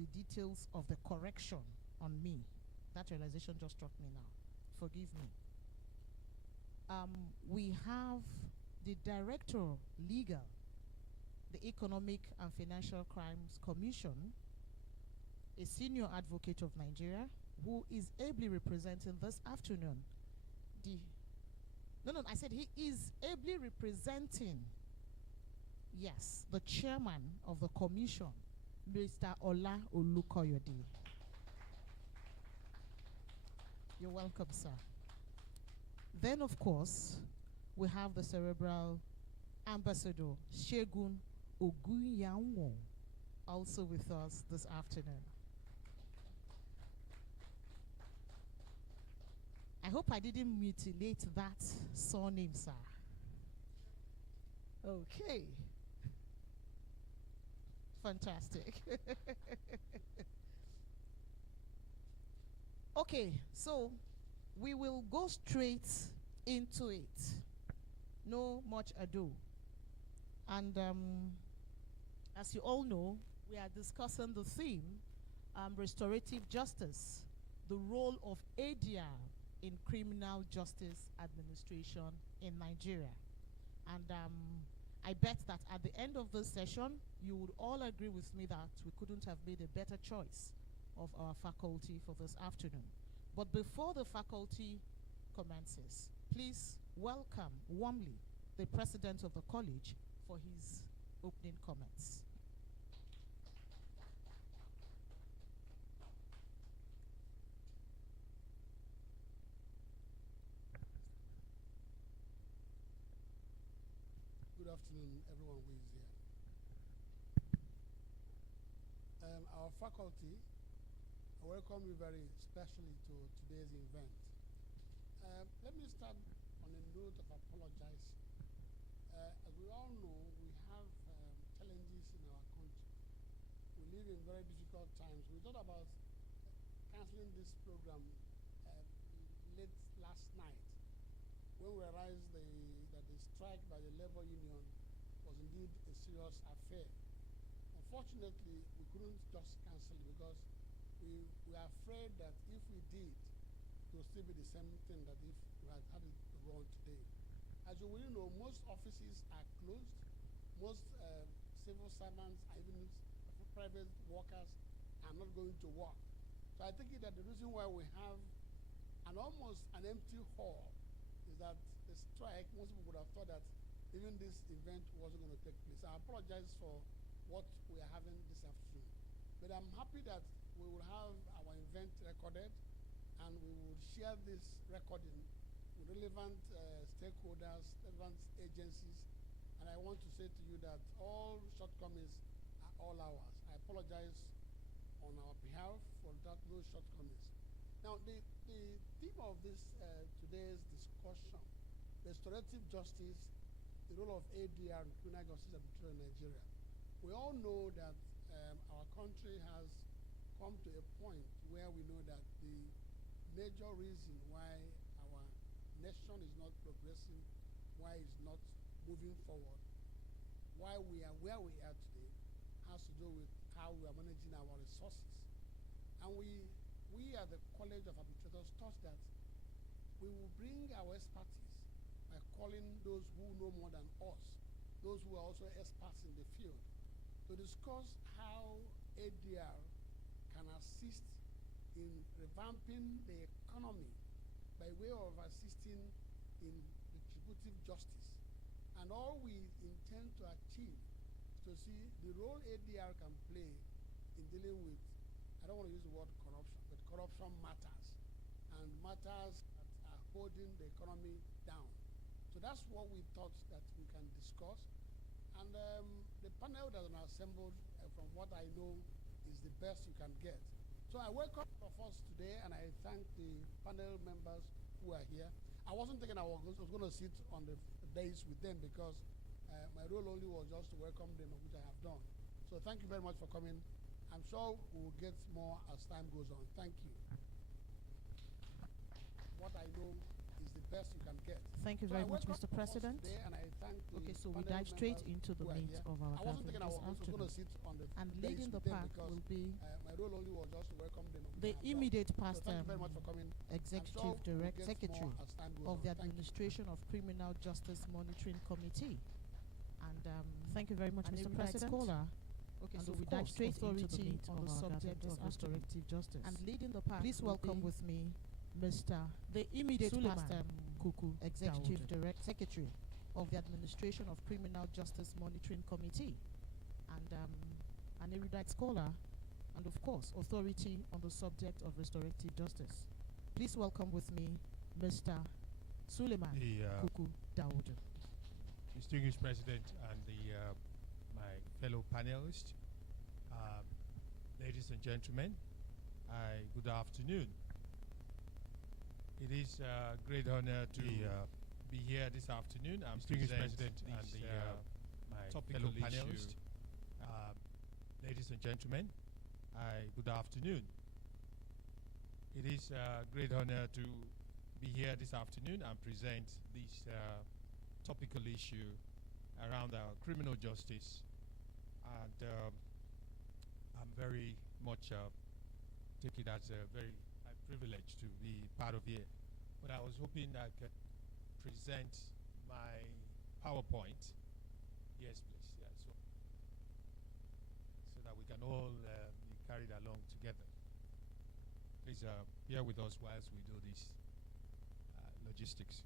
the details of the correction on me. That realization just struck me now. Forgive me. We have the Director Legal, the Economic and Financial Crimes Commission, a senior advocate of Nigeria, who is ably representing this afternoon I said he is ably representing, yes, the chairman of the commission, Mr. Ola Olukoyode. You're welcome, sir. Then, of course, we have the cerebral ambassador, Shegun Ogunyanwo, also with us this afternoon. I hope I didn't mutilate that surname, sir. Okay. Fantastic. Okay, so we will go straight into it. No much ado. And as you all know, we are discussing the theme, restorative justice, the role of ADR in criminal justice administration in Nigeria. And I bet that at the end of this session, you would all agree with me that we couldn't have made a better choice of our faculty for this afternoon. But before the faculty commences, please welcome warmly the president of the college for his opening comments. Good afternoon, everyone who is here. Our faculty, I welcome you very specially to today's event. Let me start on a note of apologize. As we all know, we have challenges in our country. We live in very difficult times. We thought about canceling this program late last night, when we realized that the strike by the labor union was indeed a serious affair. Unfortunately, we couldn't just cancel it because we are afraid that if we did, it would still be the same thing that if we had it to go on today. As you will know, most offices are closed. Most civil servants, even private workers, are not going to work. So I think that the reason why we have almost an empty hall is that the strike, most people would have thought that even this event wasn't going to take place. I apologize for what we are having this afternoon. But I'm happy that we will have our event recorded, and we will share this recording with relevant stakeholders, relevant agencies. And I want to say to you that all shortcomings are all ours. I apologize on our behalf for those shortcomings. Now, the theme of this today's discussion, restorative justice, the role of ADR in criminal justice administration in Nigeria. We all know that our country has come to a point where we know that the major reason why our nation is not progressing, why it's not moving forward, why we are where we are today, has to do with how we are managing our resources. And we at the College of Arbitrators thought that we will bring our expertise by calling those who know more than us, those who are also experts in the field, to discuss how ADR can assist in revamping the economy by way of assisting in retributive justice. And all we intend to achieve is to see the role ADR can play in dealing with, I don't want to use the word corruption, but corruption matters, and matters that are holding the economy down. So that's what we thought that we can discuss. And the panel that is assembled, from what I know, is the best you can get. So I welcome all of us today, and I thank the panel members who are here. I wasn't thinking I was going to sit on the days with them because my role only was just to welcome them, which I have done. So thank you very much for coming. I'm sure we will get more as time goes on. Thank you. What I know is the best you can get. Thank you So very I much, welcome Mr. all of us President. today, and I thank the Okay, so we panel dive straight members into the who are meat here. of our I wasn't gathering thinking I this was going afternoon. to sit on the And bench leading the with them pack because will be my role only was just to welcome them on the behalf of immediate God. past So thank you very much for coming. Executive I'm sure we'll get Secretary more as time goes of on. the Thank you. Administration of Criminal Justice Monitoring Committee. And thank you very much, Mr. President. Scholar. Okay, and so we dive straight into the meat on the subject of restorative justice. And leading the pack, please welcome with me Mr. the immediate past Kuku, Executive Secretary of the Administration of Criminal Justice Monitoring Committee, and an erudite scholar, and of course, authority on the subject of restorative justice. Please welcome with me Mr. Suleiman Kuku Dawood. Distinguished President and my fellow panelists, ladies and gentlemen, good afternoon. It is a great honor to be here this afternoon. I'm distinguished President and my fellow panelists, ladies and gentlemen, good afternoon. It is a great honor to be here this afternoon and present this topical issue around our criminal justice, and I'm very much take it as a very privilege to be part of it. But I was hoping I could present my PowerPoint. Yes, please. Yeah, so that we can all be carried along together. Please bear with us whilst we do this logistics.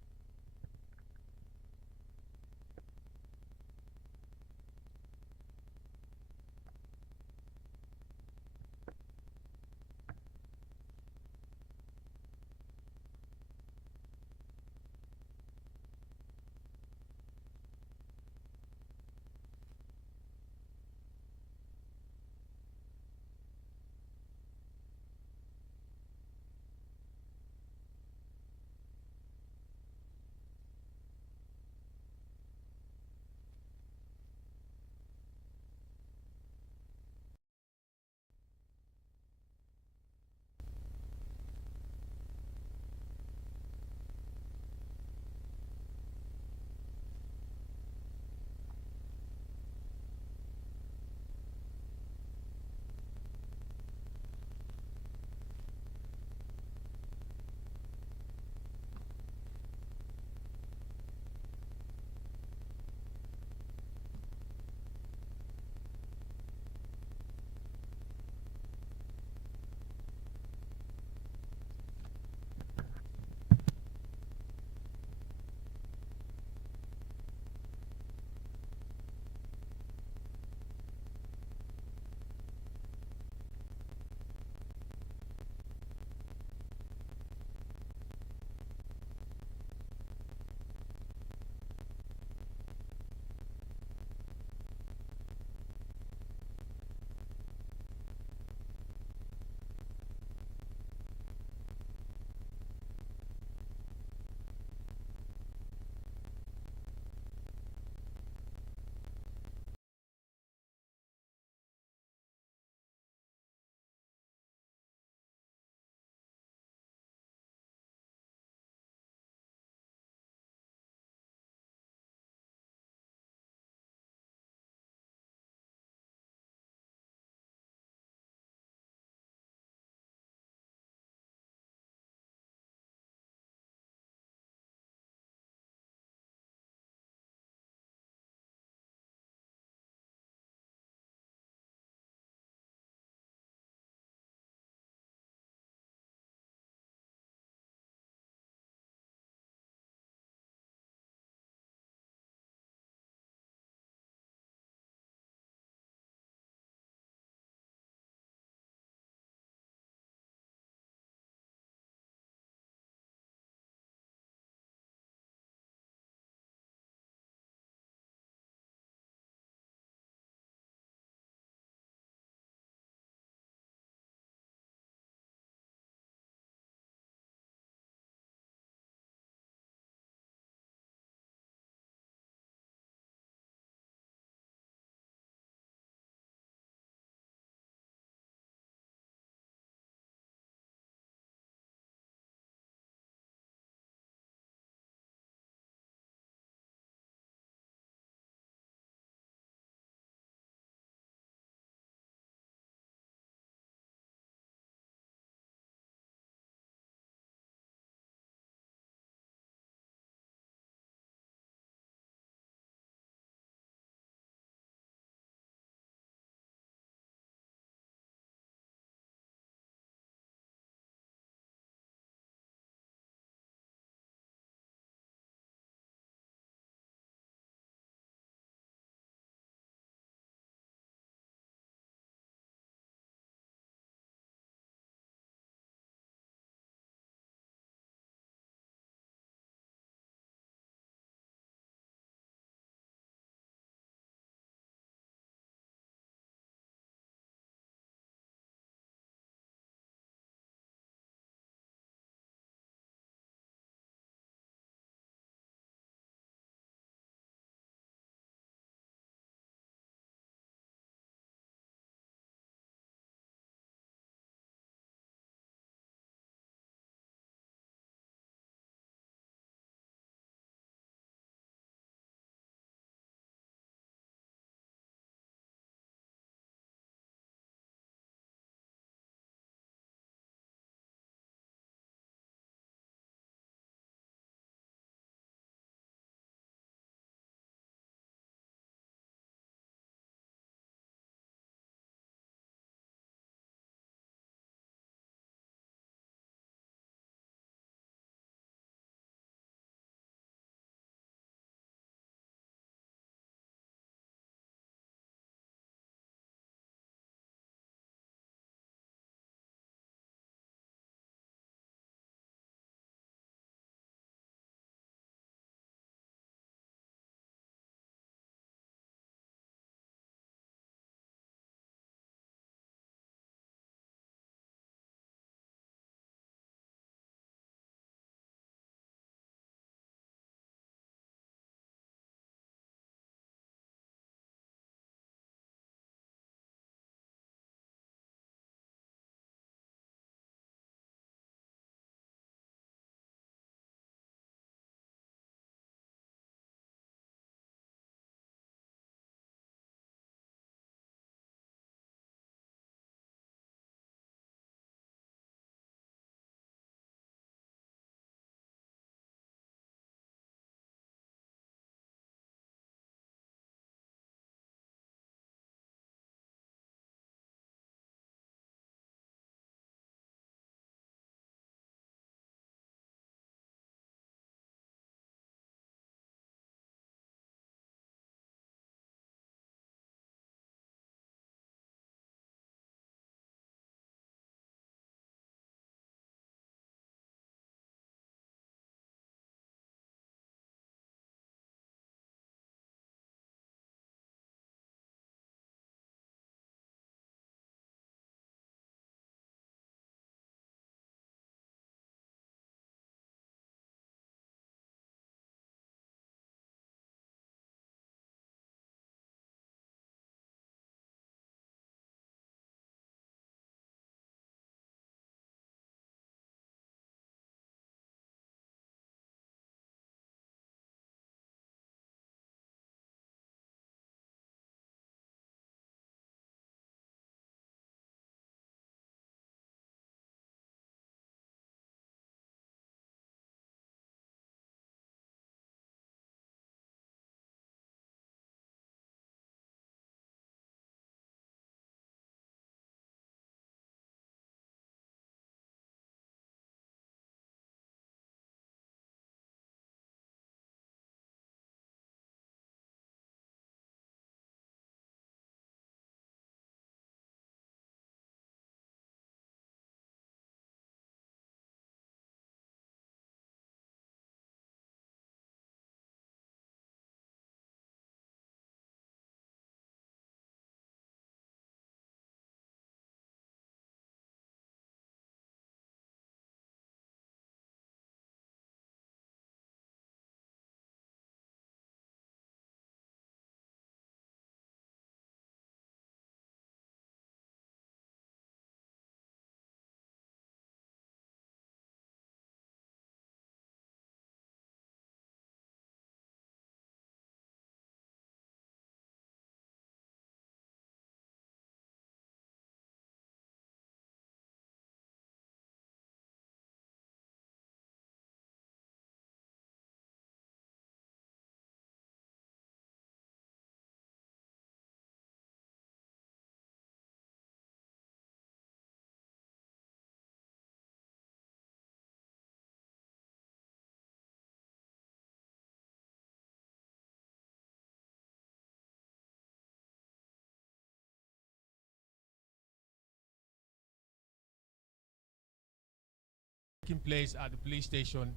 taking place at the police station,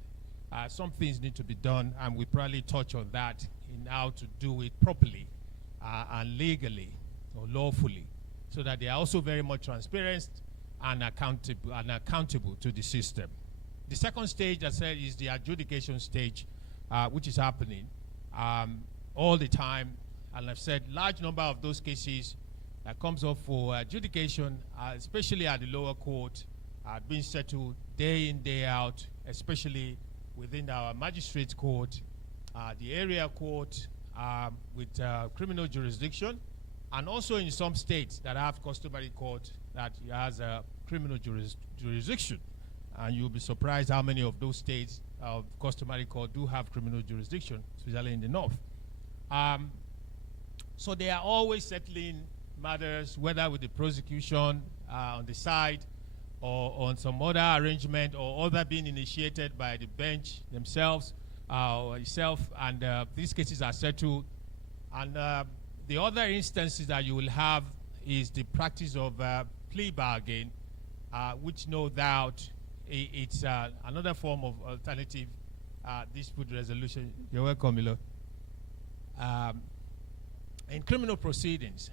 some things need to be done, and we probably touch on that in how to do it properly and legally or lawfully, so that they are also very much transparent and accountable to the system. The second stage, I said, is the adjudication stage, which is happening all the time. And I've said large number of those cases that comes up for adjudication, especially at the lower court, are being settled day in, day out, especially within our magistrate court, the area court with criminal jurisdiction, and also in some states that have customary court that has a criminal jurisdiction. And you'll be surprised how many of those states of customary court do have criminal jurisdiction, especially in the north. So they are always settling matters, whether with the prosecution on the side or on some other arrangement or other being initiated by the bench themselves or itself, and these cases are settled. And the other instances that you will have is the practice of plea bargain, which no doubt it's another form of alternative dispute resolution. You're welcome, Milo. In criminal proceedings.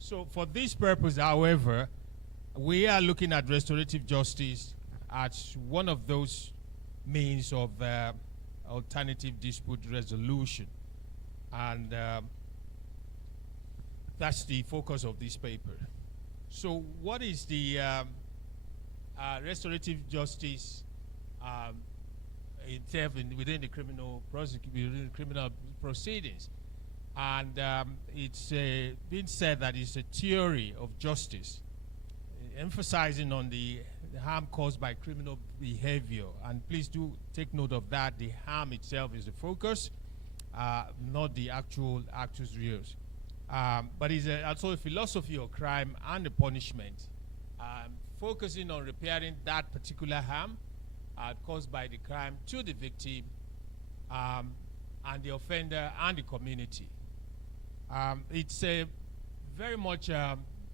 So for this purpose, however, we are looking at restorative justice as one of those means of alternative dispute resolution. And that's the focus of this paper. So what is the restorative justice within the criminal proceedings? And it's been said that it's a theory of justice, emphasizing on the harm caused by criminal behavior. And please do take note of that. The harm itself is the focus, not the actual actus reus. But it's also a philosophy of crime and the punishment, focusing on repairing that particular harm caused by the crime to the victim and the offender and the community. It's a very much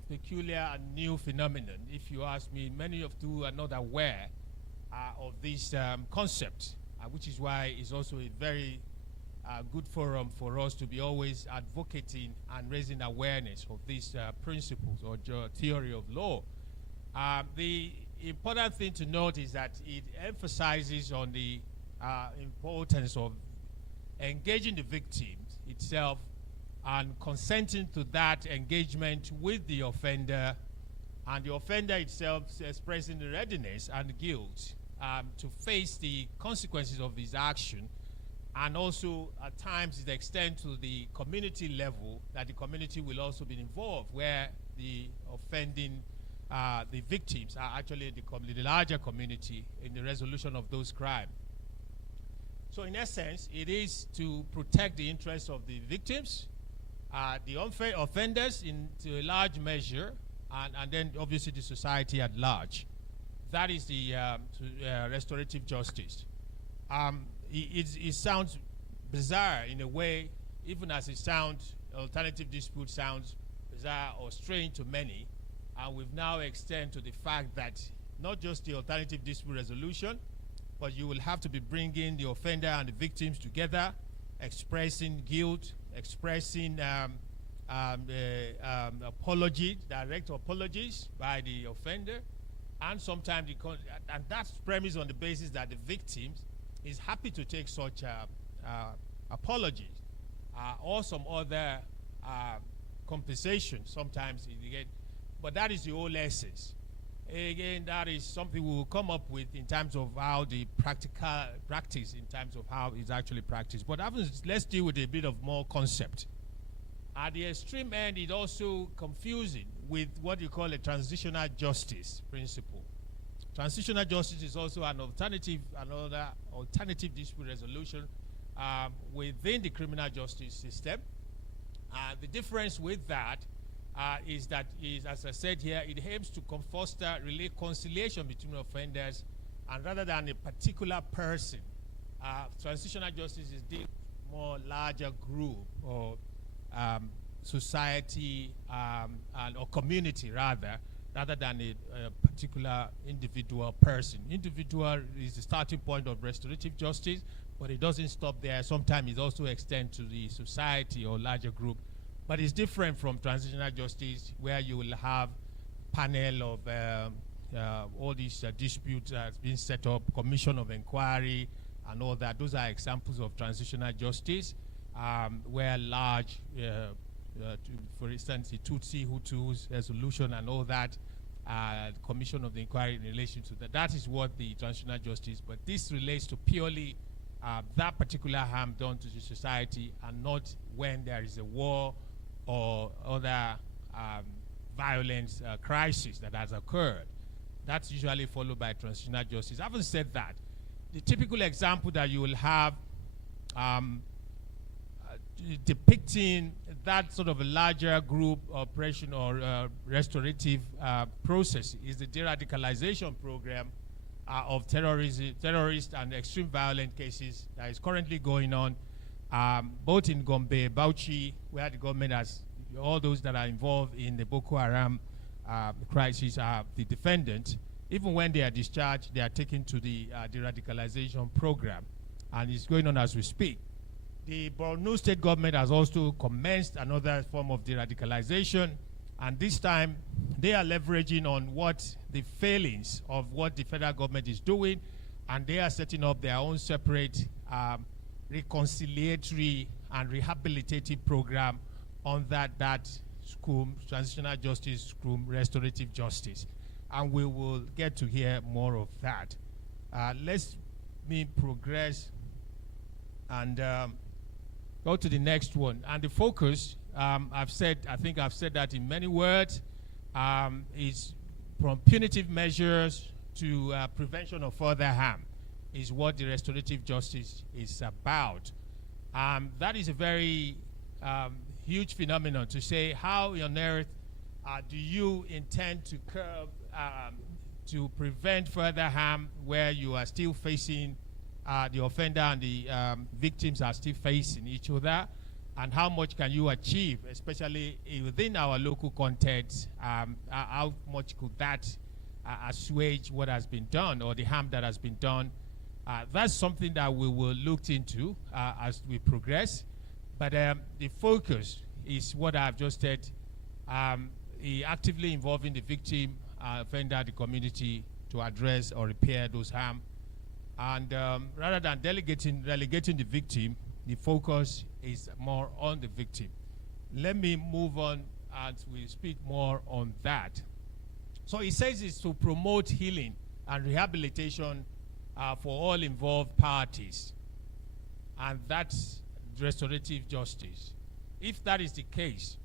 peculiar and new phenomenon. If you ask me, many of you are not aware of this concept, which is why it's also a very good forum for us to be always advocating and raising awareness of these principles or theory of law. The important thing to note is that it emphasizes on the importance of engaging the victim itself and consenting to that engagement with the offender, and the offender itself expressing the readiness and guilt to face the consequences of his action, and also at times it extends to the community level, that the community will also be involved, where the offending the victims are actually the larger community in the resolution of those crimes. So in essence, it is to protect the interests of the victims, the offenders to a large measure, and then obviously the society at large. That is the restorative justice. It sounds bizarre in a way, even as it sounds, alternative dispute sounds bizarre or strange to many. And we've now extended to the fact that not just the alternative dispute resolution, but you will have to be bringing the offender and the victims together, expressing guilt, expressing apology, direct apologies by the offender, and sometimes and that's premised on the basis that the victim is happy to take such apologies or some other compensation. Sometimes you get, but that is the whole essence. Again, that is something we will come up with in terms of how the practice, in terms of how it's actually practiced. But let's deal with a bit of more concept. At the extreme end, it's also confusing with what you call a transitional justice principle. Transitional justice is also another alternative dispute resolution within the criminal justice system. The difference with that is that, as I said here, it aims to foster reconciliation between offenders, and rather than a particular person. Transitional justice is the more larger group or society or community rather, rather than a particular individual person. Individual is the starting point of restorative justice, but it doesn't stop there. Sometimes it also extends to the society or larger group. But it's different from transitional justice, where you will have panel of all these disputes that's been set up, commission of inquiry, and all that. Those are examples of transitional justice, where large, for instance, the Tutsi, Hutus, resolution, and all that, commission of the inquiry in relation to that. That is what the transitional justice, but this relates to purely that particular harm done to the society, and not when there is a war or other violence crisis that has occurred. That's usually followed by transitional justice. Having said that, the typical example that you will have depicting that sort of a larger group operation or restorative process is the de-radicalization program of terrorist and extreme violent cases that is currently going on, both in Gombe, Bauchi, where the government has, all those that are involved in the Boko Haram crisis are the defendant. Even when they are discharged, they are taken to the de-radicalization program, and it's going on as we speak. The Borno state government has also commenced another form of de-radicalization, and this time they are leveraging on what the failings of what the federal government is doing, and they are setting up their own separate reconciliatory and rehabilitative program on that school, transitional justice school, restorative justice. And we will get to hear more of that. Let's progress and go to the next one. And the focus, I think I've said that in many words, is from punitive measures to prevention of further harm is what the restorative justice is about. That is a very huge phenomenon to say, how on earth do you intend to curb, to prevent further harm where you are still facing the offender and the victims are still facing each other, and how much can you achieve, especially within our local context, how much could that assuage what has been done or the harm that has been done. That's something that we will look into as we progress, but the focus is what I've just said, actively involving the victim, offender, the community to address or repair those harm. And rather than relegating the victim, the focus is more on the victim. Let me move on and we'll speak more on that. So it says it's to promote healing and rehabilitation for all involved parties. And that's restorative justice. If that is the case,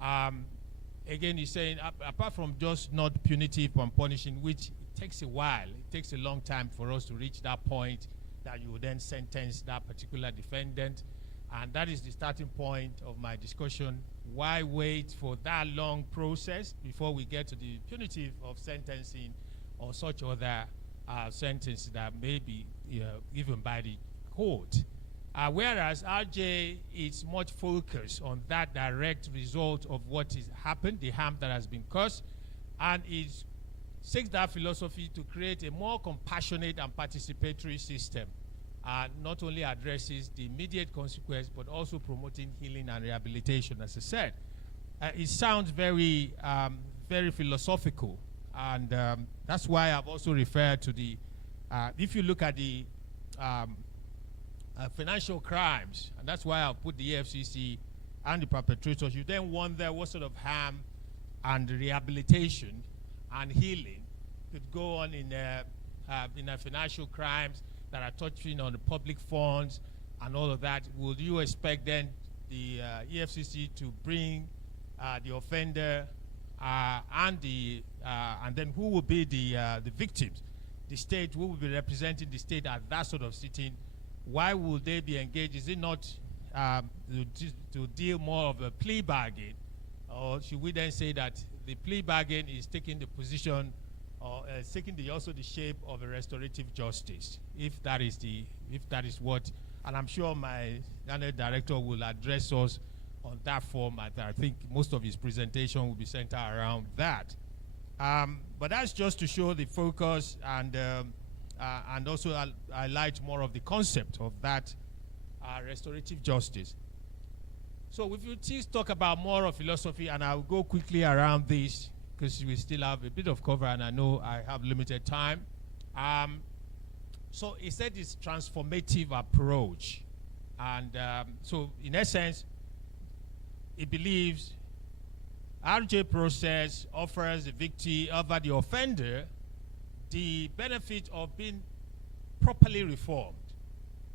again, he's saying, apart from just not punitive and punishing, which it takes a while, it takes a long time for us to reach that point that you would then sentence that particular defendant. And that is the starting point of my discussion. Why wait for that long process before we get to the punitive of sentencing or such other sentence that may be given by the court? Whereas RJ is much focused on that direct result of what has happened, the harm that has been caused, and it seeks that philosophy to create a more compassionate and participatory system. Not only addresses the immediate consequence, but also promoting healing and rehabilitation, as I said. It sounds very, very philosophical, and that's why I've also referred to the, if you look at the financial crimes, and that's why I've put the EFCC and the perpetrators, you then wonder what sort of harm and rehabilitation and healing could go on in financial crimes that are touching on the public funds and all of that. Would you expect then the EFCC to bring the offender and then who will be the victims? The state, who will be representing the state at that sort of sitting? Why would they be engaged? Is it not to deal more of a plea bargain? Or should we then say that the plea bargain is taking the position or taking also the shape of a restorative justice? If that is what, and I'm sure my director will address us on that format. I think most of his presentation will be centered around that. But that's just to show the focus and also highlight more of the concept of that restorative justice. So if you please talk about more of philosophy, and I'll go quickly around this because we still have a bit of cover and I know I have limited time. So he said it's transformative approach. And so in essence, he believes RJ process offers the victim over the offender the benefit of being properly reformed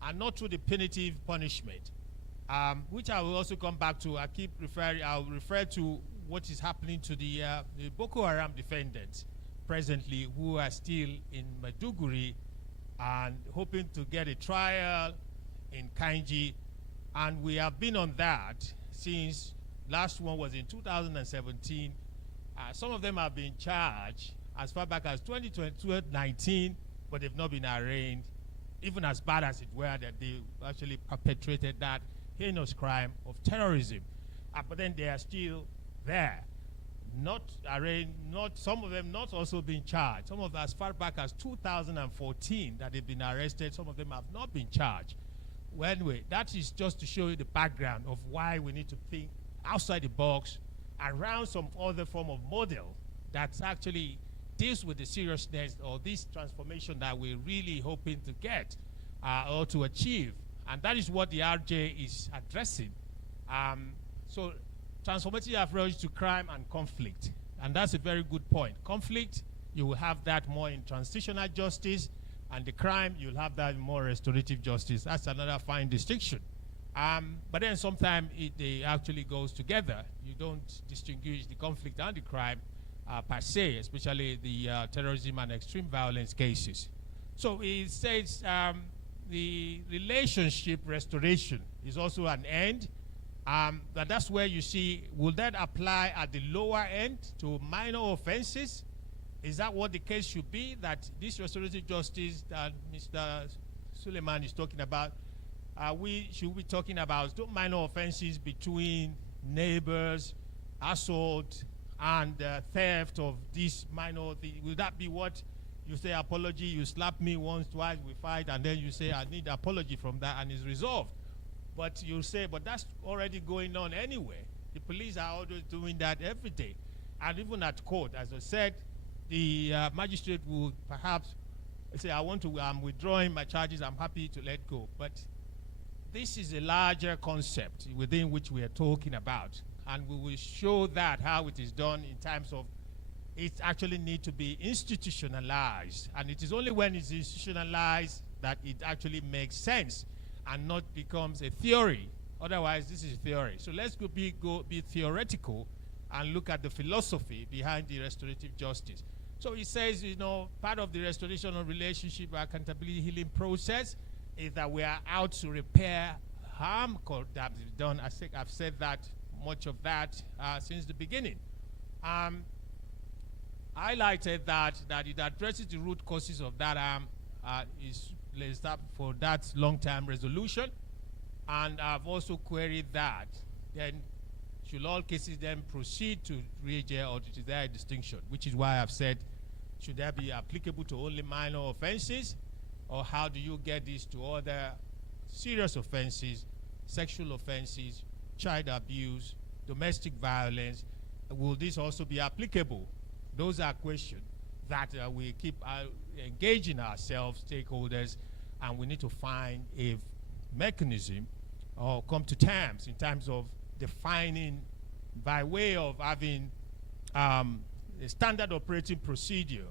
and not through the punitive punishment, which I will also come back to. I'll refer to what is happening to the Boko Haram defendants presently who are still in Maiduguri and hoping to get a trial in Kainji. And we have been on that since last one was in 2017. Some of them have been charged as far back as 2019, but they've not been arraigned, even as bad as it were that they actually perpetrated that heinous crime of terrorism. But then they are still there, not arraigned, some of them not also being charged. Some of them as far back as 2014 that they've been arrested, some of them have not been charged. Well, anyway, that is just to show you the background of why we need to think outside the box around some other form of model that actually deals with the seriousness or this transformation that we're really hoping to get or to achieve. And that is what the RJ is addressing. So transformative approach to crime and conflict. And that's a very good point. Conflict, you will have that more in transitional justice, and the crime, you'll have that in more restorative justice. That's another fine distinction. But then sometimes they actually goes together. You don't distinguish the conflict and the crime per se, especially the terrorism and extreme violence cases. So it says the relationship restoration is also an end. But that's where you see, will that apply at the lower end to minor offenses? Is that what the case should be, that this restorative justice that Mr. Suleiman is talking about, we should be talking about minor offenses between neighbors, assault, and theft of this minor thing? Will that be what you say apology, you slap me once, twice, we fight, and then you say I need apology from that and it's resolved? But you say, but that's already going on anyway. The police are always doing that every day. And even at court, as I said, the magistrate will perhaps say, I'm withdrawing my charges, I'm happy to let go. But this is a larger concept within which we are talking about. And we will show that how it is done in terms of it actually need to be institutionalized. And it is only when it's institutionalized that it actually makes sense and not becomes a theory. Otherwise, this is theory. So let's go be theoretical and look at the philosophy behind the restorative justice. So he says, part of the restoration of relationship accountability healing process is that we are out to repair harm that is done. I think I've said that, much of that since the beginning. Highlighted that it addresses the root causes of that harm is up for that long-term resolution. And I've also queried that. Then should all cases then proceed to re-jail, or is there a distinction? Which is why I've said, should that be applicable to only minor offenses? Or how do you get this to other serious offenses, sexual offenses, child abuse, domestic violence? Will this also be applicable? Those are questions that we keep engaging ourselves, stakeholders, and we need to find a mechanism or come to terms in terms of defining, by way of having a standard operating procedure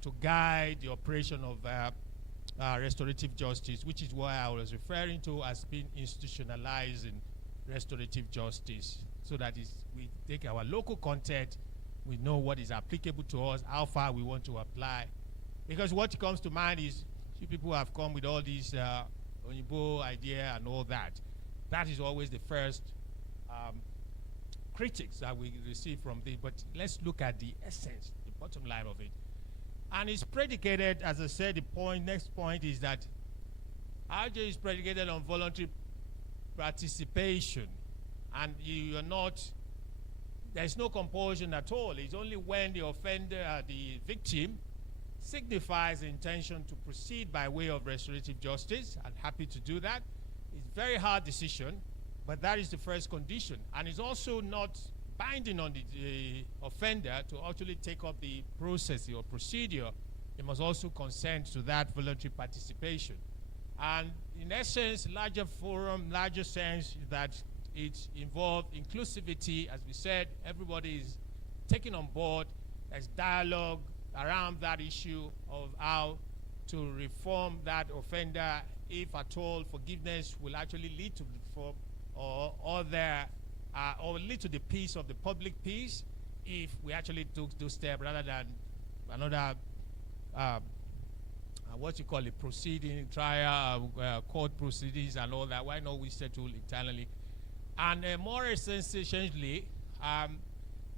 to guide the operation of restorative justice, which is what I was referring to as being institutionalizing restorative justice, so that we take our local content, we know what is applicable to us, how far we want to apply. Because what comes to mind is, you people have come with all these Onyibo idea and all that. That is always the first critics that we receive from this. But let's look at the essence, the bottom line of it. And it's predicated, as I said, next point is that RJ is predicated on voluntary participation. And you are not there's no compulsion at all. It's only when the offender, the victim, signifies the intention to proceed by way of restorative justice. I'm happy to do that. It's a very hard decision, but that is the first condition. And it's also not binding on the offender to actually take up the process or procedure. He must also consent to that voluntary participation. And in essence, larger forum, larger sense that it involves inclusivity. As we said, everybody is taken on board. There's dialogue around that issue of how to reform that offender, if at all forgiveness will actually lead to reform or lead to the peace of the public peace if we actually took those steps rather than another what you call it, proceeding, trial, court proceedings and all that. Why not we settle internally? And more essentially,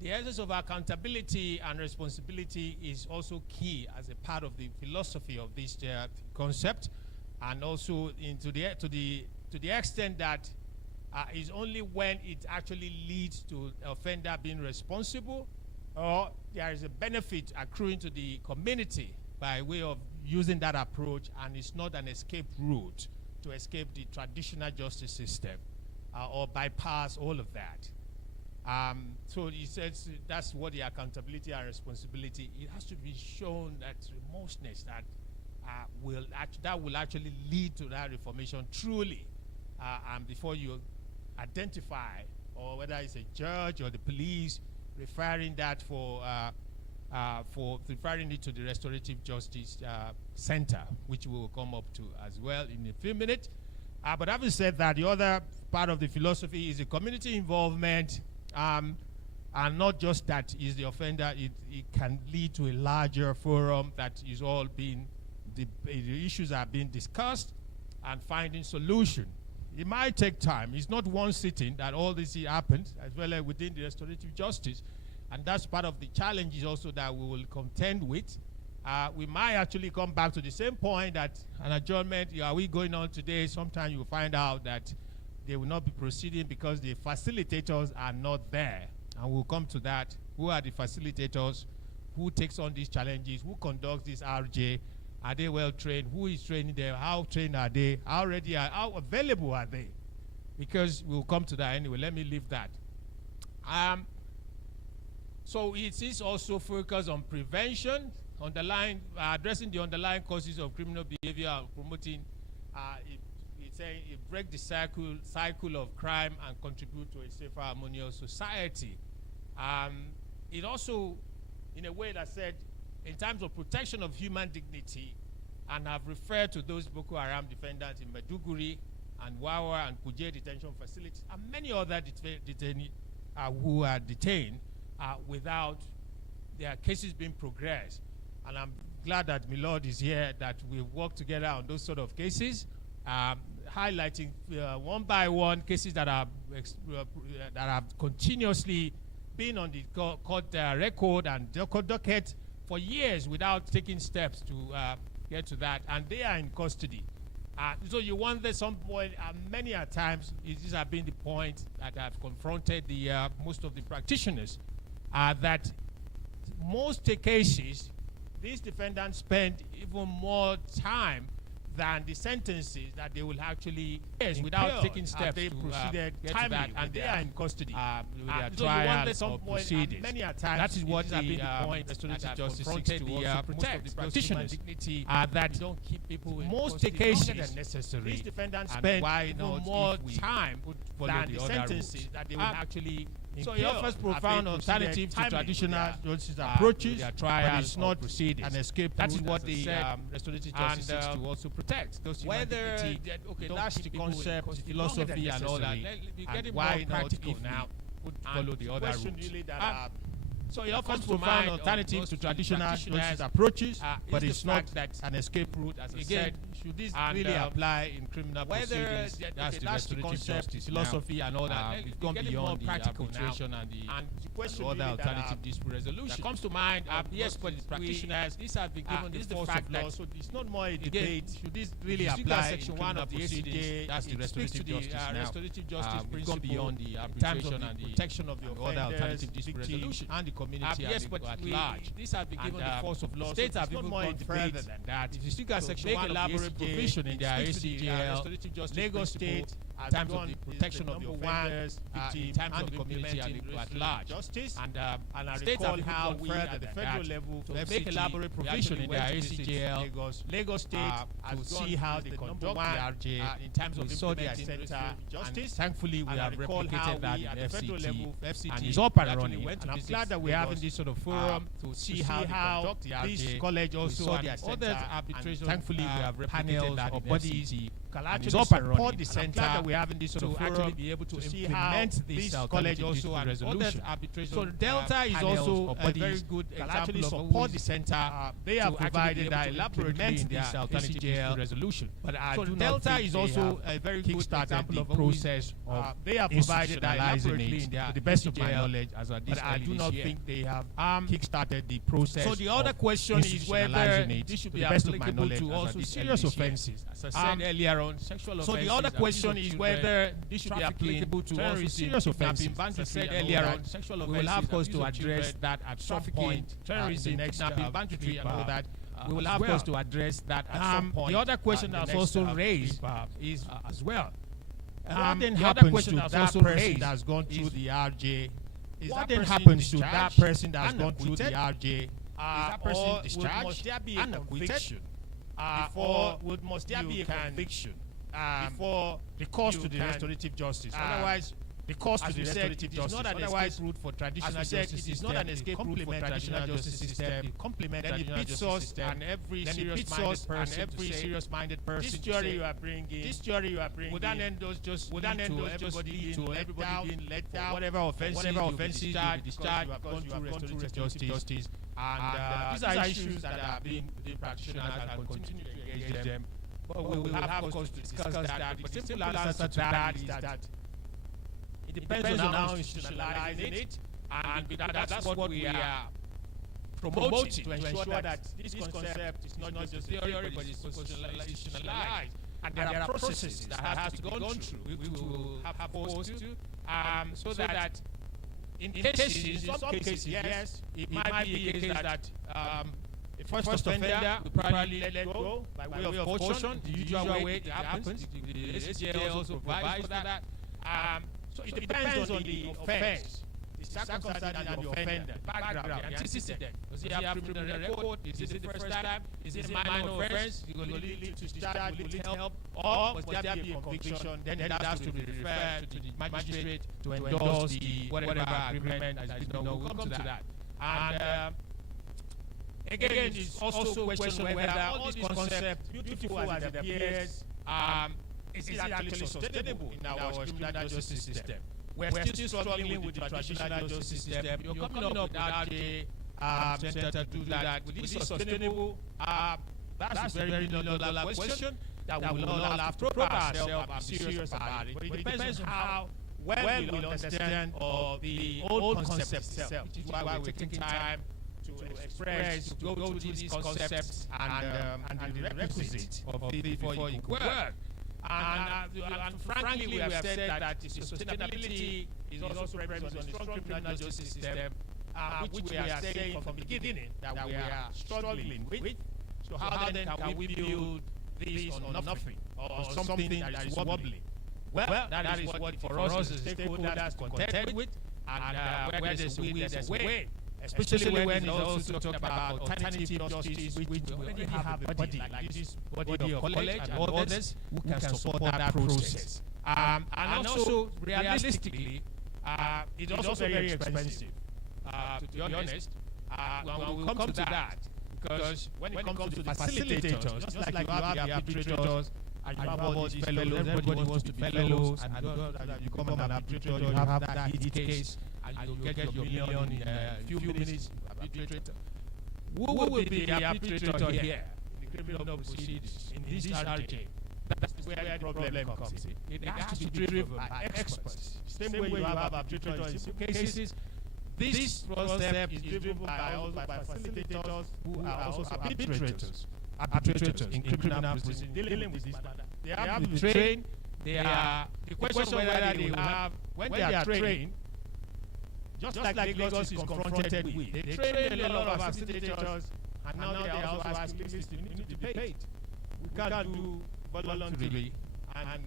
the essence of accountability and responsibility is also key as a part of the philosophy of this concept, and also to the extent that is only when it actually leads to the offender being responsible, or there is a benefit accruing to the community by way of using that approach, and it's not an escape route to escape the traditional justice system or bypass all of that. So he says that's what the accountability and responsibility. It has to be shown that remorselessness that will actually lead to that reformation truly, and before you identify, or whether it's a judge or the police referring that for referring it to the Restorative Justice Center, which we will come up to as well in a few minutes. But having said that, the other part of the philosophy is the community involvement, and not just that is the offender. It can lead to a larger forum that is all being, the issues are being discussed and finding solution. It might take time. It's not one sitting that all this happens, as well as within the restorative justice. And that's part of the challenges also that we will contend with. We might actually come back to the same point that an adjournment, are we going on today? Sometimes you will find out that they will not be proceeding because the facilitators are not there. And we'll come to that. Who are the facilitators? Who takes on these challenges? Who conducts this RJ? Are they well trained? Who is training them? How trained are they? How ready are, how available are they? Because we'll come to that anyway. Let me leave that. So it is also focused on prevention, addressing the underlying causes of criminal behavior and promoting, it's saying it break the cycle of crime and contribute to a safer, harmonious society. It also, in a way that said, in terms of protection of human dignity, and I've referred to those Boko Haram defendants in Maiduguri and Wawa and Kuje detention facilities, and many other detainees who are detained without their cases being progressed. And I'm glad that Milord is here, that we've worked together on those sort of cases, highlighting one by one cases that have continuously been on the court record and docket for years without taking steps to get to that, and they are in custody. So you wonder some point, many a times, these have been the points that have confronted the most of the practitioners, that most cases, these defendants spend even more time than the sentences that they will actually without taking steps to proceeded timely, and they are in custody with their trials or proceedings. Many a times, that is what the point restorative justice seeks to also protect the practitioners' dignity, that don't keep people in most cases necessary. These defendants spend even more time than the sentences that they will actually. So it offers profound alternative to traditional justice approaches, but it's not an escape. That is what the restorative justice seeks to also protect. Whether that's the concept, the philosophy, and all that. We're getting more practical now. Follow the other route. So it offers profound alternatives to traditional justice approaches, but it's not an escape route, as I said. Should this really apply in criminal proceedings? That's the restorative justice philosophy and all that. We've gone beyond the arbitration and the other alternative dispute resolution. That comes to mind, yes, but the practitioners, these have been given the force of law, so it's not more a debate. Should this really apply in criminal proceedings? That's the restorative justice now. Restorative justice we've gone beyond the arbitration and the protection of the other alternative dispute resolution and the community yes, but at large. These have been given the force of law. States have even gone further than that. If you still got Section 1 of the provision in their ACJL, Lagos State, in terms of the protection of the offenders, in terms of the community at large. Justice, and I recall how we at the federal level to make elaborate provision in their ACJL, Lagos State, to see how they conduct the RJ in terms of implementing center justice. Thankfully, we have replicated that in FCT, and it's up and running. And I'm glad that we're having this sort of forum to see how this college also and other arbitration. Thankfully, we have replicated that in FCT. It's up and running. The center that we're having this sort of actually be able to implement this college also and resolution. So Delta is also a very good example of support the center. They have provided that elaborately in their ACJL resolution. But so Delta is also a very good example of the process of they have provided that elaborately in their, to the best of my knowledge, as but I do not think they have kickstarted the process. So the other question is whether this should be applicable to also serious offenses. As I said earlier on, sexual offenses. So the other question is whether this should be applicable to also serious offenses. As I said earlier on, sexual offenses. We will have cause to address that at some point. Terrorism, kidnapping, banditry, and all that. We will have cause to address that at some point. The other question that's also raised is as well. What then happens to that person that's gone through the RJ? What then happens to that person that's gone through the RJ? Is that person discharged? Must there be a conviction? Must there be a conviction before recourse to the restorative justice? Otherwise, recourse to the restorative justice. Not an escape route for traditional justice. It is not an escape route for traditional justice system. Complement traditional justice system. And every serious-minded person. This theory you are bringing. Would that end those just to everybody being let down? Whatever offenses you will be discharged because you have gone through restorative justice. And these are issues that are being the practitioners and continue to engage them. But we will have cause to discuss that. The simple answer to that is that it depends on how institutionalizing it, and that's what we are promoting to ensure that this concept is not just a theory, but it's institutionalized. And there are processes that have to be gone through. We will have forced to, so that in some cases, yes, it might be a case that the first offender will probably let go by way of caution, the usual way it happens. The SGA also provides for that. So it depends on the offense, the circumstances and the offender, background, the antecedent. Does he have criminal record? Is it the first time? Is it a minor offense? Will it lead to discharge? Will it help? Or must there be a conviction? Then it has to be referred to the magistrate to endorse the whatever agreement has been done. We'll come to that. And again, it's also a question whether all these concepts, beautiful as it appears, is it actually sustainable in our criminal justice system? We're still struggling with the traditional justice system. You're coming up with RJ Center to do that. Will it be sustainable? That's a very million-dollar question that we will all have to probe ourselves and be serious about it. But it depends on how well we understand of the old concept itself, which is why we're taking time to express, to go through these concepts and the requisite of it before it could work. And frankly, we have said that the sustainability is also premised on a strong criminal justice system, which we are saying from the beginning that we are struggling with. So how then can we build this on nothing or something that is wobbly? Well, that is what for us as stakeholders to contend with, and where there's a will, there's a way. Especially when it's also talked about alternative justice, which we already have a body like this body of college and others who can support that process. And also, realistically, it's also very expensive, to be honest, when we come to that. Because when it comes to the facilitators, just like you have the arbitrators, and you have all these fellows, everybody wants to be fellows, and you become an arbitrator, you have that heat case. and you get your million in a few minutes. Arbitrator. Who will be the arbitrator here in the criminal proceedings in this RJ? That's where the problem comes in. It has to be driven by experts. Same way you have arbitrators in civil cases. This concept is driven by facilitators who are also arbitrators in criminal proceedings dealing with this matter. They have to be trained. They are the question whether they will have when they are trained. Just like Lagos is confronted with, they train a lot of facilitators, and now they are also asking this to need to be paid. We can't do voluntarily, and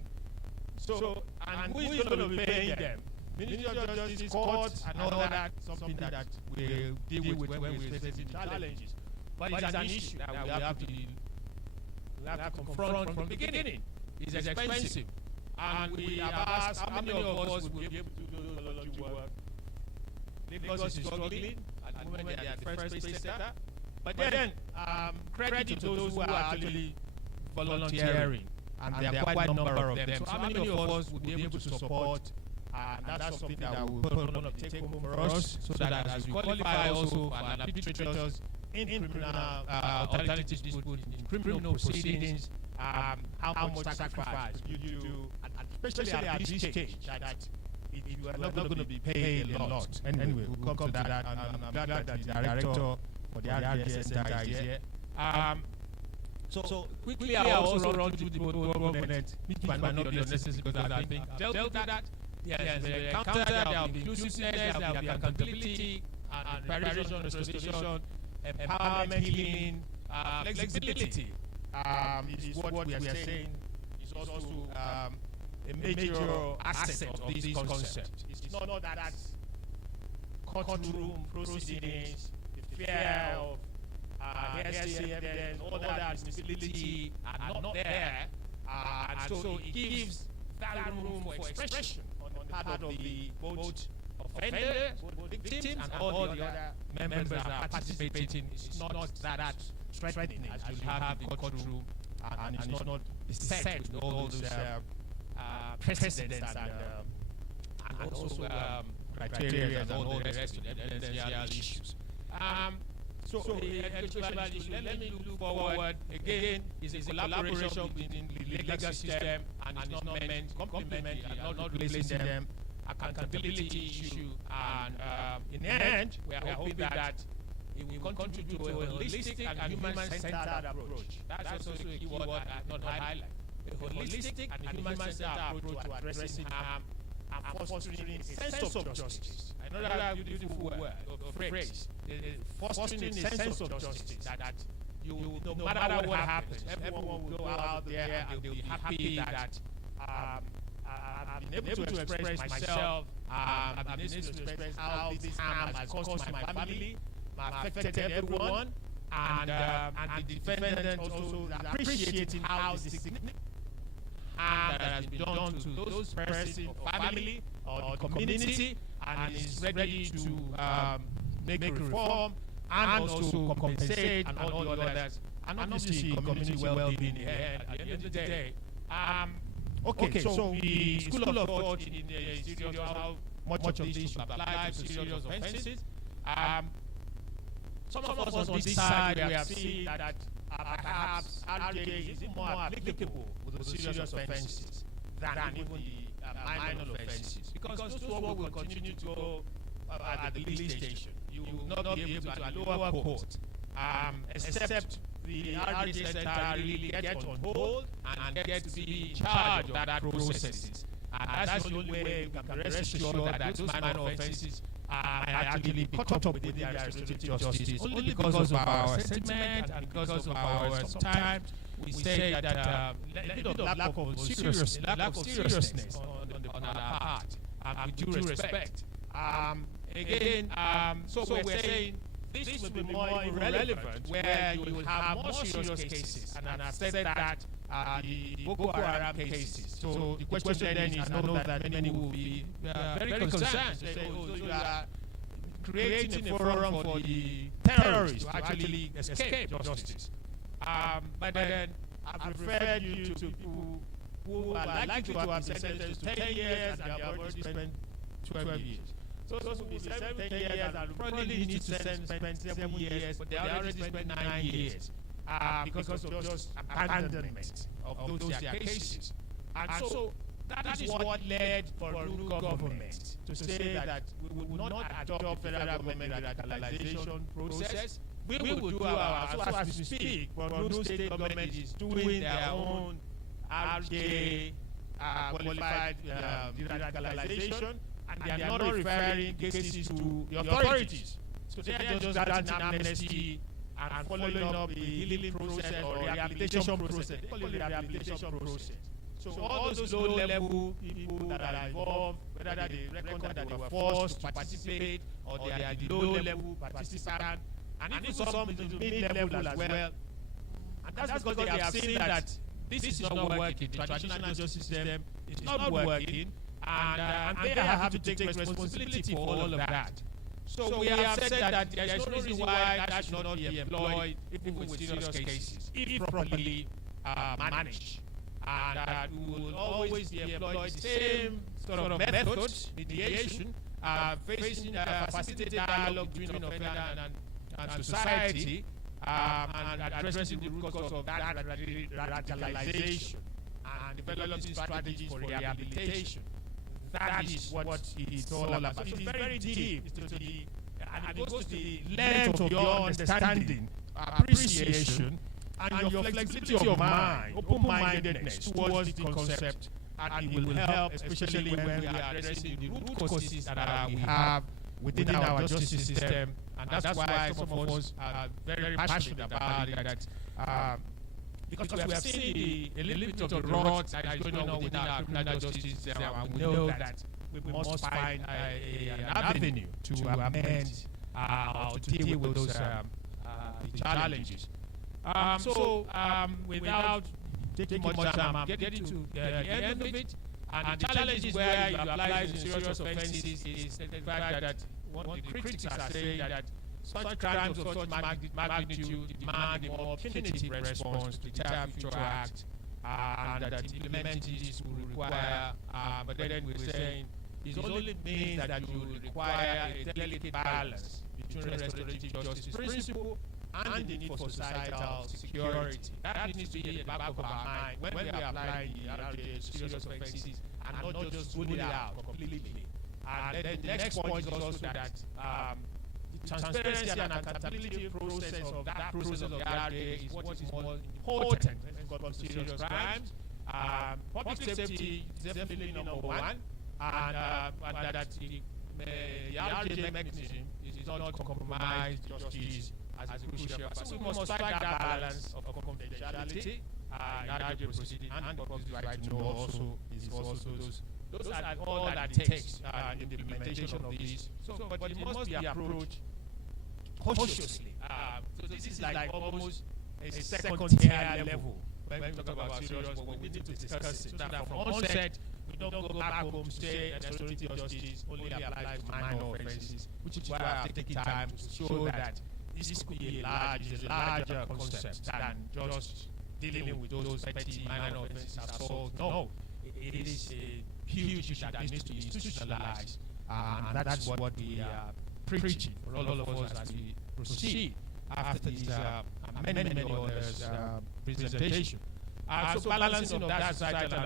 who is going to be paying them? Ministry of Justice, courts, and all that, something that we'll deal with when we're facing challenges. But it's an issue that we have to confront from the beginning. It's expensive. And we have asked how many of us will be able to do voluntary work. Lagos is struggling. At the moment, they are the first place setter. But then, credit to those who are actually volunteering. And there are quite a number of them. So how many of us will be able to support? And that's something that we'll put on the take home for us, so that as we qualify also for arbitrators in criminal alternative dispute in criminal proceedings, how much sacrifice you do, especially at this stage, that you are not going to be paid a lot. Anyway, we'll come to that, and I'm glad that the director for the RDS Center is here. So quickly, I also run through the government, which might not be unnecessary because I think I've dealt with that. Yes, the counter, there will be inclusiveness, there will be accountability, and preparation, restoration, empowerment, healing, flexibility. Is what we are saying is also a major asset of this concept. It's not that courtroom proceedings, the fear of hearsay evidence, all that admissibility are not there, and so it gives that room for expression on the part of the both offenders, both victims, and all the other members that are participating. It's not that threatening as you have in the courtroom, and it's not beset with all those precedents and also criteria and all the rest of the evidential issues. So the educational issue, let me look forward. Again, it's a collaboration between the legal system, and it's not meant complementary and not replacing them. Accountability issue, and in the end, we are hoping that it will contribute to a holistic and human-centered approach. That's also a key word I not highlight. A holistic and human-centered approach to addressing harm and fostering a sense of justice. Another beautiful word or phrase. Fostering a sense of justice that you, no matter what happens, everyone will go out there and they'll be happy that I've been able to express myself. I've been able to express how this harm has caused my family, affected everyone, and the defendant also is appreciating how the significant harm that has been done to those person or family or the community, and is ready to make a reform and also compensate and all the others, and obviously community well-being here at the end of the day. Okay, so the school of thought in the serious, how much of this should apply to serious offences. Some of us on this side, we have seen that perhaps RJ is more applicable with the serious offences than even the minor offences, because those one will continue to go at the police station. You will not be able to at lower court, except the RJ Center really get on hold and get to be in charge of that processes. And that's the only way we can rest assured that those minor offences are actually be caught up within the restorative justice, only because of our sentiment and because of our sometimes we say that lack of seriousness on our part, with due respect. Again, so we're saying this will be more relevant where you will have more serious cases, and I've said that the Boko Haram cases. So the question then is, I know that many will be very concerned. Say, so you are creating a forum for the terrorists to actually escape justice. But then I've referred you to people who are likely to have been sentenced to 10 years and they have already spent 12 years. So those will be 7, 10 years, and probably need to spend 7 years, but they already spent 9 years because of just abandonment of those their cases. And so that is what led Peru government to say that we will not adopt federal government radicalization process. We will do our, so as we speak, Peru state government is doing their own RJ qualified radicalization, and they are not referring cases to the authorities. So they are just granting amnesty and following up the healing process or rehabilitation process. They call it the rehabilitation process. So all those low-level people that are involved, whether they reckon that they were forced to participate or they are the low-level participant, and even some mid-level as well. And that's because they have seen that this is not working. The traditional justice system is not working, and they have to take responsibility for all of that. So we have said that there is no reason why that should not be employed, even with serious cases, if properly managed. And that we will always be employed the same sort of methods, mediation, facilitated dialogue between offender and society, and addressing the root cause of that radicalization, and developing strategies for rehabilitation. That is what it's all about. It's very deep, and it goes to the length of your understanding, appreciation, and your flexibility of mind, open-mindedness towards the concept, and it will help, especially when we are addressing the root causes that we have within our justice system. And that's why some of us are very passionate about it, because we have seen a little bit of the rot that is going on within our criminal justice system, and we know that we must find an avenue to amend or to deal with those challenges. Without taking much time, I'm getting to the end of it. And the challenge is where you apply in serious offenses is the fact that what the critics are saying that such crimes of such magnitude demand a more punitive response to deter future acts, and that implementing this will require, but then we're saying it only means that you will require a delicate balance between restorative justice principle and the need for societal security. That needs to be at the back of our mind when we apply the serious offenses, and not just rule it out completely. And then the next point is also that the transparency and accountability process of that process of the RDA is what is more important when it comes to serious crimes. Public safety is definitely number one, and that the RDA mechanism is not compromise justice as a crucial factor. So we must strike that balance of confidentiality in RDA proceeding and public's right to know also is also those are all that it takes in the implementation of this. But it must be approached cautiously. So this is like almost a second-tier level when we talk about serious, but we need to discuss it so that from onset we don't go back home to say that restorative justice only applies to minor offenses, which is why I've taken time to show that this could be a larger concept than just dealing with those petty minor offenses assault. No, it is a huge issue that needs to be institutionalized, and that's what we are preaching for all of us as we proceed after this many others presentation. So balancing of that societal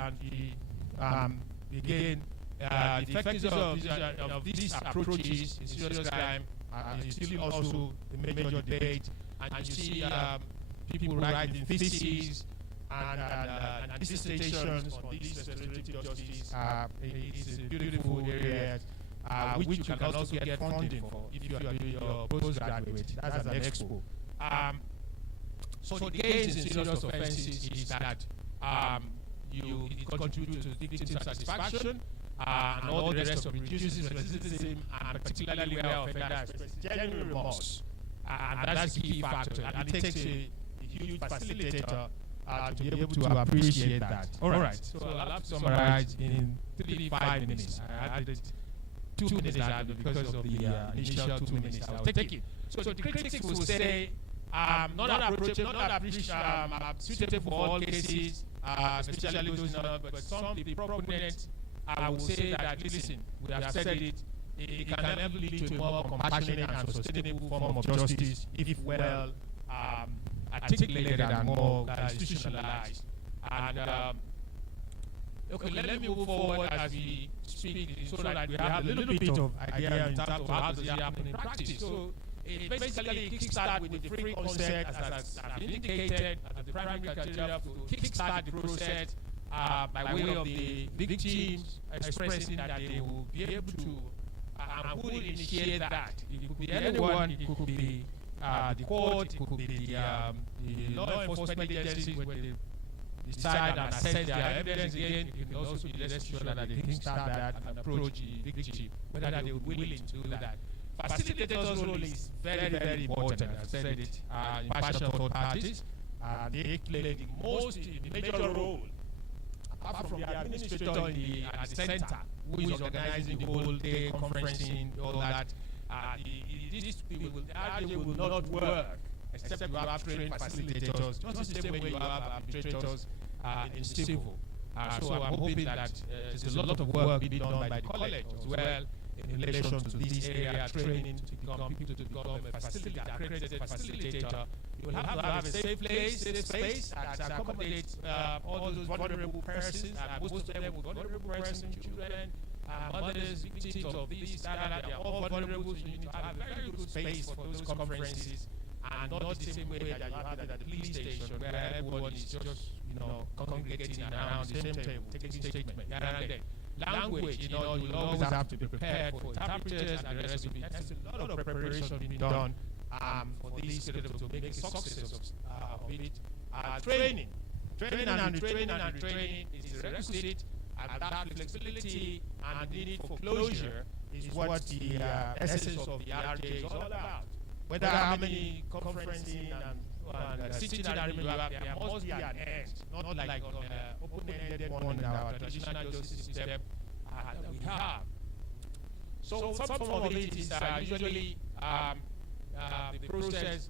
and again, the effectiveness of these approaches in serious crime is still also the major debate, and you see people writing theses and dissertations on this restorative justice. It's a beautiful area which you can also get funding for if you are doing your postgraduate. That's an expo. So the gains in serious offenses is that it contributes to victim satisfaction, and all the rest of reduces recidivism, and particularly where offenders express genuine remorse. And that's the key factor. And it takes a huge facilitator to be able to appreciate that. All right. So I'll have to summarize in 5 minutes. I added 2 minutes because of the initial 2 minutes I was taking. So the critics will say, not suitable for all cases, especially those not, but some of the proponents will say that, listen, we have said it, it can never lead to a more compassionate and sustainable form of justice if well articulated and more institutionalized. And okay, let me move forward as we speak so that we have a little bit of idea in terms of how does it happen in practice. So it basically kickstart with the free consent, as I've indicated, as the primary criteria to kickstart the process by way of the victims expressing that they will be able to, and who will initiate that. It could be anyone, it could be the court, it could be the law enforcement agencies when they decide and assess their evidence again. It can also be less sure that they kickstart that and approach the victim, whether they are willing to do that. Facilitator's role is very, very important. I've said it, impartial third parties. They play the major role, apart from the administrator at the center, who is organizing the whole day, conferencing, all that. This will not work except you have trained facilitators, just the same way you have arbitrators in civil. So I'm hoping that there's a lot of work being done by the college as well in relation to this area, training to become a accredited facilitator. You will have to have a safe place, safe space that accommodates all those vulnerable persons, most of them were vulnerable persons, children, mothers, victims of this, that, they are all vulnerable. So you need to have a very good space for those conferences, and not the same way that you have it at the police station, where everyone is just, congregating around the same table, taking statements here and there. Language, you will always have to be prepared for interpreters and the rest of it. There's a lot of preparation being done for this to make a success of it. Training and retraining is a requisite, and that flexibility and the need for closure is what the essence of the RJ is all about. Whether how many conferencing and sitting arrangements you have, there must be an end, not like on an open-ended one in our traditional justice system that we have. So some form of it is usually the process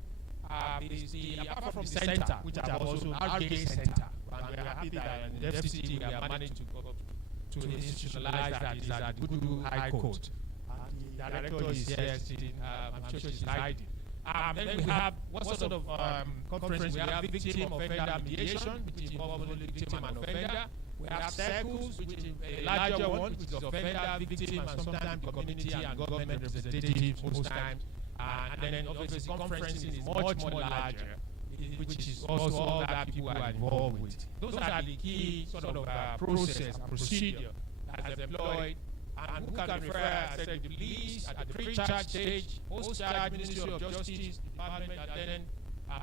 is apart from the center, which are also RJ Center, and we are happy that in the FCT we are managed to institutionalize that is at the Gudu High Court. The director is here sitting, I'm sure she's hiding. Then we have what sort of conference? We have victim offender mediation, which involves only victim and offender. We have circles, which is a larger one, which is offender, victim, and sometimes the community and government representatives most times. And then obviously conferencing is much more larger, which is also all that people are involved with. Those are the key sort of process and procedure that's employed. And who can refer, I said, the police at the pre-charge stage, post-charge Ministry of Justice Department, and then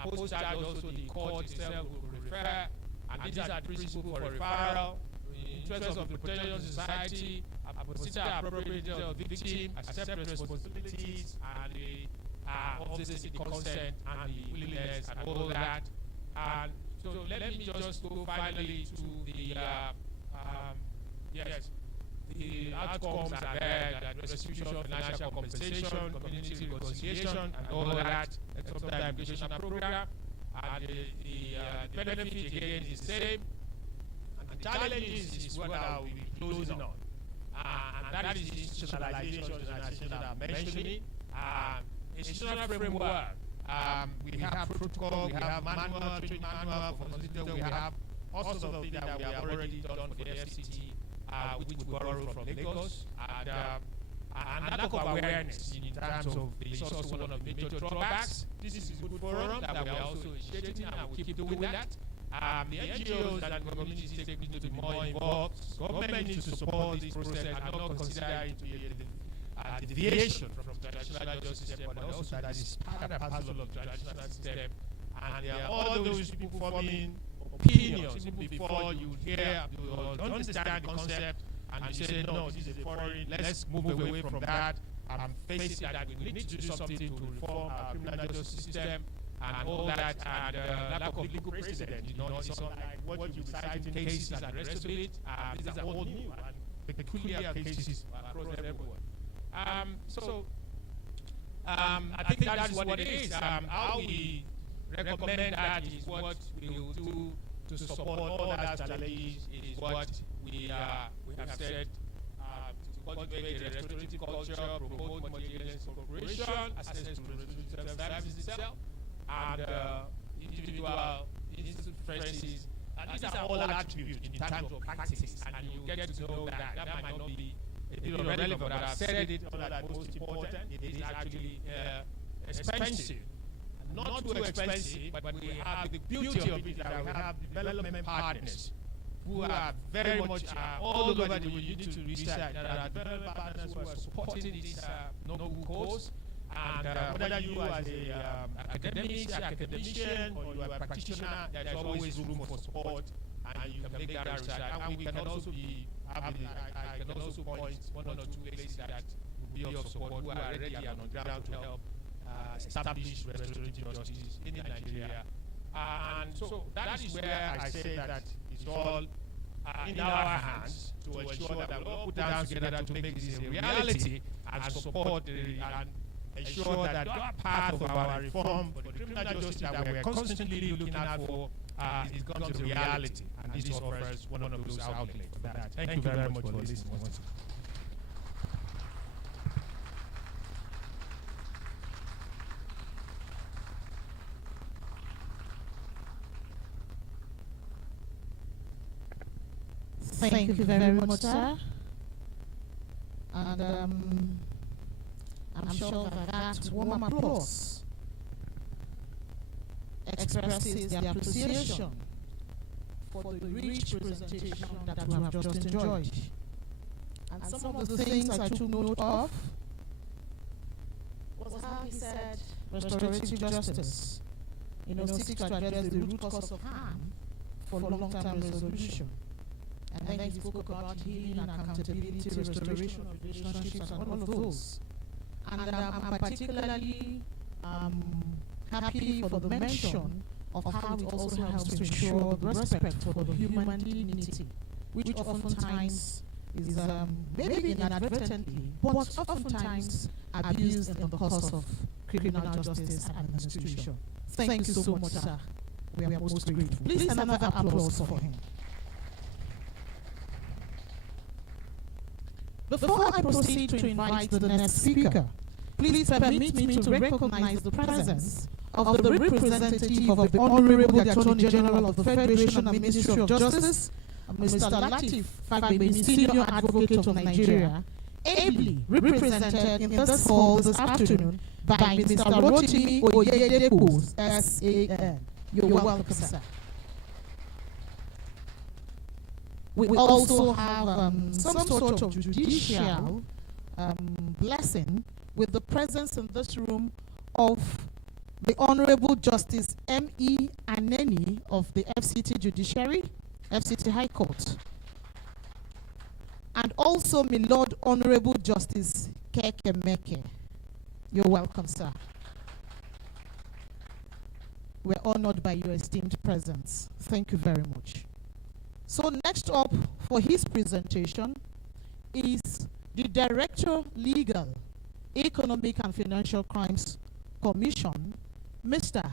post-charge also the court itself will refer. And these are the principles for referral, in interest of the protection of society, consider appropriate of the victim, accept responsibilities, and obviously the consent and the willingness and all that. And so let me just go finally to the the outcomes are there, that restitution, financial compensation, community reconciliation, and all that, and sometimes educational program. And the benefit again is the same. And the challenges is what I will be closing on. And that is the institutionalization that I'm mentioning. Institutional framework. We have protocol, we have manual, training manual for facilitator, we have all sorts of things that we have already done for the FCT. Which we borrow from Lagos, and lack of awareness in terms of the also one of the major drawbacks. This is a good forum that we are also initiating, and we'll keep doing that. The NGOs and the communities need to be more involved. Government needs to support this process and not consider it to be a deviation from the traditional justice system, but also that is part and parcel of the traditional system. And there are all those people forming opinions before you hear or understand the concept, and you say, no, this is a foreign, let's move away from that and face it that we need to do something to reform our criminal justice system and all that, and lack of legal precedent. It's not like what you cite in cases and the rest of it. These are all new and peculiar cases across everywhere. I think that is what it is. How we recommend that is what we will do to support all that challenges. It is what we have said to cultivate a restorative culture, promote multi-agency cooperation, access to restorative services itself, and individual institute friendships. These are all attributes in terms of practice, and you get to know that that might not be a bit irrelevant, but I've said it all that most important. It is actually expensive. Not too expensive, but we have the beauty of it that we have development partners who are very much all over the world. You need to research. There are development partners who are supporting this noble cause. And whether you as a academician or you are a practitioner, there is always room for support, and you can make that research. And we can also I can also point one or two places that will be of support, who are ready and on ground to help establish restorative justice in Nigeria. And so that is where I say that it's all in our hands to ensure that we all put down together to make this a reality and support and ensure that that part of our reform for the criminal justice that we're constantly looking at for it becomes a reality. And this offers one of those outlets for that. Thank you very much for listening. Thank you very much, sir. And I'm sure that warm applause expresses the appreciation for the rich presentation that we have just enjoyed. And some of the things I took note of was how he said restorative justice, seeks to address the root cause of harm for long-term resolution. And then he spoke about healing, accountability, restoration of relationships, and all of those. And I'm particularly happy for the mention of how it also helps to ensure the respect for the human dignity, which oftentimes is maybe inadvertently, but oftentimes abused in the course of criminal justice administration. Thank you so much, sir. We are most grateful. Please another applause for him. Before I proceed to invite the next speaker, please permit me to recognize the presence of the representative of the Honorable Attorney General of the Federation and Ministry of Justice, Mr. Latif Fagbemi, Senior Advocate of Nigeria, ably represented in this hall this afternoon by Mr. Rotimi Oyedepo, SAN. You're welcome, sir. We also have some sort of judicial blessing with the presence in this room of the Honorable Justice M.E. Aneni of the FCT Judiciary, FCT High Court, and also my Lord Honorable Justice Keke Meke. You're welcome, sir. We're honored by your esteemed presence. Thank you very much. So next up for his presentation is the Director Legal, Economic and Financial Crimes Commission, Mr.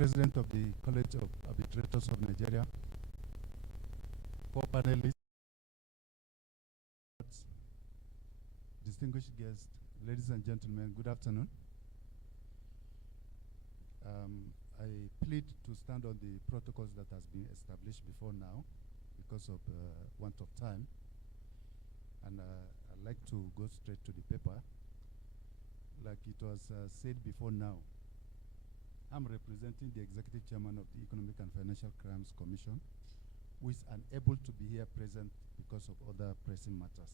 President of the College of Arbitrators of Nigeria, co-panelists, distinguished guests, ladies and gentlemen, good afternoon. I plead to stand on the protocols that has been established before now because of want of time. And I'd I'd like to go straight to the paper. Like it was said before now, I'm representing the Executive Chairman of the Economic and Financial Crimes Commission, who is unable to be here present because of other pressing matters.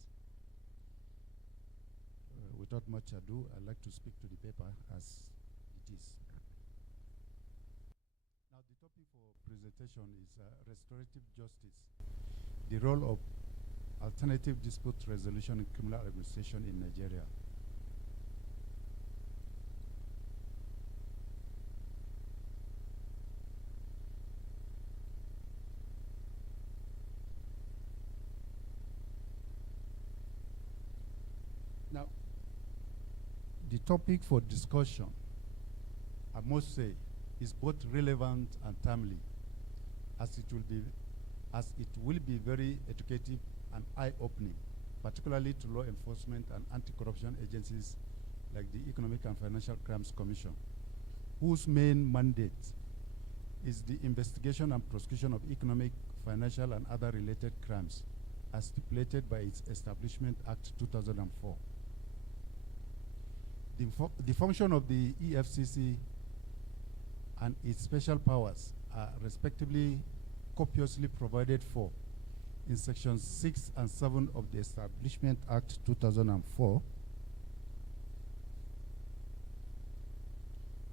Without much ado, I'd like to speak to the paper as it is. Now, the topic for presentation is restorative justice, the role of alternative dispute resolution in criminal administration in Nigeria. Now, the topic for discussion, I must say, is both relevant and timely, as it will be very educative and eye-opening, particularly to law enforcement and anti-corruption agencies like the Economic and Financial Crimes Commission, whose main mandate is the investigation and prosecution of economic, financial, and other related crimes, as stipulated by its Establishment Act 2004. The function of the EFCC and its special powers are respectively copiously provided for in sections 6 and 7 of the Establishment Act 2004,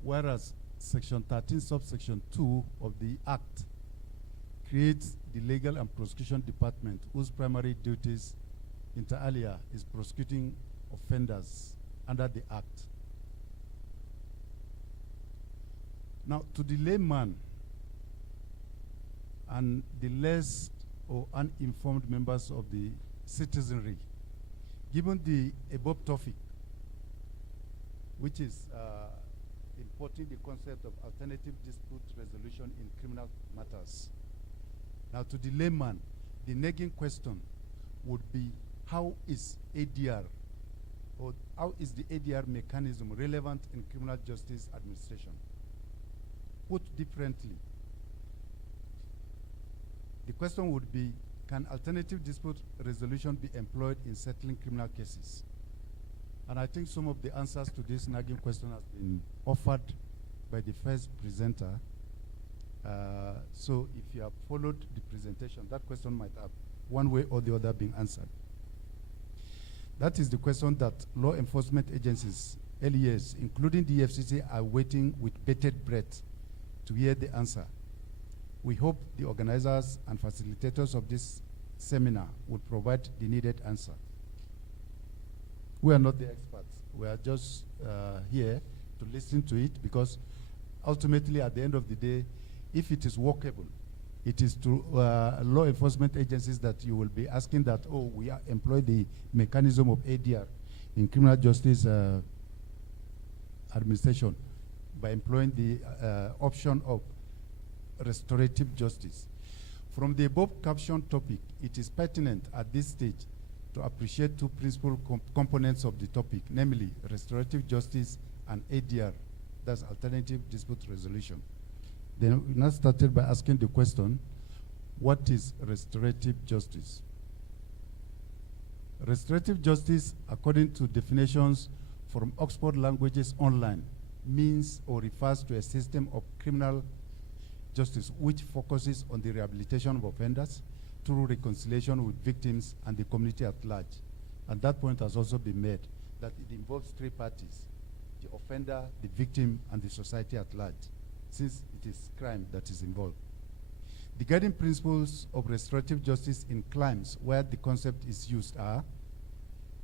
whereas section 13 subsection 2 of the Act creates the Legal and Prosecution Department, whose primary duties inter alia is prosecuting offenders under the Act. Now, to the layman and the less or uninformed members of the citizenry, given the above topic, which is importing the concept of alternative dispute resolution in criminal matters. Now, to the layman, the nagging question would be, how is ADR, or how is the ADR mechanism relevant in criminal justice administration? Put differently, the question would be, can alternative dispute resolution be employed in settling criminal cases? And I think some of the answers to this nagging question has been offered by the first presenter. So if you have followed the presentation, that question might have one way or the other been answered. That is the question that law enforcement agencies, LEAs, including the FCC, are waiting with bated breath to hear the answer. We hope the organizers and facilitators of this seminar will provide the needed answer. We are not the experts. We are just here to listen to it, because ultimately, at the end of the day, if it is workable, it is to law enforcement agencies that you will be asking that, oh, we employ the mechanism of ADR in criminal justice administration by employing the option of restorative justice. From the above captioned topic, it is pertinent at this stage to appreciate two principal components of the topic, namely restorative justice and ADR, that's alternative dispute resolution. Then we now started by asking the question, what is restorative justice? Restorative justice, according to definitions from Oxford Languages Online, means or refers to a system of criminal justice which focuses on the rehabilitation of offenders through reconciliation with victims and the community at large. And that point has also been made, that it involves three parties: the offender, the victim, and the society at large, since it is crime that is involved. The guiding principles of restorative justice in crimes where the concept is used are: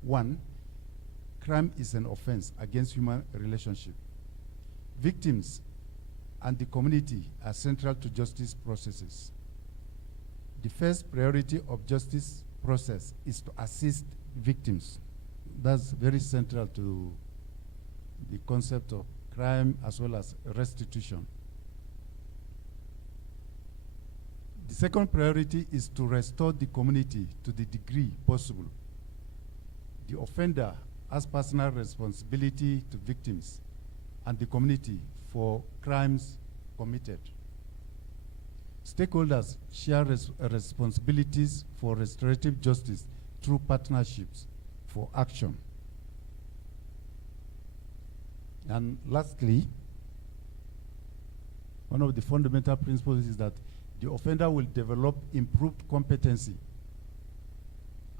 1, crime is an offense against human relationship. Victims and the community are central to justice processes. The first priority of justice process is to assist victims. That's very central to the concept of crime as well as restitution. The second priority is to restore the community to the degree possible. The offender has personal responsibility to victims and the community for crimes committed. Stakeholders share responsibilities for restorative justice through partnerships, for action. And lastly, one of the fundamental principles is that the offender will develop improved competency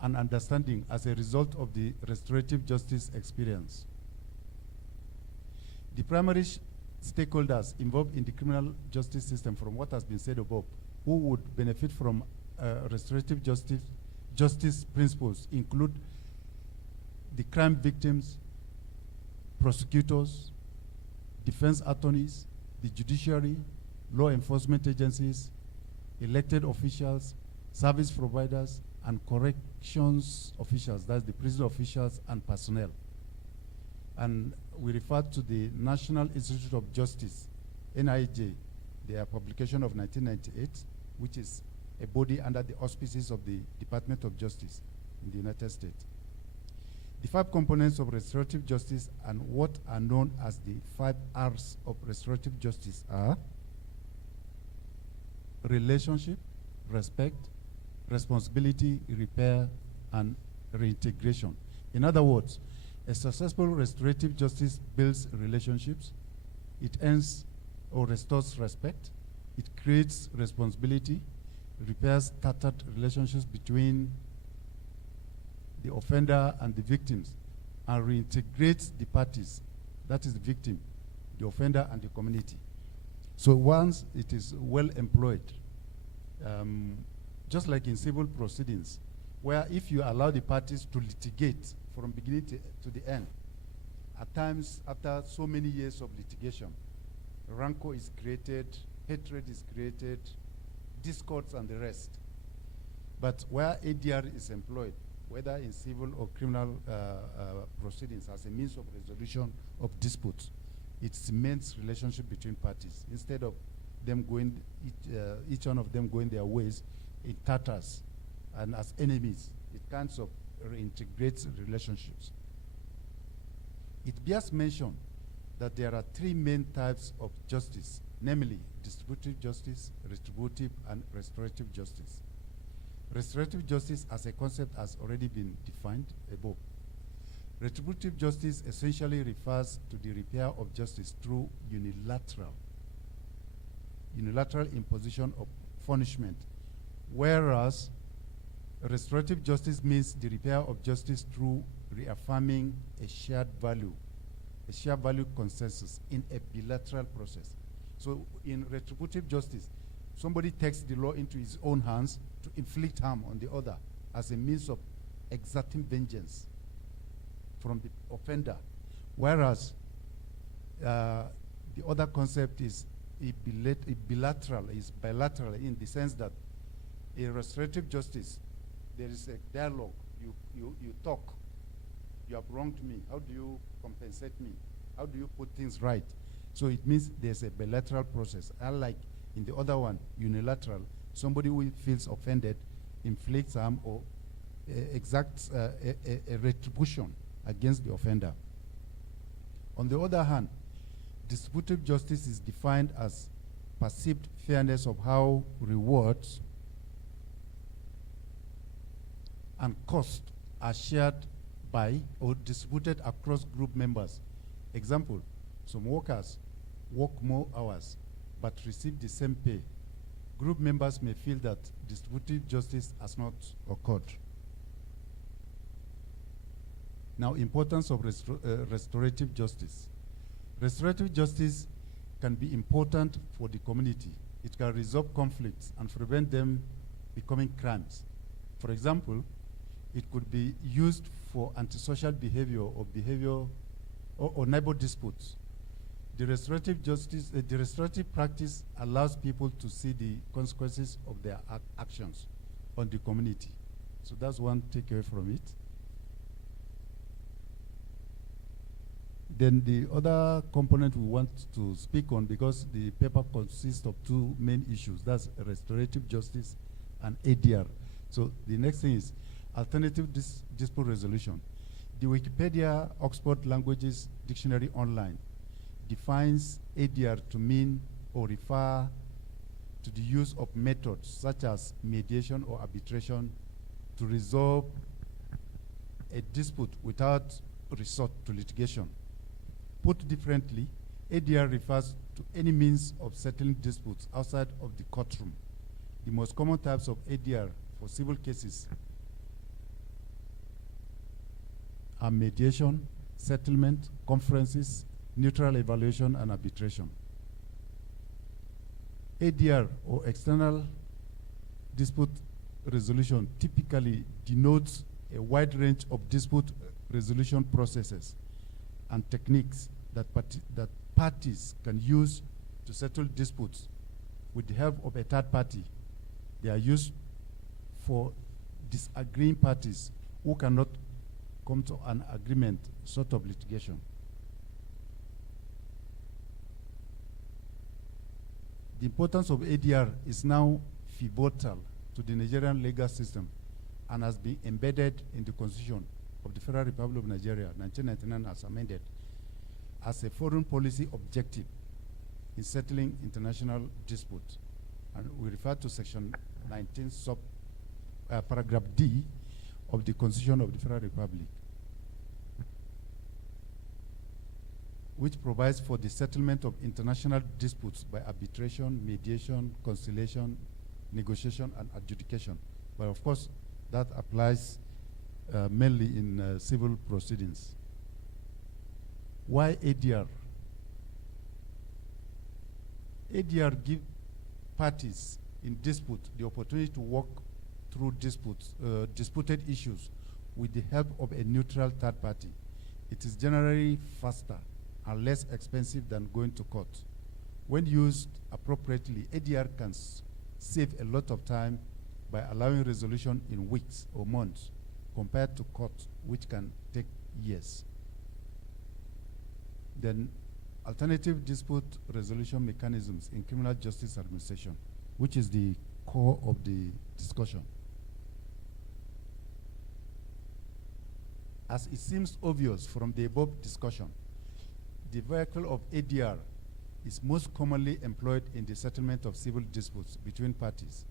and understanding as a result of the restorative justice experience. The primary stakeholders involved in the criminal justice system, from what has been said above, who would benefit from restorative justice principles include the crime victims, prosecutors, defense attorneys, the judiciary, law enforcement agencies, elected officials, service providers, and corrections officials, that's the prison officials and personnel. And we refer to the National Institute of Justice, NIJ, their publication of 1998, which is a body under the auspices of the Department of Justice in the United States. The 5 components of restorative justice and what are known as the 5 R's of restorative justice are relationship, respect, responsibility, repair, and reintegration. In other words, a successful restorative justice builds relationships, it ends or restores respect, it creates responsibility, repairs tattered relationships between the offender and the victims, and reintegrates the parties, that is the victim, the offender, and the community. So once it is well employed, just like in civil proceedings, where if you allow the parties to litigate from beginning to the end, at times after so many years of litigation, rancor is created, hatred is created, discords and the rest. But where ADR is employed, whether in civil or criminal proceedings as a means of resolution of disputes, it cements relationship between parties. Instead of them going, each one of them going their ways, it tatters, and as enemies, it kinds of reintegrates relationships. It bears mention that there are 3 main types of justice, namely distributive justice, retributive, and restorative justice. Restorative justice as a concept has already been defined above. Retributive justice essentially refers to the repair of justice through unilateral imposition of punishment, whereas restorative justice means the repair of justice through reaffirming a shared value consensus in a bilateral process. So in retributive justice, somebody takes the law into his own hands to inflict harm on the other as a means of exacting vengeance from the offender, whereas the other concept is bilateral in the sense that a restorative justice, there is a dialogue. You talk. You have wronged me. How do you compensate me? How do you put things right? So it means there's a bilateral process. Unlike in the other one, unilateral, somebody who feels offended inflicts harm or exacts a retribution against the offender. On the other hand, distributive justice is defined as perceived fairness of how rewards and cost are shared by or distributed across group members. Example, some workers work more hours but receive the same pay. Group members may feel that distributive justice has not occurred. Now, importance of restorative justice. Restorative justice can be important for the community. It can resolve conflicts and prevent them becoming crimes. For example, it could be used for antisocial behavior or neighbor disputes. The restorative practice allows people to see the consequences of their actions on the community. So that's one takeaway from it. Then the other component we want to speak on, because the paper consists of 2 main issues, that's restorative justice and ADR. So the next thing is alternative dispute resolution. The Wikipedia Oxford Languages Dictionary Online defines ADR to mean or refer to the use of methods such as mediation or arbitration to resolve a dispute without resort to litigation. Put differently, ADR refers to any means of settling disputes outside of the courtroom. The most common types of ADR for civil cases are mediation, settlement, conferences, neutral evaluation, and arbitration. ADR, or external dispute resolution, typically denotes a wide range of dispute resolution processes and techniques that parties can use to settle disputes with the help of a third party. They are used for disagreeing parties who cannot come to an agreement, sort of litigation. The importance of ADR is now pivotal to the Nigerian legal system and has been embedded in the Constitution of the Federal Republic of Nigeria, 1999, as amended, as a foreign policy objective in settling international disputes. And we refer to Section 19, paragraph D of the Constitution of the Federal Republic, which provides for the settlement of international disputes by arbitration, mediation, conciliation, negotiation, and adjudication. But of course, that applies mainly in civil proceedings. Why ADR? ADR gives parties in dispute the opportunity to work through disputed issues with the help of a neutral third party. It is generally faster and less expensive than going to court. When used appropriately, ADR can save a lot of time by allowing resolution in weeks or months compared to court, which can take years. Then alternative dispute resolution mechanisms in criminal justice administration, which is the core of the discussion. As it seems obvious from the above discussion, the vehicle of ADR is most commonly employed in the settlement of civil disputes between parties,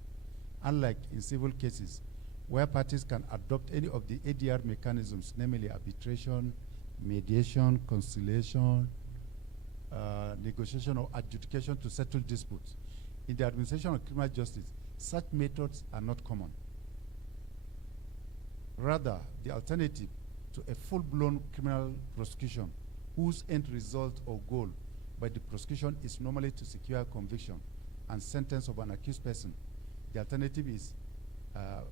unlike in civil cases, where parties can adopt any of the ADR mechanisms, namely arbitration, mediation, conciliation, negotiation, or adjudication to settle disputes. In the administration of criminal justice, such methods are not common. Rather, the alternative to a full-blown criminal prosecution, whose end result or goal by the prosecution is normally to secure conviction and sentence of an accused person, the alternative is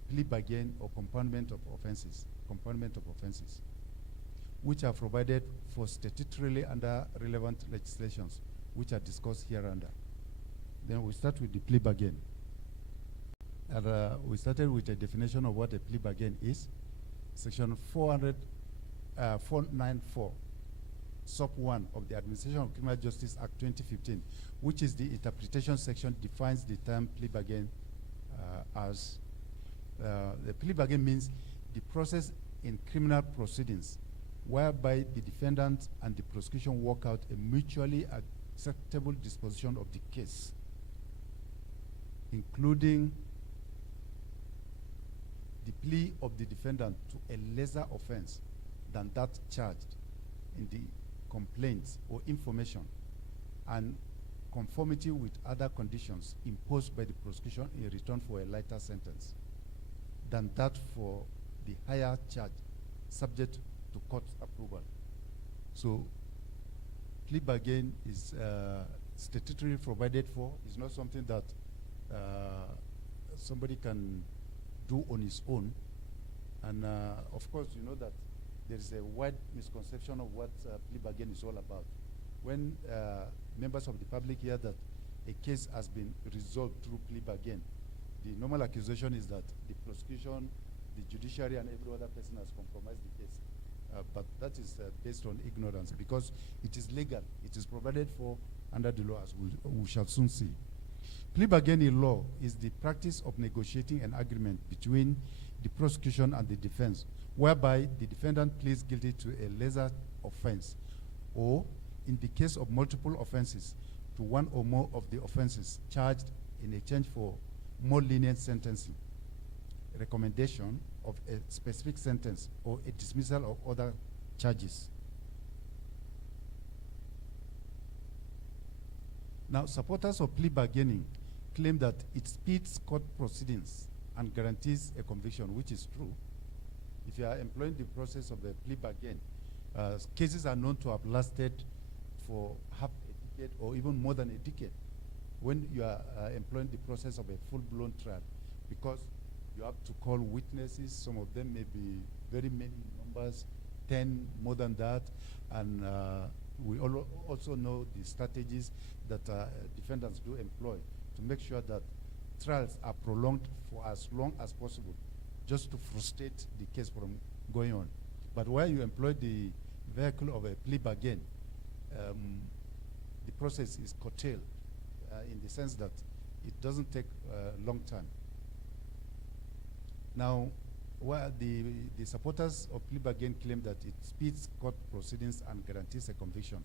plea bargain or compoundment of offenses, which are provided for statutorily under relevant legislations, which are discussed hereunder. Then we start with the plea bargain. And we started with a definition of what a plea bargain is. Section 494, sub 1 of the Administration of Criminal Justice Act 2015, which is the interpretation section, defines the term plea bargain as the plea bargain means the process in criminal proceedings whereby the defendant and the prosecution work out a mutually acceptable disposition of the case, including the plea of the defendant to a lesser offense than that charged in the complaints or information, and conformity with other conditions imposed by the prosecution in return for a lighter sentence than that for the higher charge, subject to court approval. So plea bargain is statutorily provided for. It's not something that somebody can do on his own. And of course, you know that there is a wide misconception of what plea bargain is all about. When members of the public hear that a case has been resolved through plea bargain, the normal accusation is that the prosecution, the judiciary, and every other person has compromised the case. But that is based on ignorance, because it is legal. It is provided for under the law, as we shall soon see. Plea bargain in law is the practice of negotiating an agreement between the prosecution and the defense, whereby the defendant pleads guilty to a lesser offense, or in the case of multiple offenses, to one or more of the offenses charged in exchange for more lenient sentencing, recommendation, of a specific sentence or a dismissal of other charges. Now, supporters of plea bargaining claim that it speeds court proceedings and guarantees a conviction, which is true. If you are employing the process of a plea bargain, cases are known to have lasted for half a decade or even more than a decade when you are employing the process of a full-blown trial, because you have to call witnesses. Some of them may be very many numbers, 10, more than that, and we also know the strategies that defendants do employ to make sure that trials are prolonged for as long as possible, just to frustrate the case from going on. But where you employ the vehicle of a plea bargain, the process is curtailed in the sense that it doesn't take a long time. Now, where the supporters of plea bargain claim that it speeds court proceedings and guarantees a conviction,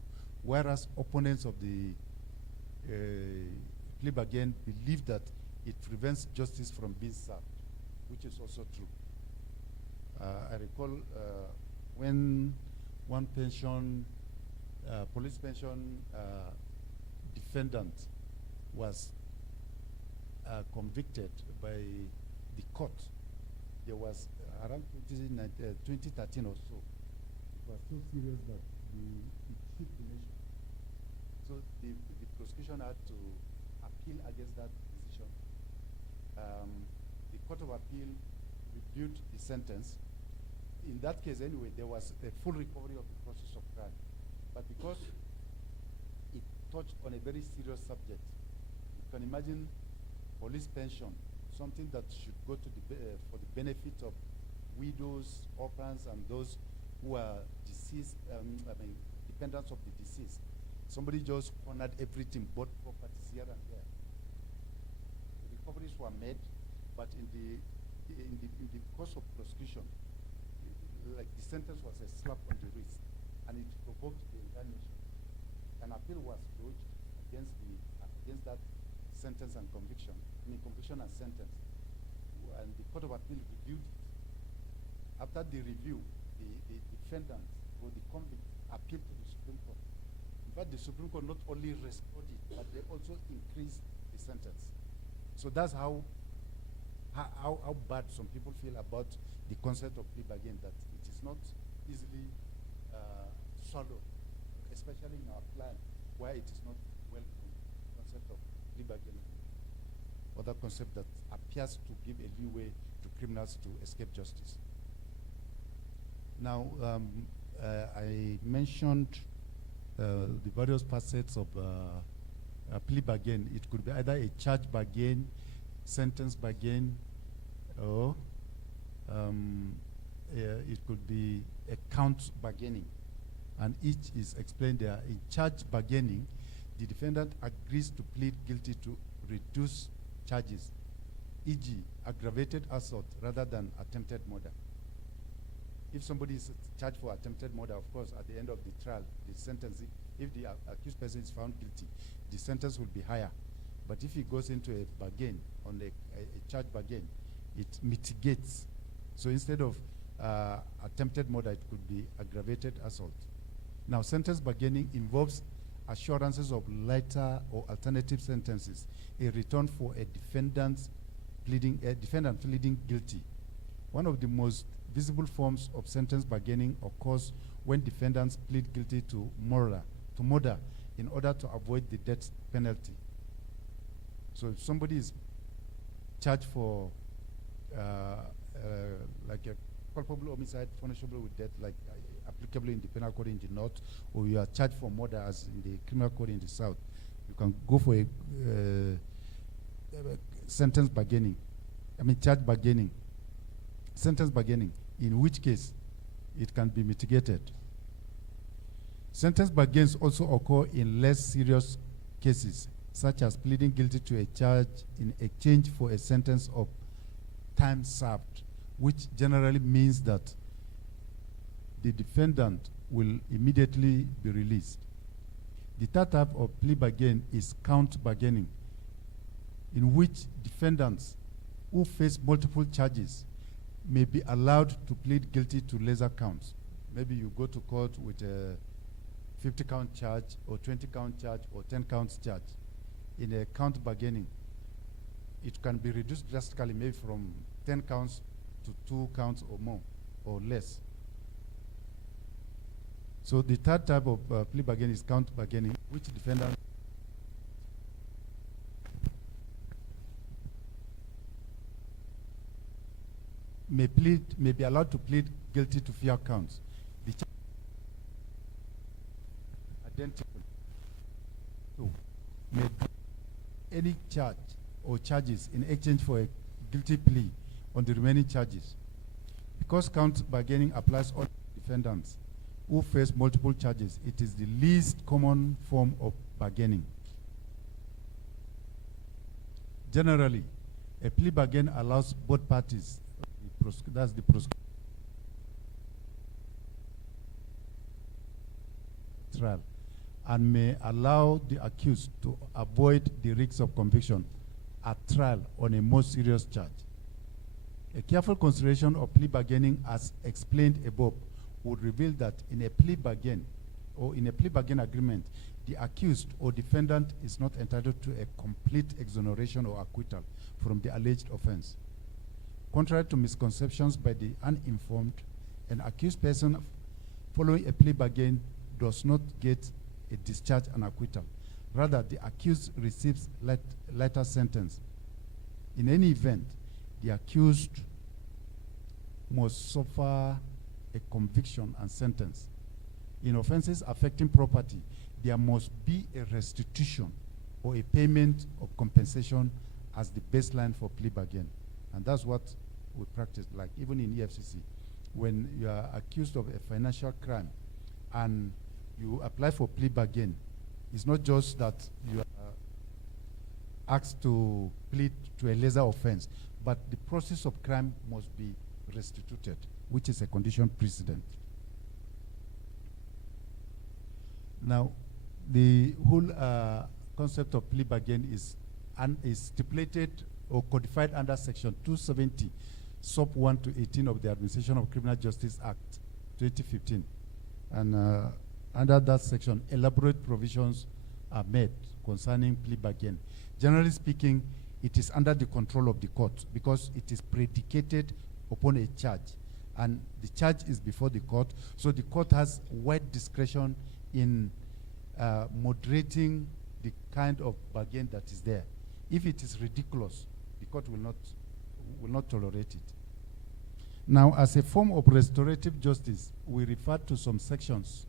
whereas opponents of the plea bargain believe that it prevents justice from being served, which is also true. I recall when one police pension defendant was convicted by the court. There was around 2013 or so. It was so serious that it shook the nation. So the prosecution had to appeal against that decision. The Court of Appeal reviewed the sentence. In that case, anyway, there was a full recovery of the process of crime. But because it touched on a very serious subject, you can imagine police pension, something that should go to for the benefit of widows, orphans, and those who are deceased, dependents of the deceased. Somebody just cornered everything, bought properties here and there. The recoveries were made, but in the course of prosecution, like the sentence was a slap on the wrist, and it provoked the entire nation. An appeal was lodged against that sentence and conviction. Conviction and sentence, and the Court of Appeal reviewed it. After the review, the defendant or the convict appealed to the Supreme Court. In fact, the Supreme Court not only restored it, but they also increased the sentence. So that's how bad some people feel about the concept of plea bargain, that it is not easily swallowed, especially in our plan, where it is not welcome, the concept of plea bargaining, or that concept that appears to give a leeway to criminals to escape justice. Now, I mentioned the various facets of a plea bargain. It could be either a charge bargain, sentence bargain, or it could be a count bargaining. And each is explained there. In charge bargaining, the defendant agrees to plead guilty to reduce charges, e.g. aggravated assault rather than attempted murder. If somebody is charged for attempted murder, of course, at the end of the trial, the sentence, if the accused person is found guilty, the sentence will be higher. But if he goes into a bargain, on a charge bargain, it mitigates. So instead of attempted murder, it could be aggravated assault. Now, sentence bargaining involves assurances of lighter or alternative sentences in return for a defendant pleading guilty. One of the most visible forms of sentence bargaining occurs when defendants plead guilty to murder in order to avoid the death penalty. So if somebody is charged for like a culpable homicide punishable with death, like applicable in the penal code in the north, or you are charged for murder as in the criminal code in the south, you can go for a sentence bargaining. Charge bargaining. Sentence bargaining, in which case it can be mitigated. Sentence bargains also occur in less serious cases, such as pleading guilty to a charge in exchange for a sentence of time served, which generally means that the defendant will immediately be released. The third type of plea bargain is count bargaining, in which defendants who face multiple charges may be allowed to plead guilty to lesser counts. Maybe you go to court with a 50 count charge or 20 count charge or 10 counts charge. In a count bargaining, it can be reduced drastically, maybe from 10 counts to 2 counts or more or less. So the third type of plea bargaining is count bargaining, which defendant may be allowed to plead guilty to fewer counts. The identical to may any charge or charges in exchange for a guilty plea on the remaining charges. Because count bargaining applies all defendants who face multiple charges, it is the least common form of bargaining. Generally, a plea bargain allows both parties, that's the trial, and may allow the accused to avoid the risks of conviction at trial on a more serious charge. A careful consideration of plea bargaining, as explained above, would reveal that in a plea bargain or in a plea bargain agreement, the accused or defendant is not entitled to a complete exoneration or acquittal from the alleged offense. Contrary to misconceptions by the uninformed, an accused person following a plea bargain does not get a discharge and acquittal. Rather, the accused receives lighter sentence. In any event, the accused must suffer a conviction and sentence. In offenses affecting property, there must be a restitution or a payment of compensation as the baseline for plea bargain. And that's what we practice, like even in EFCC. When you are accused of a financial crime and you apply for plea bargain, it's not just that you are asked to plead to a lesser offense, but the process of crime must be restituted, which is a condition precedent. Now, the whole concept of plea bargain is stipulated or codified under Section 270, Sub 1 to 18 of the Administration of Criminal Justice Act 2015. And under that section, elaborate provisions are made concerning plea bargain. Generally speaking, it is under the control of the court because it is predicated upon a charge, and the charge is before the court, so the court has wide discretion in moderating the kind of bargain that is there. If it is ridiculous, the court will not tolerate it. Now, as a form of restorative justice, we refer to some sections.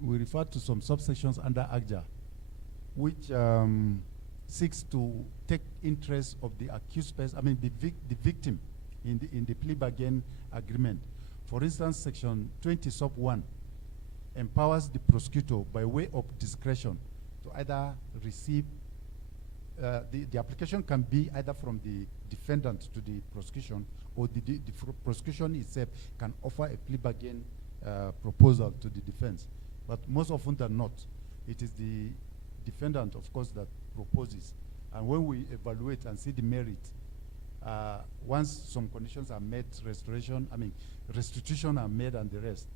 We refer to some subsections under ACJA, which seeks to take interest of the accused person, the victim in the plea bargain agreement. For instance, Section 20 Sub 1 empowers the prosecutor by way of discretion to either receive, the application can be either from the defendant to the prosecution, or the prosecution itself can offer a plea bargain proposal to the defense. But most often than not, it is the defendant, of course, that proposes. And when we evaluate and see the merit, once some conditions are met, restitution are made and the rest,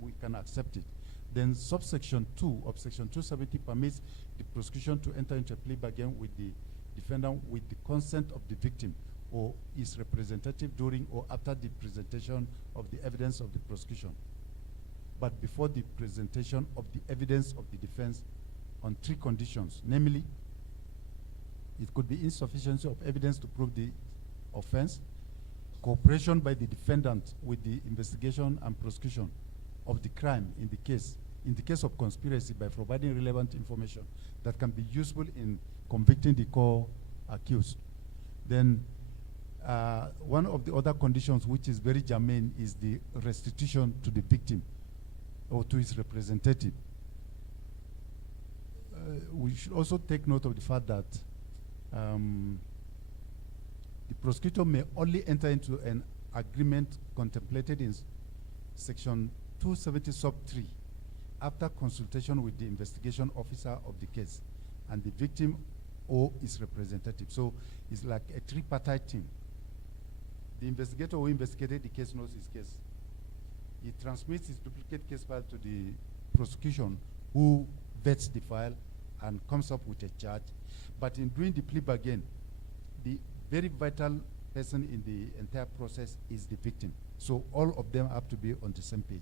we can accept it. Then subsection 2 of Section 270 permits the prosecution to enter into a plea bargain with the defendant with the consent of the victim or his representative during or after the presentation of the evidence of the prosecution, but before the presentation of the evidence of the defense on 3 conditions, namely, it could be insufficiency of evidence to prove the offense, cooperation by the defendant with the investigation and prosecution of the crime in the case of conspiracy by providing relevant information that can be useful in convicting the co-accused. Then one of the other conditions which is very germane is the restitution to the victim or to his representative. We should also take note of the fact that the prosecutor may only enter into an agreement contemplated in Section 270 Sub 3 after consultation with the investigation officer of the case and the victim or his representative. So it's like a tripartite team. The investigator who investigated the case knows his case. He transmits his duplicate case file to the prosecution, who vets the file and comes up with a charge. But in doing the plea bargain, the very vital person in the entire process is the victim. So all of them have to be on the same page.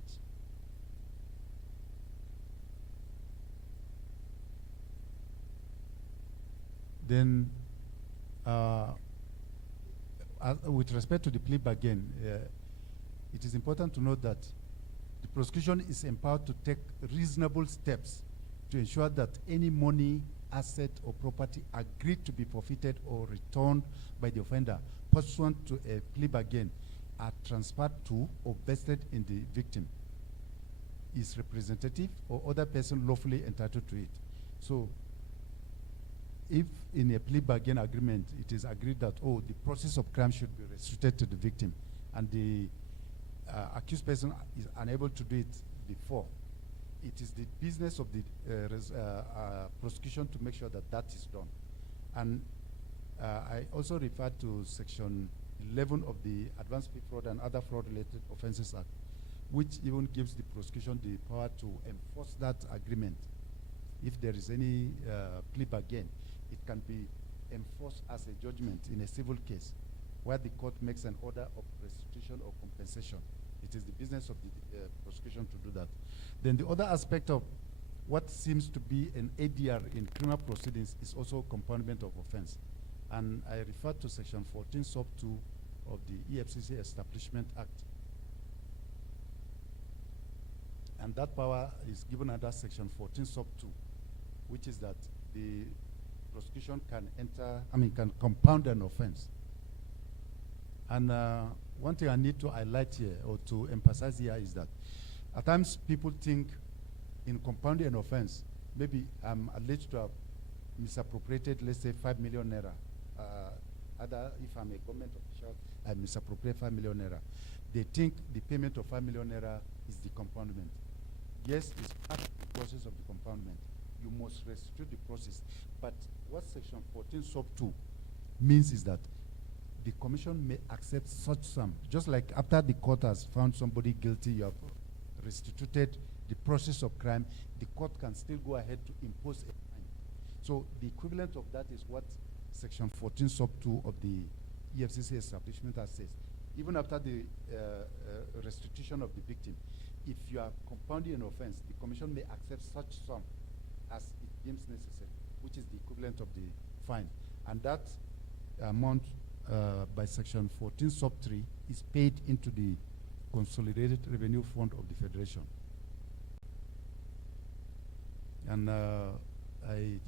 Then, with respect to the plea bargain, it is important to note that the prosecution is empowered to take reasonable steps to ensure that any money, asset, or property agreed to be forfeited or returned by the offender pursuant to a plea bargain are transferred to or vested in the victim, his representative, or other person lawfully entitled to it. So, if in a plea bargain agreement it is agreed that, oh, the process of crime should be restricted to the victim, and the accused person is unable to do it before, it is the business of the prosecution to make sure that that is done. And I also refer to Section 11 of the Advanced Fee Fraud and Other Fraud-Related Offences Act, which even gives the prosecution the power to enforce that agreement. If there is any plea bargain, it can be enforced as a judgment in a civil case where the court makes an order of restitution or compensation. It is the business of the prosecution to do that. Then the other aspect of what seems to be an ADR in criminal proceedings is also compoundment of offense. And I refer to Section 14 sub 2 of the EFCC Establishment Act. And that power is given under Section 14 sub 2, which is that the prosecution can compound an offense. And one thing I need to highlight here, or to emphasize here, is that at times people think in compounding an offense, maybe I'm alleged to have misappropriated, let's say, 5 million naira. Other, if I'm a government official, I misappropriate 5 million naira. They think the payment of 5 million naira is the compoundment. Yes, it's part of the process of the compoundment. You must restitute the process. But what Section 14 sub 2 means is that the commission may accept such sum. Just like after the court has found somebody guilty, you have restituted the process of crime, the court can still go ahead to impose a fine. So the equivalent of that is what Section 14 sub 2 of the EFCC Establishment Act says. Even after the restitution of the victim, if you are compounding an offense, the commission may accept such sum as it deems necessary, which is the equivalent of the fine. And that amount by Section 14 sub 3 is paid into the Consolidated Revenue Fund of the Federation. And I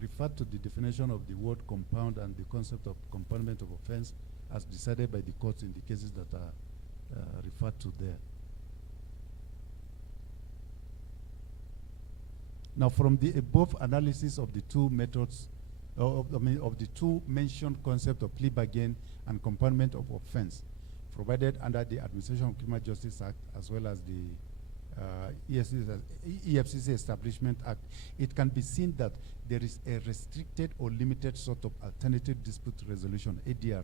refer to the definition of the word compound and the concept of compoundment of offense as decided by the courts in the cases that are referred to there. Now, from the above analysis of the two methods, of the two mentioned concepts of plea bargain and compoundment of offense provided under the Administration of Criminal Justice Act as well as the EFCC Establishment Act, it can be seen that there is a restricted or limited sort of alternative dispute resolution, ADR,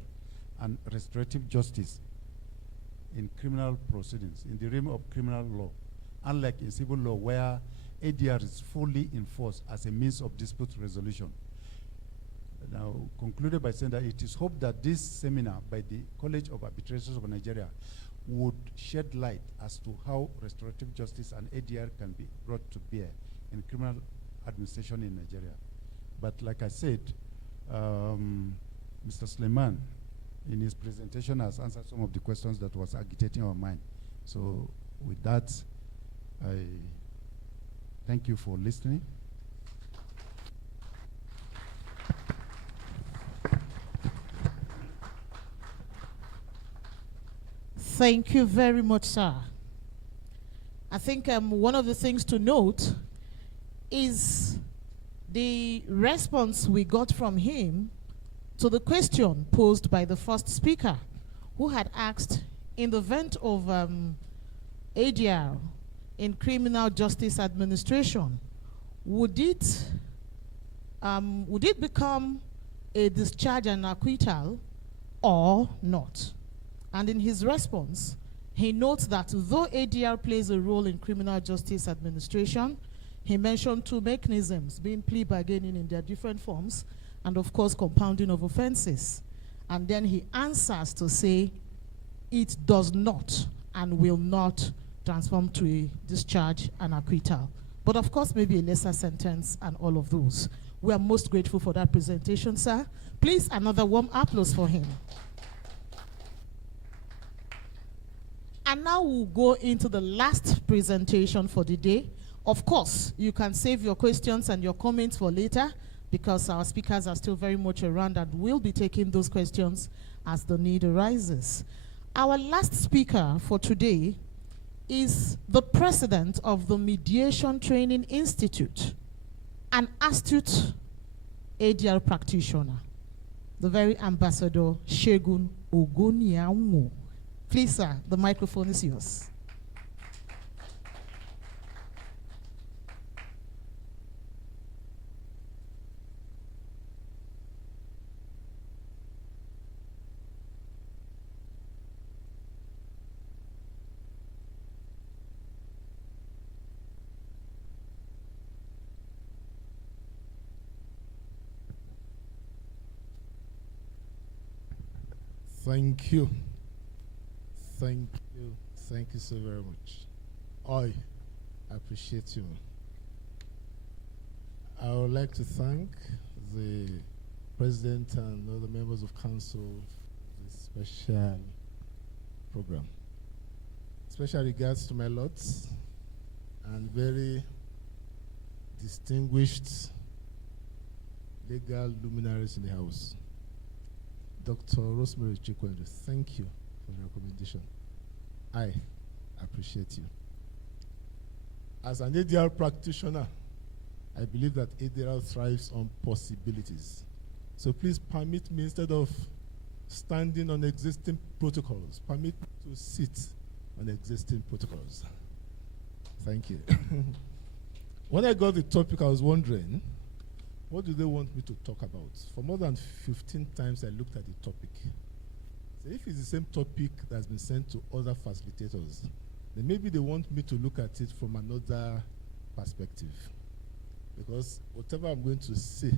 and restorative justice in criminal proceedings, in the realm of criminal law, unlike in civil law where ADR is fully enforced as a means of dispute resolution. Now, concluded by saying that it is hoped that this seminar by the College of Arbitrators of Nigeria would shed light as to how restorative justice and ADR can be brought to bear in criminal administration in Nigeria. But like I said, Mr. Suleiman, in his presentation, has answered some of the questions that was agitating our mind. So with that, I thank you for listening. Thank you very much, sir. I think one of the things to note is the response we got from him to the question posed by the first speaker, who had asked, in the event of ADR in criminal justice administration, would it would it become a discharge and acquittal or not? And in his response, he notes that though ADR plays a role in criminal justice administration, he mentioned two mechanisms, being plea bargaining in their different forms, and of course compounding of offenses. And then he answers to say it does not and will not transform to a discharge and acquittal. But of course, maybe a lesser sentence and all of those. We are most grateful for that presentation, sir. Please, another warm applause for him. And now we'll go into the last presentation for the day. Of course, you can save your questions and your comments for later because our speakers are still very much around and will be taking those questions as the need arises. Our last speaker for today is the president of the Mediation Training Institute, an astute ADR practitioner, the very ambassador Segun Ogoniaunwo. Please, sir, the microphone is yours. Thank you. Thank you. Thank you so very much. I appreciate you. I would like to thank the President and all the members of Council for this special program. Special regards to my lots and very distinguished legal luminaries in the House. Dr. Rosemary Chikwendo, thank you for the recommendation. I appreciate you. As an ADR practitioner, I believe that ADR thrives on possibilities. So please permit me, instead of standing on existing protocols, permit me to sit on existing protocols. Thank you. When I got the topic, I was wondering, what do they want me to talk about? For more than 15 times, I looked at the topic. So if it's the same topic that's been sent to other facilitators, then maybe they want me to look at it from another perspective. Because whatever I'm going to say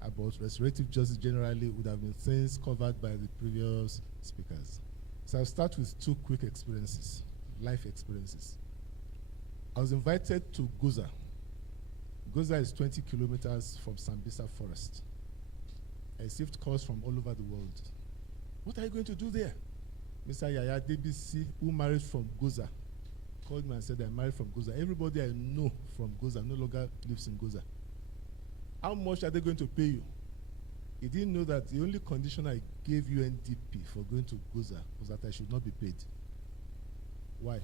about restorative justice generally would have been things covered by the previous speakers. So I'll start with two quick experiences, life experiences. I was invited to Goza. Goza is 20 kilometers from Sambisa Forest. I received calls from all over the world. What are you going to do there? Mr. Yaya DBC, who married from Goza, called me and said, I married from Goza. Everybody I know from Goza no longer lives in Goza. How much are they going to pay you? He didn't know that the only condition I gave UNDP for going to Goza was that I should not be paid. Why?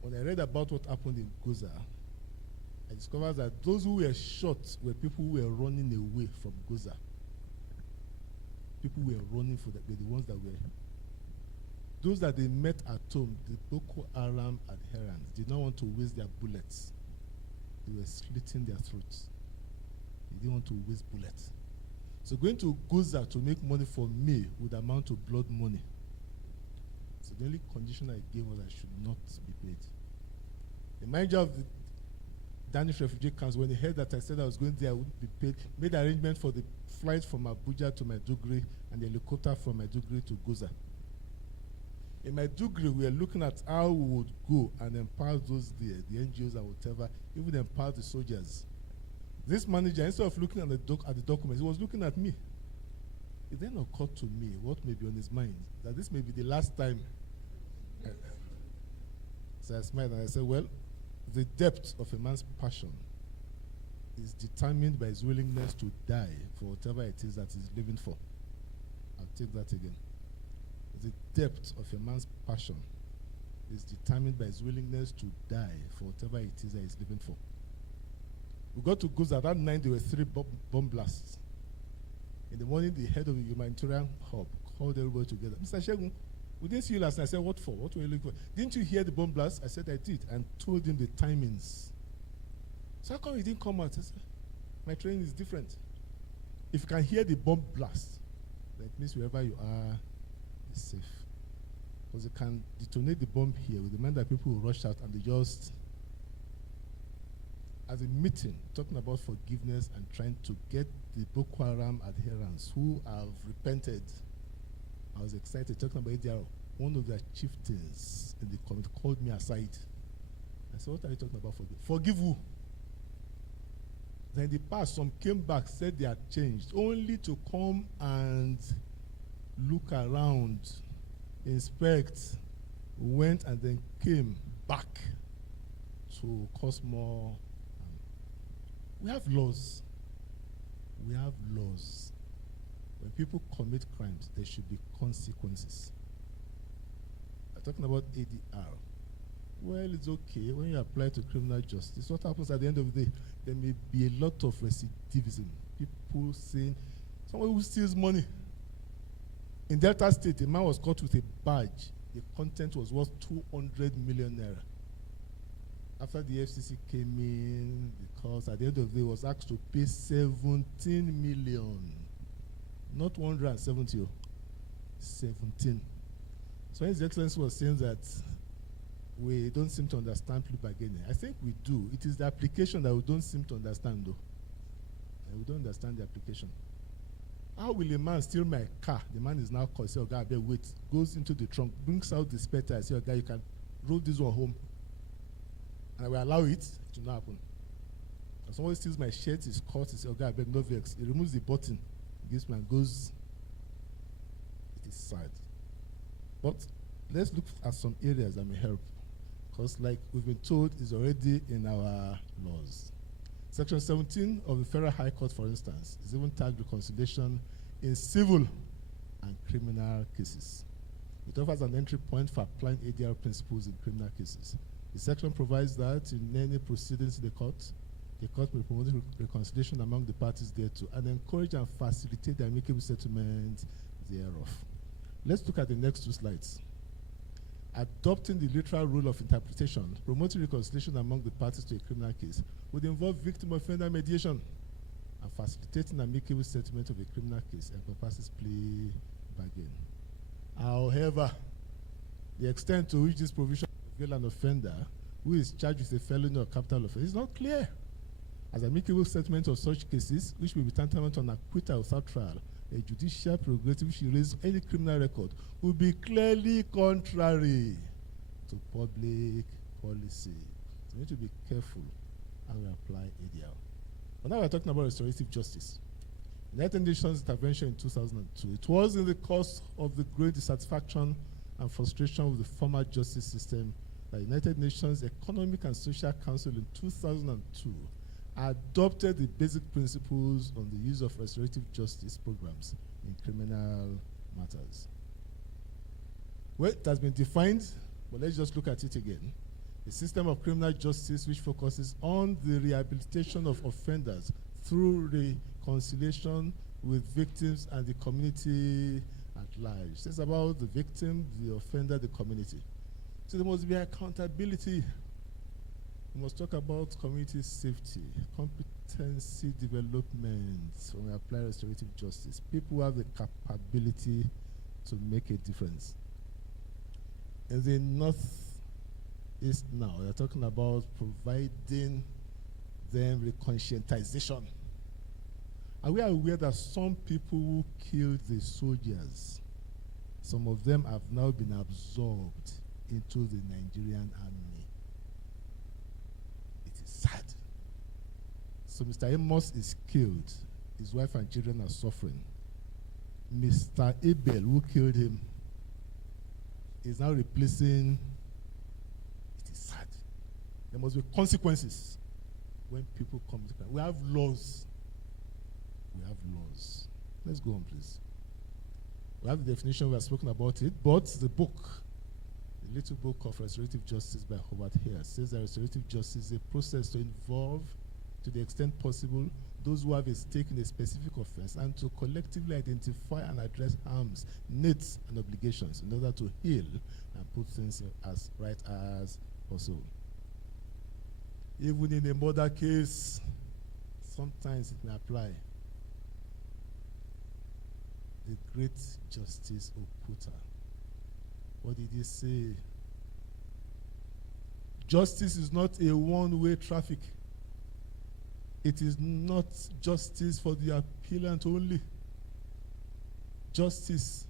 When I read about what happened in Goza, I discovered that those who were shot were people who were running away from Goza. People who were running for were the ones that were. Those that they met at home, the Boko Haram adherents, did not want to waste their bullets. They were slitting their throats. They didn't want to waste bullets. So going to Goza to make money for me would amount to blood money. So the only condition I gave was I should not be paid. The manager of the Danish refugee camps, when he heard that I said I was going there, I wouldn't be paid, made arrangement for the flight from Abuja to Maiduguri and the helicopter from Maiduguri to Goza. In Maiduguri, we are looking at how we would go and empower those there, the NGOs and whatever, even empower the soldiers. This manager, instead of looking at the documents, he was looking at me. It then occurred to me what may be on his mind, that this may be the last time. So I smiled and I said, well, the depth of a man's passion is determined by his willingness to die for whatever it is that he's living for. I'll take that again. The depth of a man's passion is determined by his willingness to die for whatever it is that he's living for. We got to Goza. That night there were 3 bomb blasts. In the morning, the head of the humanitarian hub called everybody together. Mr. Segun, we didn't see you last night. I said, what for? What were you looking for? Didn't you hear the bomb blast? I said, I did, and told him the timings. So how come he didn't come out? I said, My training is different. If you can hear the bomb blast, that means wherever you are is safe. Because you can detonate the bomb here with the mind that people will rush out and they just, as a meeting, talking about forgiveness and trying to get the Boko Haram adherents who have repented. I was excited talking about ADR. One of their chieftains in the committee called me aside. I said, what are you talking about? Forgive who? Then in the past, some came back, said they had changed, only to come and look around, inspect, went and then came back to cause more. We have laws. We have laws. When people commit crimes, there should be consequences. I'm talking about ADR. Well, it's okay when you apply to criminal justice. What happens at the end of the day? There may be a lot of recidivism. People saying, someone who steals money. In Delta State, a man was caught with a badge. The content was worth 200 million naira. After the FCC came in, because at the end of the day, was asked to pay 17 million. Not 170, 17. So His Excellency was saying that we don't seem to understand plea bargaining. I think we do. It is the application that we don't seem to understand, though. And we don't understand the application. How will a man steal my car? The man is now called, say, oh, God, wait. Goes into the trunk, brings out the spare tire, say, oh, God, you can roll this one home. And I will allow it to not happen. If someone steals my shirt, his coat, he says, oh, God, no vex. He removes the button, gives me and goes. It is sad. But let's look at some areas that may help. Because like we've been told, is already in our laws. Section 17 of the Federal High Court, for instance, is even tagged reconciliation in civil and criminal cases. It offers an entry point for applying ADR principles in criminal cases. The section provides that in any proceedings in the court may promote reconciliation among the parties thereto and encourage and facilitate the amicable settlement thereof. Let's look at the next two slides. Adopting the literal rule of interpretation, promoting reconciliation among the parties to a criminal case would involve victim-offender mediation, and facilitating amicable settlement of a criminal case encompasses plea bargain. However, the extent to which this provision will an offender who is charged with a felony or capital offense is not clear. As amicable settlement of such cases, which will be tantamount to an acquittal without trial, a judicial prerogative which erases any criminal record will be clearly contrary to public policy. So we need to be careful how we apply ADR. But now we're talking about restorative justice. United Nations intervention in 2002. It was in the course of the great dissatisfaction and frustration with the former justice system that United Nations Economic and Social Council in 2002 adopted the basic principles on the use of restorative justice programs in criminal matters. Well, it has been defined, but let's just look at it again. A system of criminal justice which focuses on the rehabilitation of offenders through reconciliation with victims and the community at large. It's about the victim, the offender, the community. So there must be accountability. We must talk about community safety, competency development when we apply restorative justice. People who have the capability to make a difference. In the Northeast now, we are talking about providing them conscientization. Are we aware that some people who killed the soldiers, some of them have now been absorbed into the Nigerian army? Sad. So Mr. Amos is killed. His wife and children are suffering. Mr. Abel, who killed him, is now replacing. It is sad. There must be consequences when people come to crime. We have laws. We have laws. Let's go on, please. We have the definition, we have spoken about it, but the book, the little book of Restorative Justice by Howard Hare, says that restorative justice is a process to involve, to the extent possible, those who have a stake in a specific offense and to collectively identify and address harms, needs, and obligations in order to heal and put things as right as possible. Even in a murder case, sometimes it may apply. The great Justice Okuta. What did he say? Justice is not a one-way traffic. It is not justice for the appellant only. Justice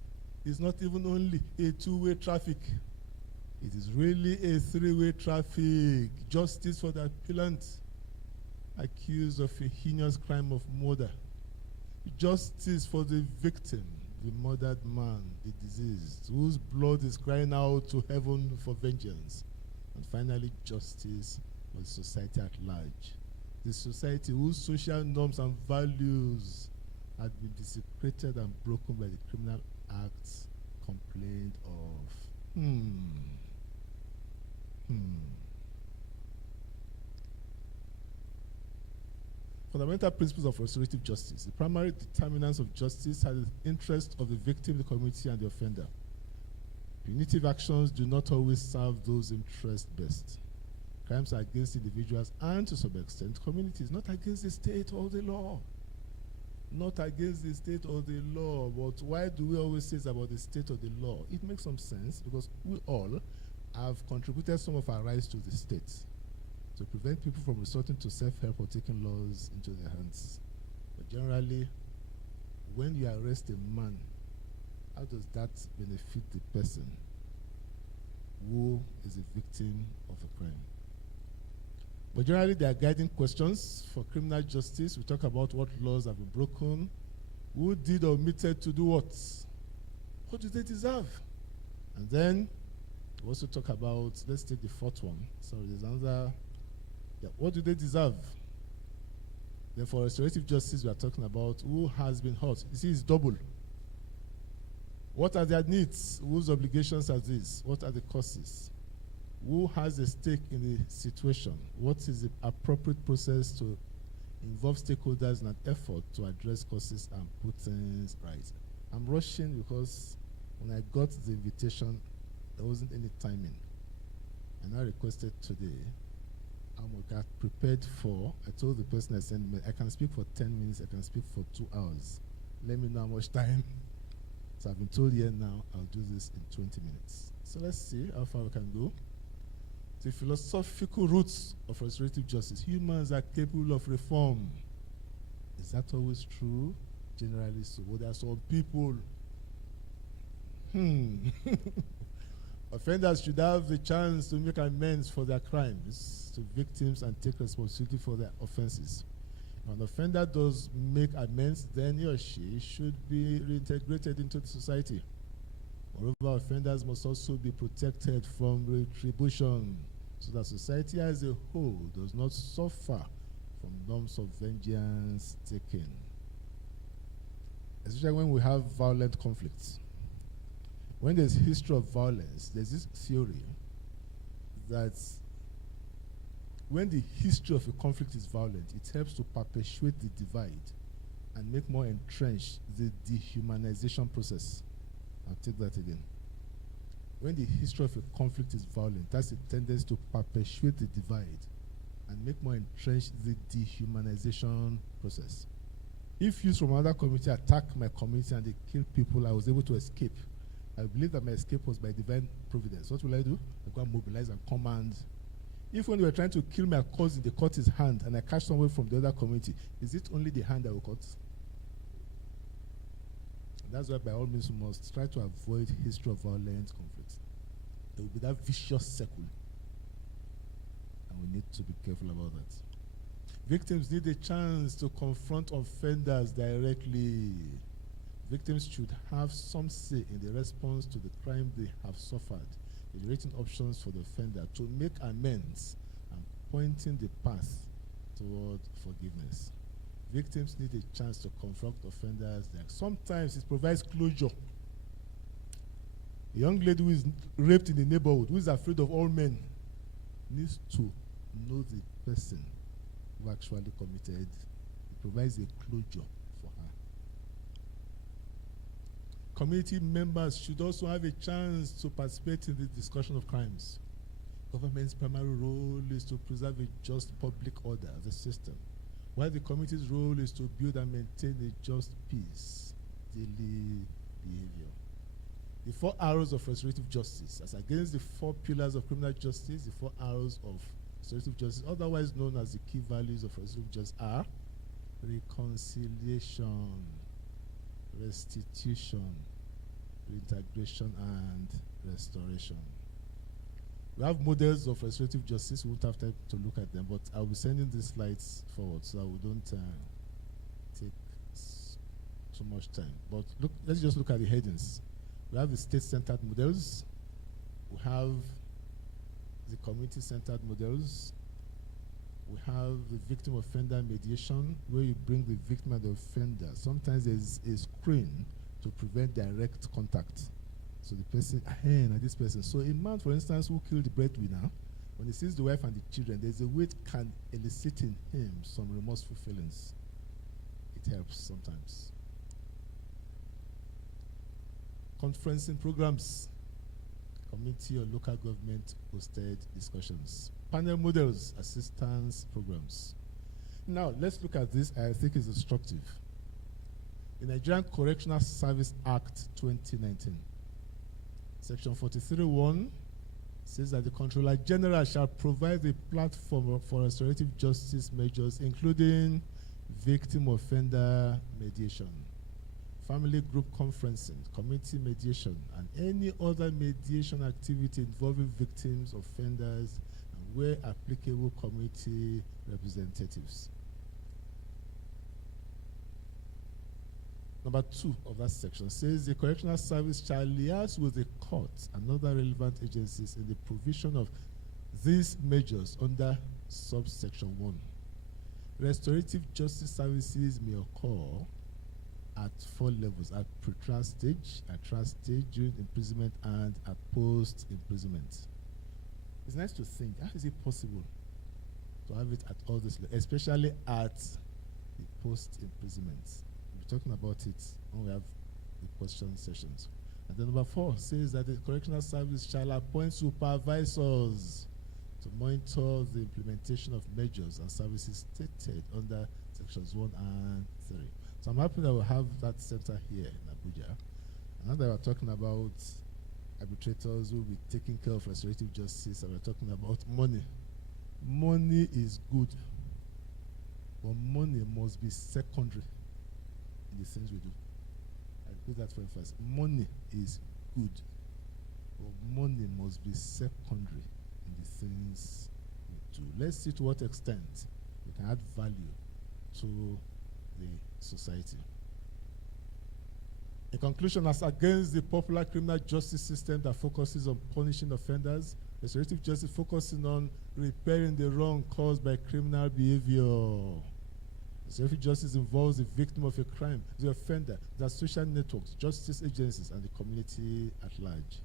is not even only a two-way traffic. It is really a three-way traffic. Justice for the appellant accused of a heinous crime of murder. Justice for the victim, the murdered man, the deceased, whose blood is crying out to heaven for vengeance. And finally, justice for the society at large. The society whose social norms and values had been desecrated and broken by the criminal acts complained of. Fundamental principles of restorative justice. The primary determinants of justice are the interest of the victim, the community, and the offender. Punitive actions do not always serve those interests best. Crimes are against individuals and, to some extent, communities, not against the state or the law. Not against the state or the law. But why do we always say it's about the state or the law? It makes some sense because we all have contributed some of our rights to the state to prevent people from resorting to self-help or taking laws into their hands. But generally, when you arrest a man, how does that benefit the person who is a victim of a crime? But generally, there are guiding questions for criminal justice. We talk about what laws have been broken, who did or omitted to do what do they deserve? And then we also talk about, let's take the fourth one. Sorry, there's another. Yeah, what do they deserve? Then for restorative justice, we are talking about who has been hurt. You see, it's double. What are their needs? Whose obligations are these? What are the causes? Who has a stake in the situation? What is the appropriate process to involve stakeholders in an effort to address causes and put things right? I'm rushing because when I got the invitation, there wasn't any timing. And I requested today, I got prepared for, I told the person I sent me, I can speak for 10 minutes, I can speak for 2 hours. Let me know how much time. So I've been told here now, I'll do this in 20 minutes. So let's see how far we can go. The philosophical roots of restorative justice. Humans are capable of reform. Is that always true? Generally so. Well, there are some people. Offenders should have the chance to make amends for their crimes to victims and take responsibility for their offenses. If an offender does make amends, then he or she should be reintegrated into the society. Moreover, offenders must also be protected from retribution so that society as a whole does not suffer from norms of vengeance taken. Especially when we have violent conflicts. When there's history of violence, there's this theory that when the history of a conflict is violent, it helps to perpetuate the divide and make more entrenched the dehumanization process. I'll take that again. When the history of a conflict is violent, that's a tendency to perpetuate the divide and make more entrenched the dehumanization process. If youths from another community attack my community and they kill people, I was able to escape. I believe that my escape was by divine providence. What will I do? I go and mobilize and command. If when they were trying to kill my cousin, they cut his hand and I catch someone from the other community, is it only the hand that will cut? That's why by all means we must try to avoid history of violent conflicts. There will be that vicious circle. And we need to be careful about that. Victims need a chance to confront offenders directly. Victims should have some say in the response to the crime they have suffered, generating options for the offender to make amends and pointing the path toward forgiveness. Victims need a chance to confront offenders. Sometimes it provides closure. A young lady who is raped in the neighborhood, who is afraid of all men, needs to know the person who actually committed. It provides a closure for her. Community members should also have a chance to participate in the discussion of crimes. Government's primary role is to preserve a just public order as a system. while the community's role is to build and maintain a just peace, daily behavior. The 4 arrows of restorative justice, as against the 4 pillars of criminal justice, the 4 arrows of restorative justice, otherwise known as the key values of restorative justice, are reconciliation, restitution, reintegration, and restoration. We have models of restorative justice. We won't have time to look at them, but I'll be sending these slides forward so that we don't take too much time. But look, let's just look at the headings. We have the state-centered models. We have the community-centered models. We have the victim-offender mediation, where you bring the victim and the offender. Sometimes there's a screen to prevent direct contact. So the person, and this person. So a man, for instance, who killed the breadwinner, when he sees the wife and the children, there's a way it can elicit in him some remorseful feelings. It helps sometimes. Conferencing programs, community or local government hosted discussions. Panel models, assistance programs. Now, let's look at this. I think it's instructive. The Nigerian Correctional Service Act 2019, Section 43(1) says that the Controller General shall provide a platform for restorative justice measures, including victim-offender mediation, family group conferencing, community mediation, and any other mediation activity involving victims, offenders, and where applicable, community representatives. Number 2 of that section says the correctional service shall liaise with the court and other relevant agencies in the provision of these measures under subsection 1. Restorative justice services may occur at 4 levels: at pre-trial stage, at trial stage, during imprisonment, and at post-imprisonment. It's nice to think, how is it possible to have it at all this levels, especially at the post-imprisonment? We'll be talking about it when we have the question sessions. And then number 4 says that the correctional service shall appoint supervisors to monitor the implementation of measures and services stated under sections 1 and 3. So I'm happy that we have that center here in Abuja. And now that we're talking about arbitrators who will be taking care of restorative justice, and we're talking about money. Money is good, but money must be secondary in the things we do. I put that for emphasis. Money is good, but money must be secondary in the things we do. Let's see to what extent we can add value to the society. In conclusion, as against the popular criminal justice system that focuses on punishing offenders, restorative justice focusing on repairing the wrong caused by criminal behavior. Restorative justice involves the victim of a crime, the offender, the social networks, justice agencies, and the community at large.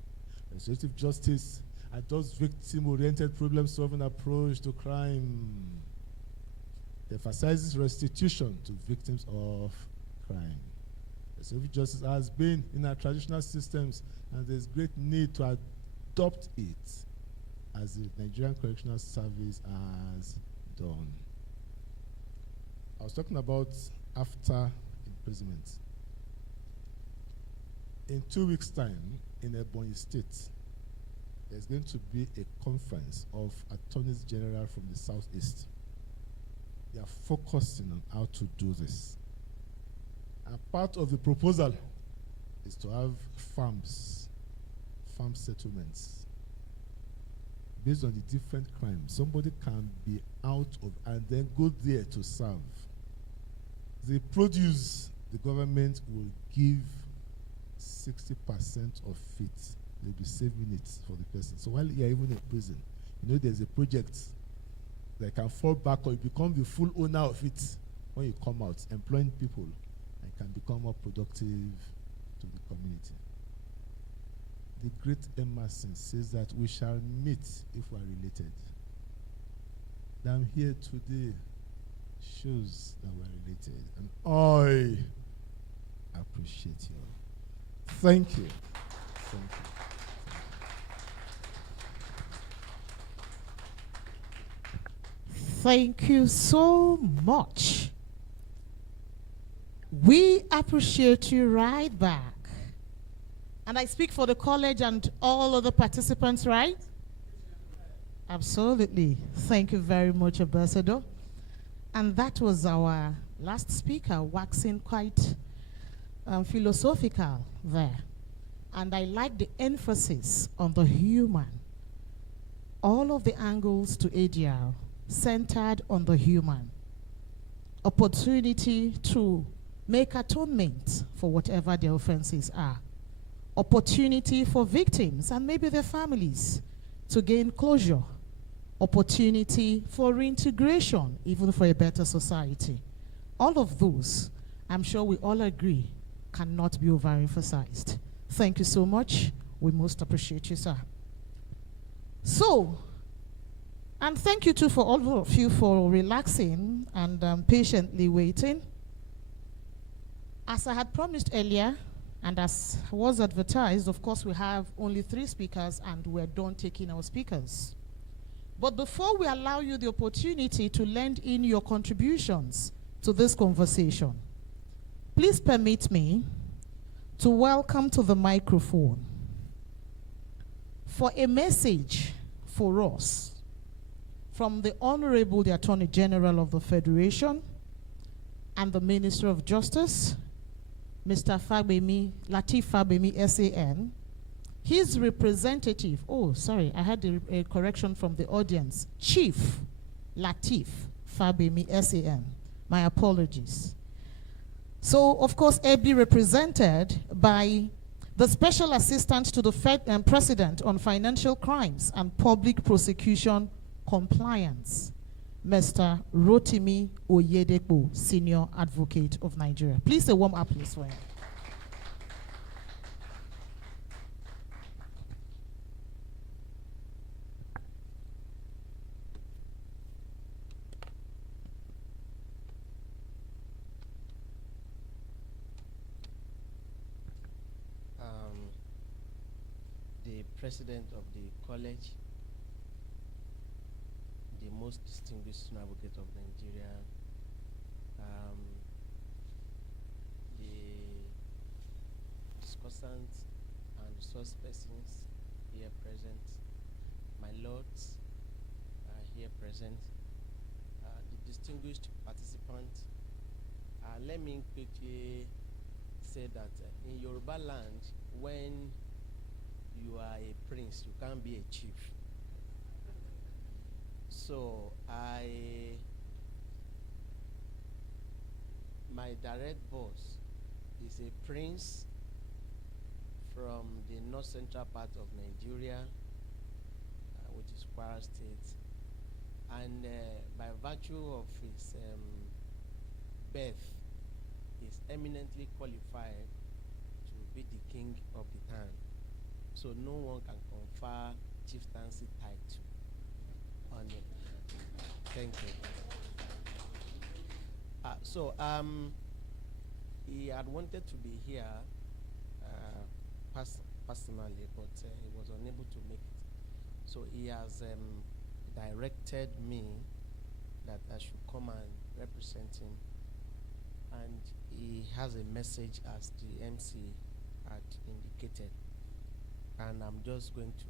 Restorative justice adopts victim-oriented problem-solving approach to crime. It emphasizes restitution to victims of crime. Restorative justice has been in our traditional systems, and there's great need to adopt it as the Nigerian Correctional Service has done. I was talking about after imprisonment. In 2 weeks' time, in Ebonyi State, there's going to be a conference of attorneys general from the Southeast. They are focusing on how to do this. And part of the proposal is to have farm settlements. Based on the different crimes, somebody can be out of and then go there to serve. The produce, the government will give 60% of it. They'll be saving it for the person. So while you're even in prison, you know there's a project that can fall back, or you become the full owner of it when you come out, employing people, and can become more productive to the community. The great Emerson says that we shall meet if we are related. That I'm here today shows that we are related, and I appreciate you. Thank you. Thank you. Thank you so much. We appreciate you right back. And I speak for the college and all other participants, right? Absolutely. Thank you very much, Ambassador. And that was our last speaker, waxing quite philosophical there. And I like the emphasis on the human. All of the angles to ADR centered on the human. Opportunity to make atonement for whatever their offenses are. Opportunity for victims and maybe their families to gain closure. Opportunity for reintegration, even for a better society. All of those, I'm sure we all agree, cannot be overemphasized. Thank you so much. We most appreciate you, sir. So, and thank you too for all of you for relaxing and patiently waiting. As I had promised earlier, and as was advertised, of course, we have only 3 speakers and we're done taking our speakers. But before we allow you the opportunity to lend in your contributions to this conversation, please permit me to welcome to the microphone for a message for us from the Honorable the Attorney General of the Federation and the Minister of Justice, Mr. Fabemi, Lateef Fabemi, SAN, his representative, oh, sorry, I had a correction from the audience, Chief Lateef Fabemi, SAN. My apologies. So, of course, ably represented by the Special Assistant to the President on Financial Crimes and Public Prosecution Compliance, Mr. Rotimi Oyedepo, Senior Advocate of Nigeria. Please a warm applause for him. The President of the College, the most distinguished senior advocate of Nigeria, the discussants and resource persons here present, my lords here present, the distinguished participants. Let me quickly say that in Yoruba land, when you are a prince, you can't be a chief. So my direct boss is a prince from the north central part of Nigeria, which is Kwara State, and by virtue of his birth, is eminently qualified to be the king of the town. So no one can confer chieftaincy title on it. Thank you. He had wanted to be here personally, but he was unable to make it. So he has directed me that I should come and represent him. And he has a message as the MC had indicated. And I'm just going to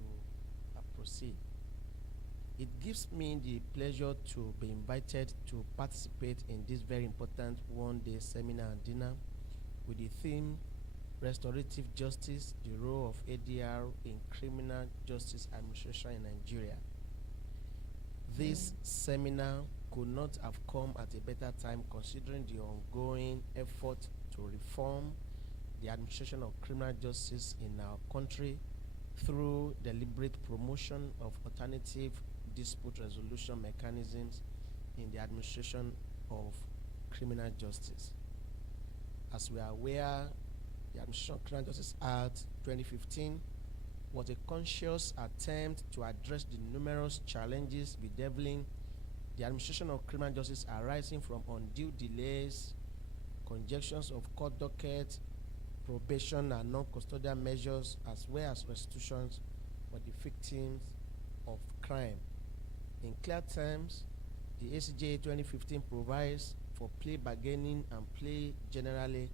proceed. It gives me the pleasure to be invited to participate in this very important one-day seminar and dinner with the theme, Restorative Justice, the Role of ADR in Criminal Justice Administration in Nigeria. This seminar could not have come at a better time considering the ongoing effort to reform the administration of criminal justice in our country through deliberate promotion of alternative dispute resolution mechanisms in the administration of criminal justice. As we are aware, the Administration of Criminal Justice Act 2015 was a conscious attempt to address the numerous challenges bedeviling the administration of criminal justice arising from undue delays, congestions of court docket, probation and non-custodial measures, as well as restitutions for the victims of crime. In clear terms, the ACJ 2015 provides for plea bargaining and plea generally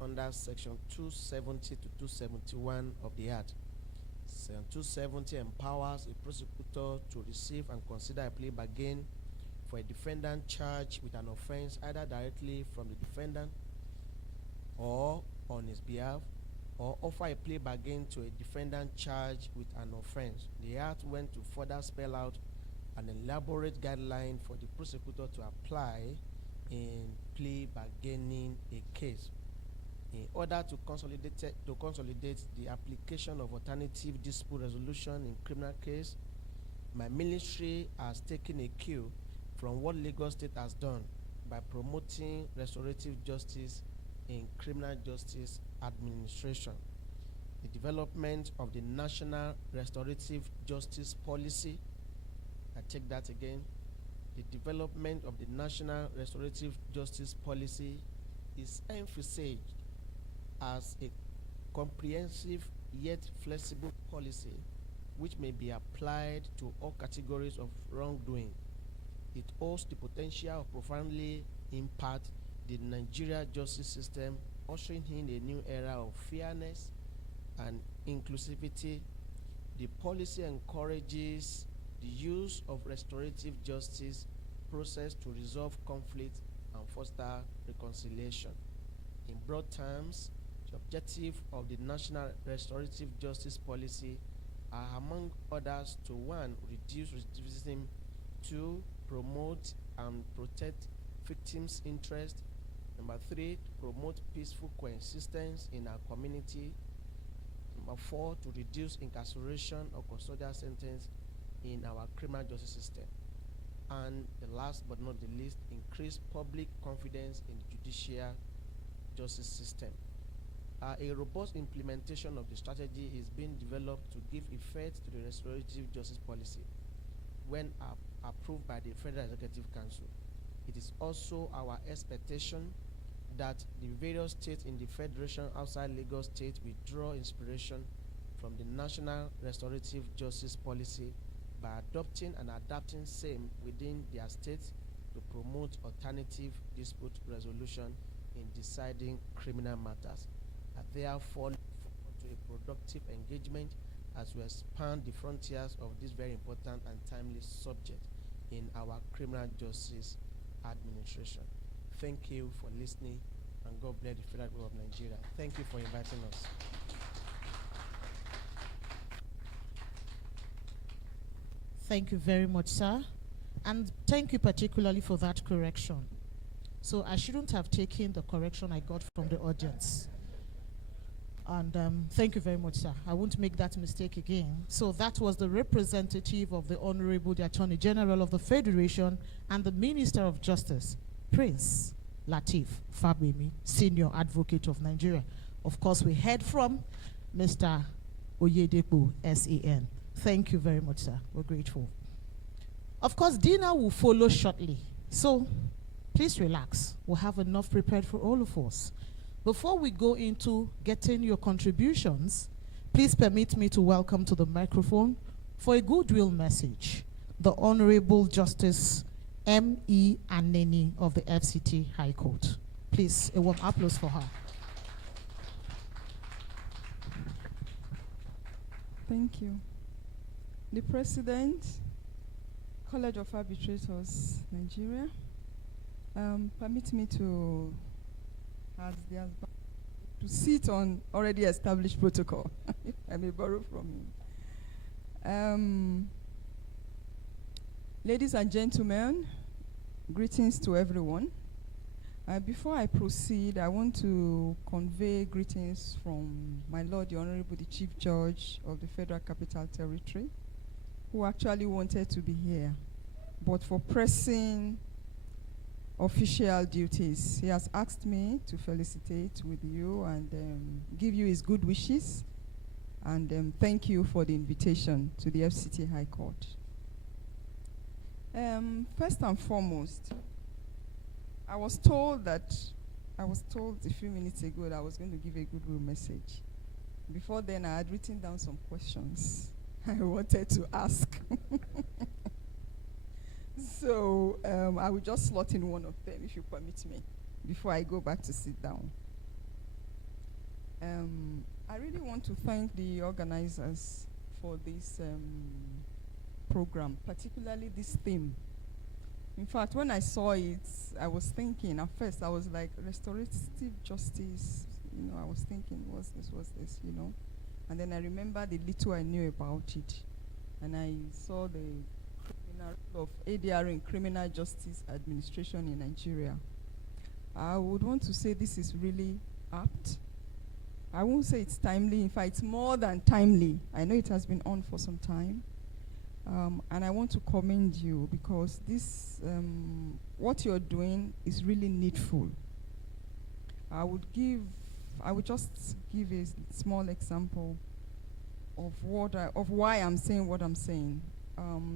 under Section 270 to 271 of the Act. Section 270 empowers a prosecutor to receive and consider a plea bargain for a defendant charged with an offense either directly from the defendant or on his behalf, or offer a plea bargain to a defendant charged with an offense. The Act went to further spell out an elaborate guideline for the prosecutor to apply in plea bargaining a case. In order to consolidate the application of alternative dispute resolution in criminal case, my ministry has taken a cue from what Lagos State has done by promoting restorative justice in criminal justice administration. The development of the National Restorative Justice Policy, I take that again, the development of the National Restorative Justice Policy is emphasized as a comprehensive yet flexible policy which may be applied to all categories of wrongdoing. It holds the potential of profoundly impact the Nigeria justice system, ushering in a new era of fairness and inclusivity. The policy encourages the use of restorative justice process to resolve conflict and foster reconciliation. In broad terms, the objective of the National Restorative Justice Policy are, among others, to 1, reduce recidivism, 2, promote and protect victims' interest, 3, promote peaceful coexistence in our community, 4, to reduce incarceration or custodial sentence in our criminal justice system, and the last but not the least, increase public confidence in the judicial justice system. A robust implementation of the strategy is being developed to give effect to the restorative justice policy when approved by the Federal Executive Council. It is also our expectation that the various states in the Federation outside Lagos State will draw inspiration from the National Restorative Justice Policy by adopting and adapting same within their states to promote alternative dispute resolution in deciding criminal matters. I therefore look forward to a productive engagement as we expand the frontiers of this very important and timely subject in our criminal justice administration. Thank you for listening, and God bless the Federal Republic of Nigeria. Thank you for inviting us. Thank you very much, sir. And thank you particularly for that correction. So I shouldn't have taken the correction I got from the audience. And thank you very much, sir. I won't make that mistake again. So that was the representative of the Honorable the Attorney General of the Federation and the Minister of Justice, Prince Lateef Fagbemi, Senior Advocate of Nigeria. Of course, we heard from Mr. Oyedepo, SAN. Thank you very much, sir. We're grateful. Of course, dinner will follow shortly. So please relax. We'll have enough prepared for all of us. Before we go into getting your contributions, please permit me to welcome to the microphone for a goodwill message, the Honorable Justice M.E. Aneni of the FCT High Court. Please, a warm applause for her. Thank you. The President, College of Arbitrators, Nigeria, permit me to sit on already established protocol. I may borrow from him. Ladies and gentlemen, greetings to everyone. Before I proceed, I want to convey greetings from my Lord, the Honorable the Chief Judge of the Federal Capital Territory, who actually wanted to be here, but for pressing official duties, he has asked me to felicitate with you and give you his good wishes, and thank you for the invitation to the FCT High Court. First and foremost, I was told a few minutes ago that I was going to give a goodwill message. Before then, I had written down some questions I wanted to ask. So I will just slot in one of them, if you permit me, before I go back to sit down. I really want to thank the organizers for this program, particularly this theme. In fact, when I saw it, I was thinking, at first I was like, restorative justice, I was thinking, what's this, And then I remember the little I knew about it. And I saw the criminal of ADR in Criminal Justice Administration in Nigeria. I would want to say this is really apt. I won't say it's timely. In fact, it's more than timely. I know it has been on for some time. And I want to commend you because this, what you're doing is really needful. I would just give a small example of why I'm saying what I'm saying.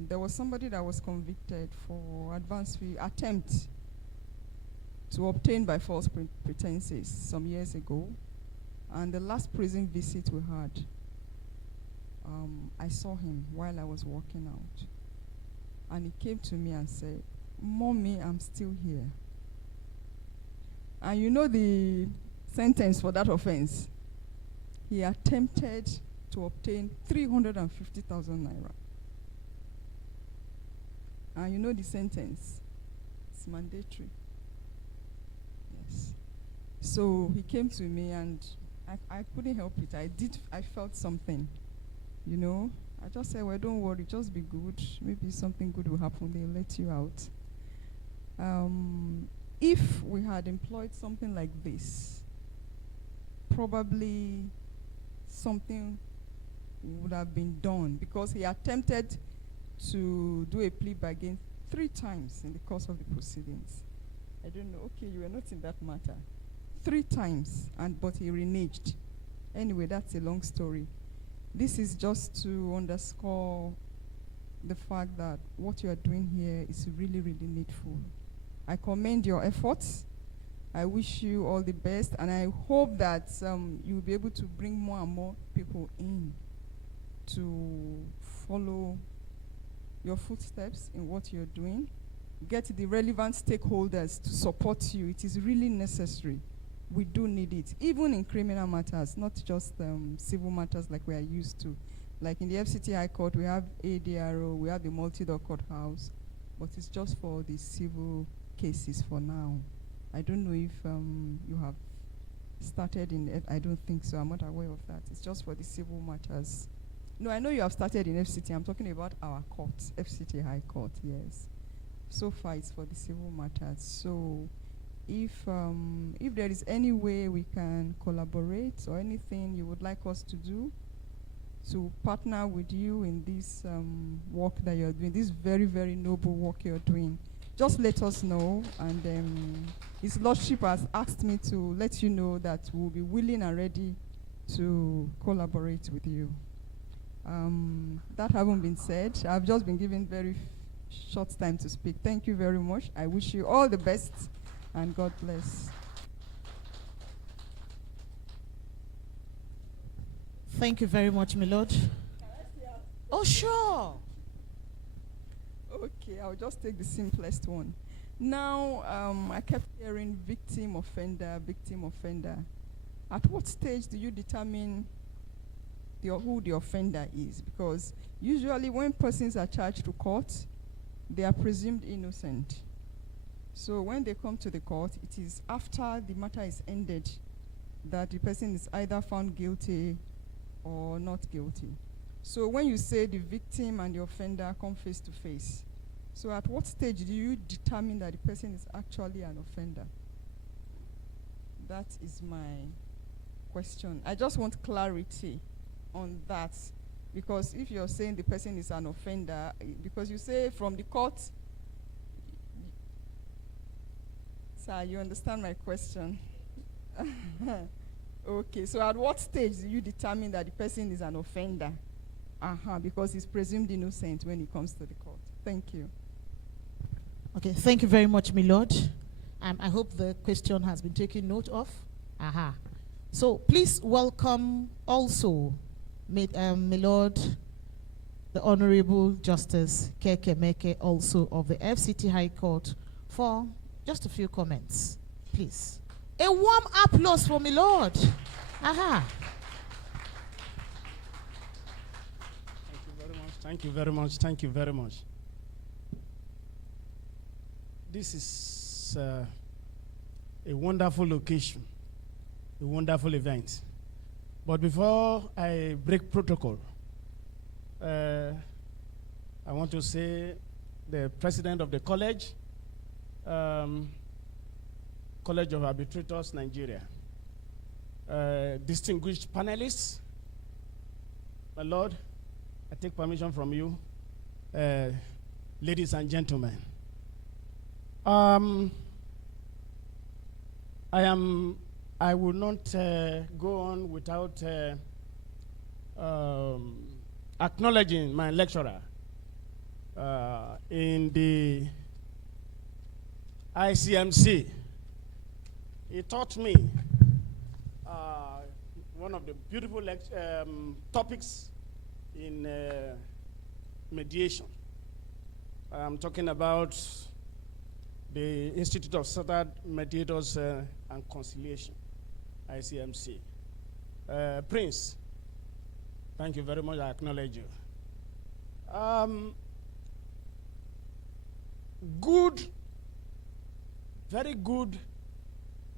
There was somebody that was convicted for advance fee attempt to obtain by false pretenses some years ago. And the last prison visit we had, I saw him while I was walking out. And he came to me and said, "Mommy, I'm still here." And you know the sentence for that offense? He attempted to obtain 350,000 naira. And you know the sentence? It's mandatory. Yes. So he came to me and I couldn't help it. I felt something, I just said, well, don't worry, just be good. Maybe something good will happen, they'll let you out. If we had employed something like this, probably something would have been done because he attempted to do a plea bargain 3 times in the course of the proceedings. I don't know, okay, you were not in that matter. 3 times, but he reneged. Anyway, that's a long story. This is just to underscore the fact that what you are doing here is really, really needful. I commend your efforts. I wish you all the best, and I hope that you'll be able to bring more and more people in to follow your footsteps in what you're doing. Get the relevant stakeholders to support you. It is really necessary. We do need it, even in criminal matters, not just civil matters like we are used to. Like in the FCT High Court, we have ADRO, we have the multi-door courthouse, but it's just for the civil cases for now. I don't know if you have started in it. I don't think so. I'm not aware of that. It's just for the civil matters. No, I know you have started in FCT. I'm talking about our court, FCT High Court, yes. So far, it's for the civil matters. So if there is any way we can collaborate or anything you would like us to do to partner with you in this work that you're doing, this very, very noble work you're doing, just let us know. And His Lordship has asked me to let you know that we'll be willing and ready to collaborate with you. That having been said, I've just been given very short time to speak. Thank you very much. I wish you all the best. And God bless. Thank you very much, my lord. Oh, sure. Okay, I'll just take the simplest one. Now, I kept hearing victim, offender, victim, offender. At what stage do you determine who the offender is? Because usually when persons are charged to court, they are presumed innocent. So when they come to the court, it is after the matter is ended that the person is either found guilty or not guilty. So when you say the victim and the offender come face to face, so at what stage do you determine that the person is actually an offender? That is my question. I just want clarity on that, because if you're saying the person is an offender, because you say from the court. Sir, you understand my question? Okay, so at what stage do you determine that the person is an offender? Because he's presumed innocent when he comes to the court. Thank you. Okay, thank you very much, my lord. I hope the question has been taken note of. So please welcome also, my lord, the Honorable Justice Keke Meke, also of the FCT High Court, for just a few comments, please. A warm applause for me, Lord. Aha. Thank you very much. Thank you very much. Thank you very much. This is a wonderful location, a wonderful event. But before I break protocol, I want to say the president of the college, College of Arbitrators, Nigeria, distinguished panelists, my Lord, I take permission from you, ladies and gentlemen. I will not go on without acknowledging my lecturer in the ICMC. He taught me one of the beautiful topics in mediation. I'm talking about the Institute of Chartered Mediators and Conciliation, ICMC. Prince, thank you very much. I acknowledge you. Good, very good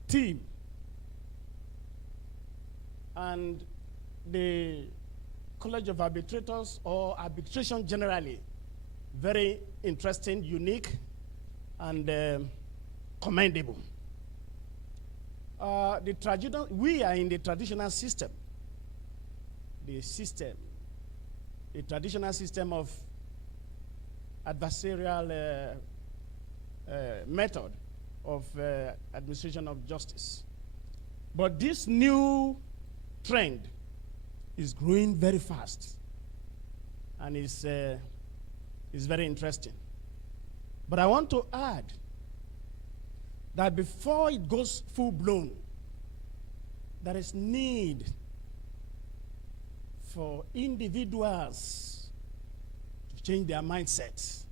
team. And the College of Arbitrators, or arbitration generally, very interesting, unique, and commendable. We are in the traditional system. The traditional system of adversarial method of administration of justice. But this new trend is growing very fast, and is very interesting. But I want to add that before it goes full-blown, there is need for individuals to change their mindsets.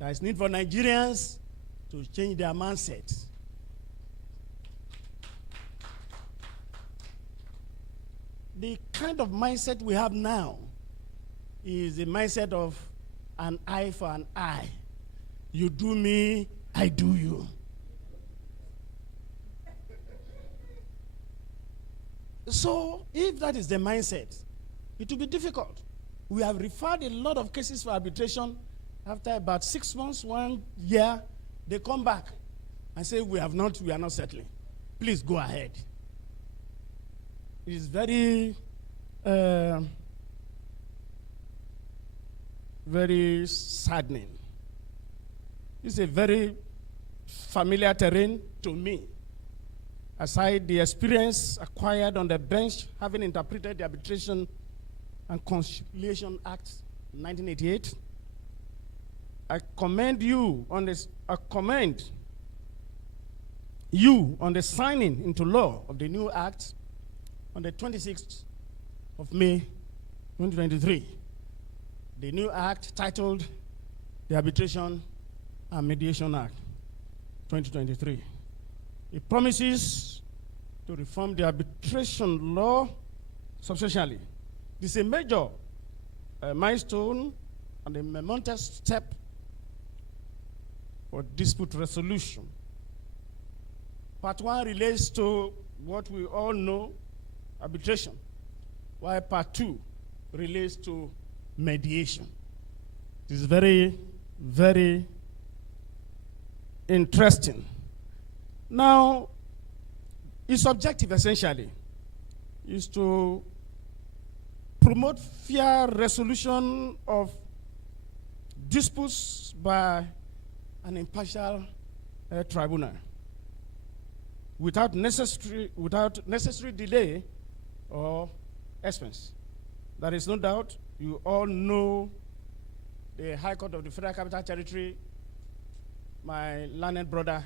There is need for Nigerians to change their mindsets. The kind of mindset we have now is the mindset of an eye for an eye. You do me, I do you. So if that is the mindset, it will be difficult. We have referred a lot of cases for arbitration. After about 6 months, 1 year, they come back and say, we are not settling. Please go ahead. It is very, very saddening. It's a very familiar terrain to me. Aside the experience acquired on the bench, having interpreted the Arbitration and Conciliation Act 1988, I commend you on this. I commend you on the signing into law of the new act on the 26th of May 2023. The new act titled the Arbitration and Mediation Act 2023. It promises to reform the arbitration law substantially. This is a major milestone and a momentous step for dispute resolution. Part 1 relates to what we all know, arbitration, while part 2 relates to mediation. It is very, very interesting. Now, its objective essentially is to promote fair resolution of disputes by an impartial tribunal without necessary delay or expense. There is no doubt. You all know the High Court of the Federal Capital Territory. My learned brother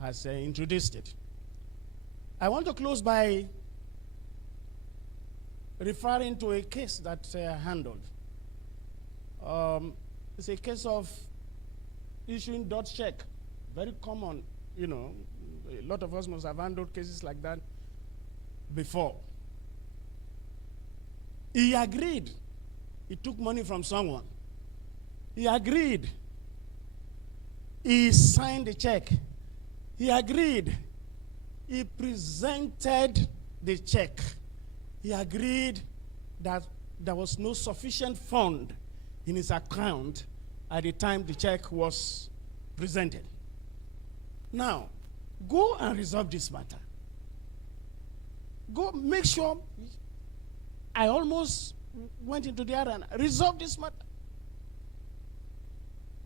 has introduced it. I want to close by referring to a case that I handled. It's a case of issuing dot check. Very common, you know. A lot of us must have handled cases like that before. He agreed. He took money from someone. He agreed. He signed the check. He agreed. He presented the check. He agreed that there was no sufficient fund in his account at the time the check was presented. Now, go and resolve this matter. Go make sure. I almost went into the arena. Resolve this matter.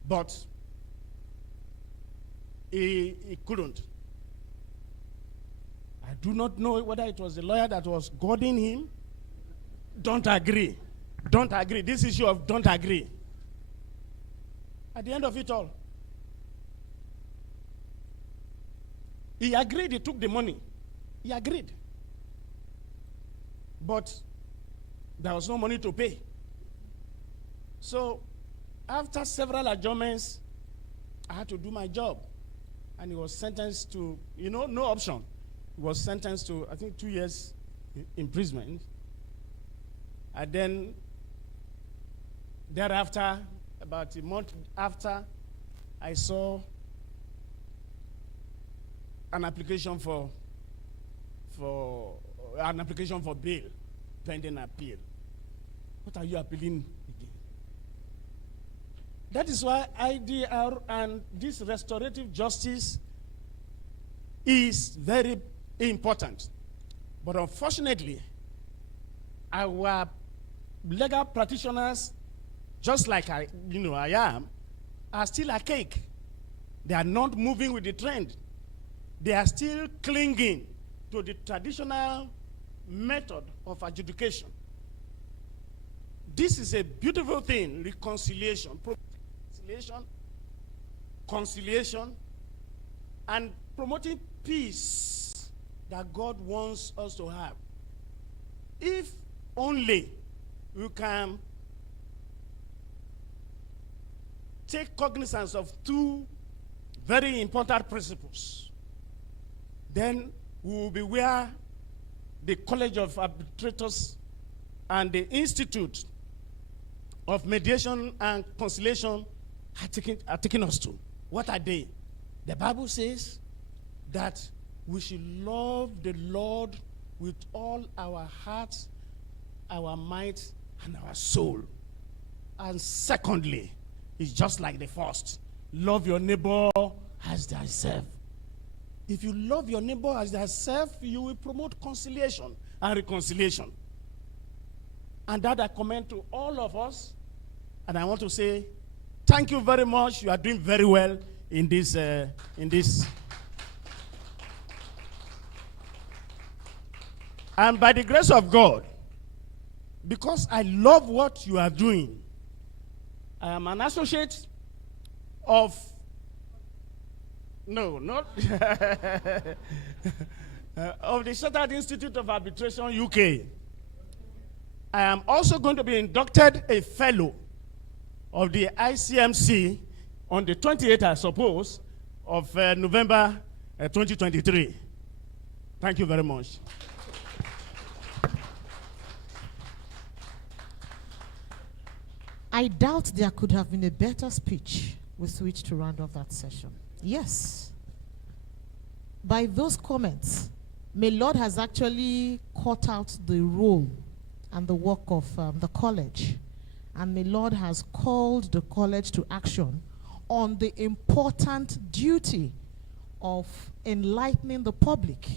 But he couldn't. I do not know whether it was the lawyer that was guarding him. Don't agree. Don't agree. This issue of don't agree. At the end of it all, he agreed. He took the money. He agreed. But there was no money to pay. So after several adjournments, I had to do my job. And he was sentenced to, no option. He was sentenced to, I think, 2 years imprisonment. And then thereafter, about a month after, I saw an application for bail pending appeal. What are you appealing again? That is why IDR and this restorative justice is very important. But unfortunately, our legal practitioners, just like I am, are still archaic. They are not moving with the trend. They are still clinging to the traditional method of adjudication. This is a beautiful thing, reconciliation, conciliation, and promoting peace that God wants us to have. If only we can take cognizance of two very important principles, then we will be where the College of Arbitrators and the Institute of Mediation and Conciliation are taking us to. What are they? The Bible says that we should love the Lord with all our hearts, our might, and our soul. And secondly, it's just like the first. Love your neighbor as thyself. If you love your neighbor as thyself, you will promote conciliation and reconciliation. And that I commend to all of us. And I want to say, thank you very much. You are doing very well in this. And by the grace of God, because I love what you are doing, I am an associate of, of the Restorative Institute of Arbitration, UK. I am also going to be inducted a fellow of the ICMC on the 28th, I suppose, of November 2023. Thank you very much. I doubt there could have been a better speech with which to round off that session. Yes. By those comments, may Lord has actually cut out the role and the work of the college. And may Lord has called the college to action on the important duty of enlightening the public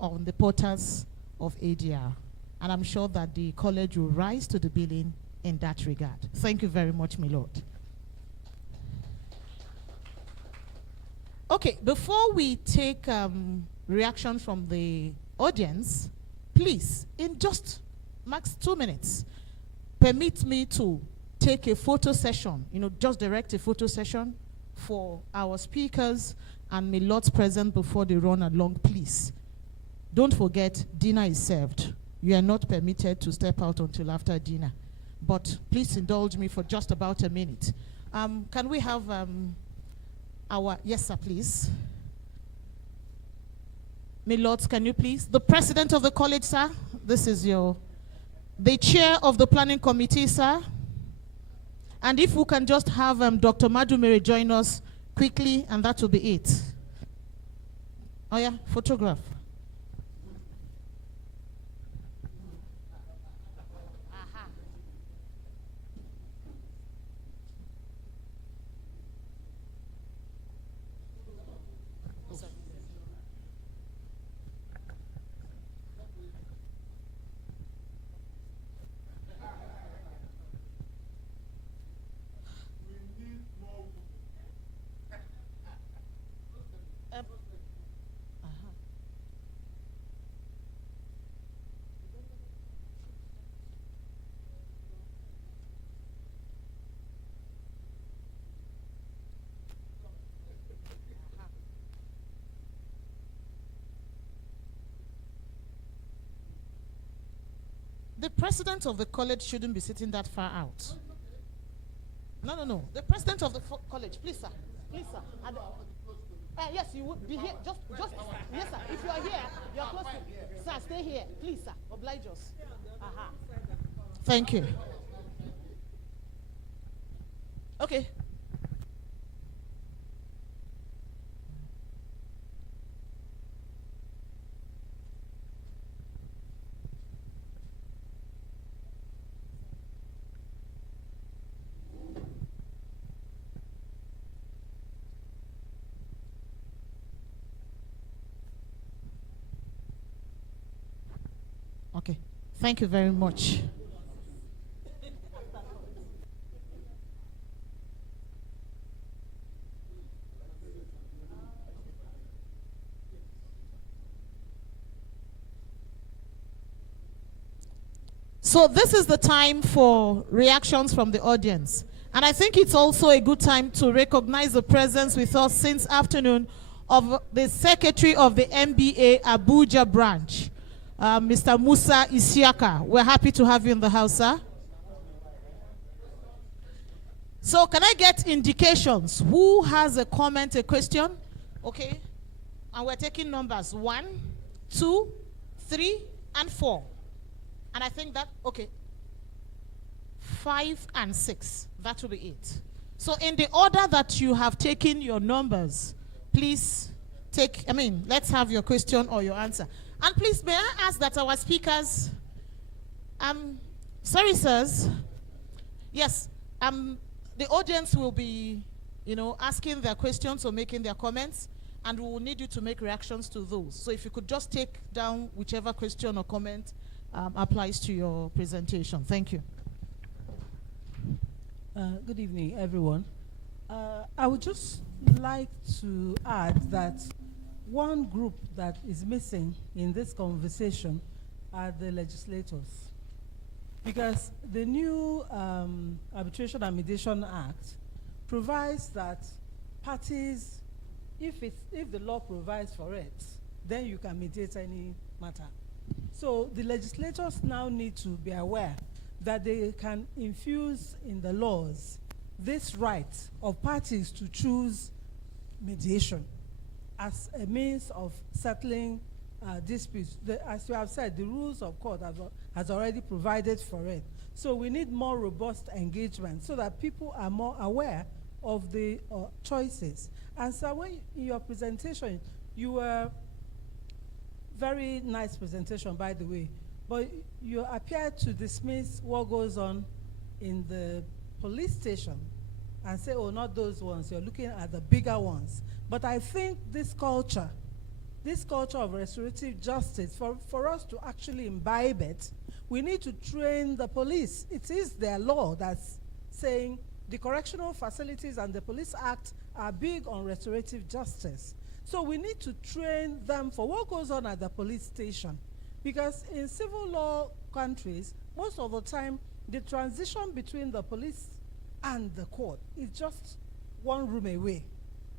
on the importance of ADR. And I'm sure that the college will rise to the billing in that regard. Thank you very much, my Lord. Okay, before we take reaction from the audience, please, in just max 2 minutes, permit me to take a photo session, just direct a photo session for our speakers and my Lord's present before they run along, please. Don't forget, dinner is served. You are not permitted to step out until after dinner. but please indulge me for just about a minute. Can we have our, yes sir, please. My lords, can you please? The president of the college, sir. This is the chair of the planning committee, sir. And if we can just have Dr. Madumere join us quickly, and that will be it. Oh yeah, photograph. The president of the college shouldn't be sitting that far out. No. The president of the college, please, sir. Please, sir. Yes, you would be here. Just, yes, sir. If you are here, you're close to. Sir, stay here. Please, sir. Oblige us. Thank you. Okay. Okay. Thank you very much. So this is the time for reactions from the audience. And I think it's also a good time to recognize the presence with us since afternoon of the Secretary of the MBA Abuja branch, Mr. Musa Isiaka. We're happy to have you in the house, sir. So can I get indications? Who has a comment, a question? Okay. And we're taking numbers 1, 2, 3, and 4. And I think that, okay, 5 and 6, that will be it. So in the order that you have taken your numbers, please let's have your question or your answer. And please, may I ask that our speakers, sorry, sirs, yes, the audience will be, asking their questions or making their comments, and we will need you to make reactions to those. So if you could just take down whichever question or comment applies to your presentation. Thank you. Good evening, everyone. I would just like to add that one group that is missing in this conversation are the legislators. Because the new Arbitration and Mediation Act provides that parties, if the law provides for it, then you can mediate any matter. So the legislators now need to be aware that they can infuse in the laws this right of parties to choose mediation as a means of settling disputes. As you have said, the rules of court has already provided for it. So we need more robust engagement so that people are more aware of the choices. And so when in your presentation, you were very nice presentation, by the way, but you appear to dismiss what goes on in the police station and say, oh, not those ones, you're looking at the bigger ones. But I think this culture of restorative justice, for us to actually imbibe it, we need to train the police. It is their law that's saying the correctional facilities and the Police Act are big on restorative justice. So we need to train them for what goes on at the police station. Because in civil law countries, most of the time, the transition between the police and the court is just one room away.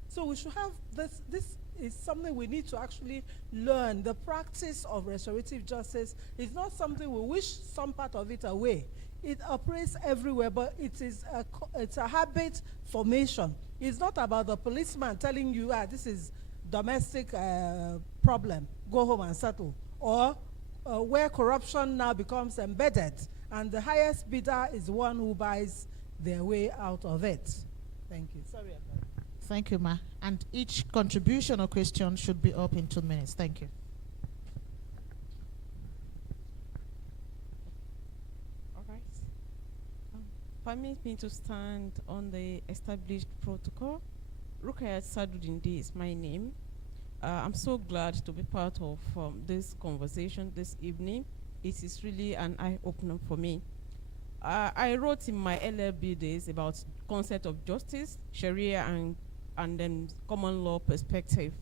So we should have this is something we need to actually learn. The practice of restorative justice is not something we wish some part of it away. it operates everywhere, but it's a habit formation. It's not about the policeman telling you, this is domestic problem, go home and settle. Or where corruption now becomes embedded, and the highest bidder is the one who buys their way out of it. Thank you. Sorry about that. Thank you, Ma. And each contribution or question should be up in 2 minutes. Thank you. All right. Permit me to stand on the established protocol. Rukayat Sadudinde is my name. I'm so glad to be part of this conversation this evening. It is really an eye-opener for me. I wrote in my LLB days about concept of justice, Sharia, and then common law perspective.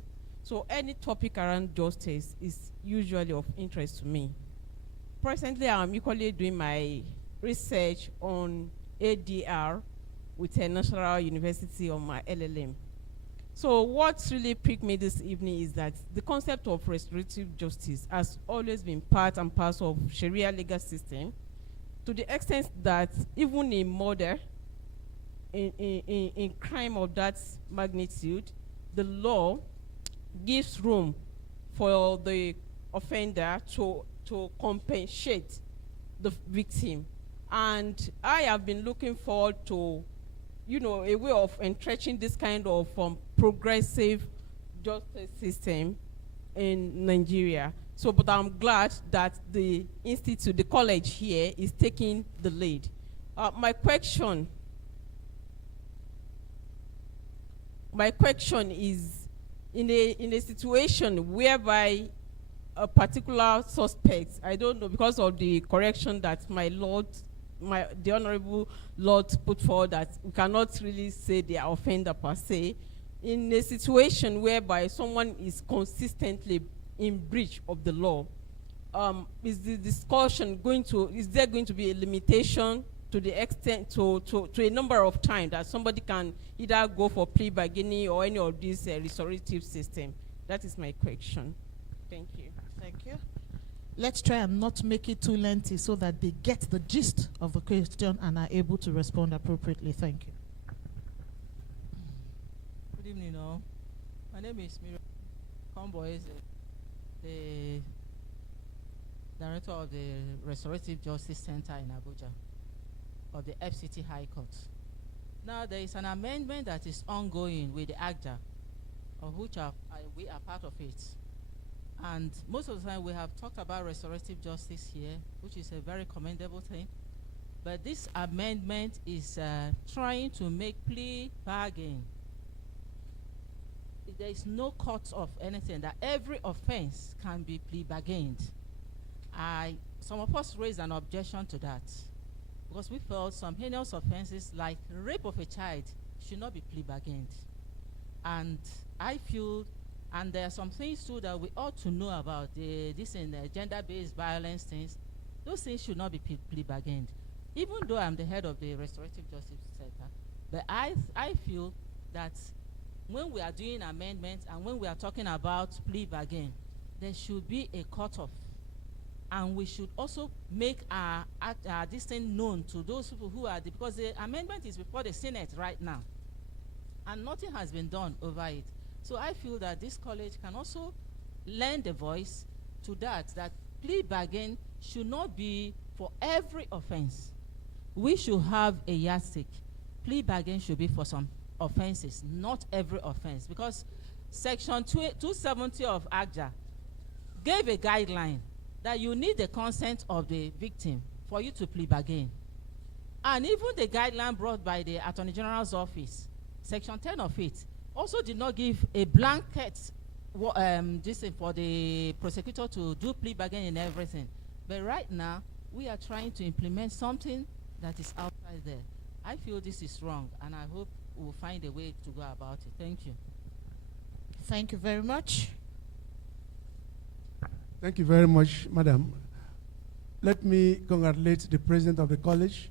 So any topic around justice is usually of interest to me. Presently, I'm equally doing my research on ADR with a national university on my LLM. So what really piqued me this evening is that the concept of restorative justice has always been part and parcel of Sharia legal system, to the extent that even in murder, in crime of that magnitude, the law gives room for the offender to compensate the victim. And I have been looking forward to, a way of entrenching this kind of progressive justice system in Nigeria. So, but I'm glad that the institute, the college here, is taking the lead. My question is, in a situation whereby a particular suspect, I don't know, because of the correction that the Honorable Lord put forward, that we cannot really say they are offender per se, in a situation whereby someone is consistently in breach of the law, is the discussion is there going to be a limitation to the extent, to a number of times that somebody can either go for plea bargaining or any of these restorative system? That is my question. Thank you. Thank you. Let's try and not make it too lengthy so that they get the gist of the question and are able to respond appropriately. Thank you. Good evening, all. My name is Miriam Comboy, the director of the Restorative Justice Center in Abuja, of the FCT High Court. Now, there is an amendment that is ongoing with the AGJA, of which we are part of it. And most of the time we have talked about restorative justice here, which is a very commendable thing. But this amendment is trying to make plea bargain. There is no cut of anything, that every offense can be plea bargained. Some of us raised an objection to that, because we felt some heinous offenses like rape of a child should not be plea bargained. And I feel, and there are some things too that we ought to know about, this in the gender-based violence things. Those things should not be plea bargained. Even though I'm the head of the Restorative Justice Center, but I feel that when we are doing amendments and when we are talking about plea bargain, there should be a cutoff. And we should also make this thing known to those people who are, because the amendment is before the Senate right now, and nothing has been done over it. So I feel that this college can also lend a voice to that plea bargain should not be for every offense. We should have a yardstick. Plea bargain should be for some offenses, not every offense, because Section 270 of AGJA gave a guideline that you need the consent of the victim for you to plea bargain. And even the guideline brought by the Attorney General's office, Section 10 of it, also did not give a blanket this for the prosecutor to do plea bargain and everything. But right now, we are trying to implement something that is outside there. I feel this is wrong, and I hope we will find a way to go about it. Thank you. Thank you very much. Thank you very much, Madam. Let me congratulate the president of the college,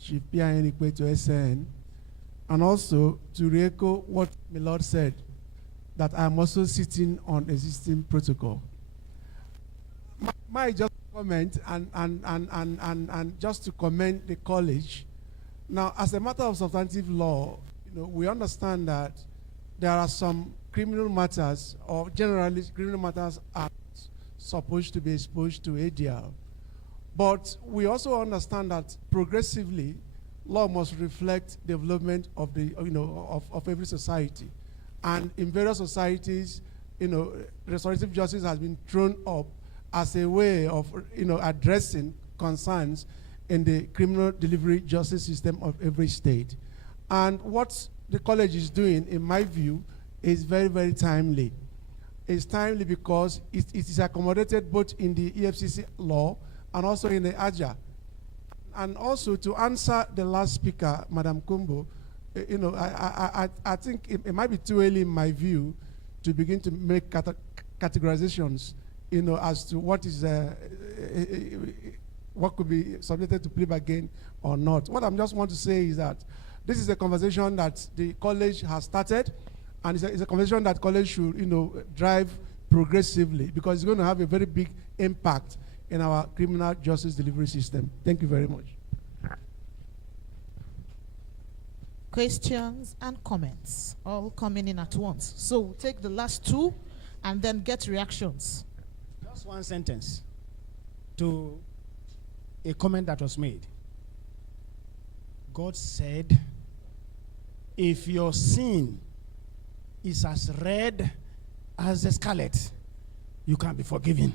Chief P.I.N. Ikwe to SN, and also to re-echo what my Lord said, that I'm also sitting on existing protocol. My just comment and just to commend the college. Now, as a matter of substantive law, we understand that there are some criminal matters, or generally criminal matters are supposed to be exposed to ADR. But we also understand that progressively, law must reflect development of the of every society, and in various societies, restorative justice has been thrown up as a way of addressing concerns in the criminal delivery justice system of every state. And what the college is doing, in my view, is very, very timely. It's timely because it is accommodated both in the EFCC law and also in the AJA. And also, to answer the last speaker, Madam Kumbo, I think it might be too early in my view to begin to make categorizations, as to what is what could be subjected to plea bargain or not. What I just want to say is that this is a conversation that the college has started, and it's a conversation that college should drive progressively, because it's going to have a very big impact in our criminal justice delivery system. Thank you very much. Questions and comments all coming in at once. So we'll take the last two and then get reactions. Just one sentence to a comment that was made. God said, if your sin is as red as the scarlet, you can be forgiven.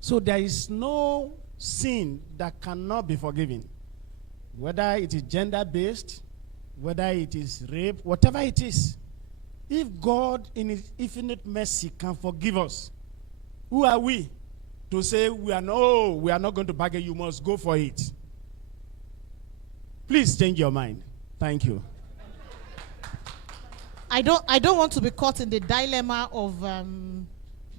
So there is no sin that cannot be forgiven, whether it is gender-based, whether it is rape, whatever it is. If God in his infinite mercy can forgive us, who are we to say we are not going to bargain, you must go for it? Please change your mind. Thank you. I don't want to be caught in the dilemma of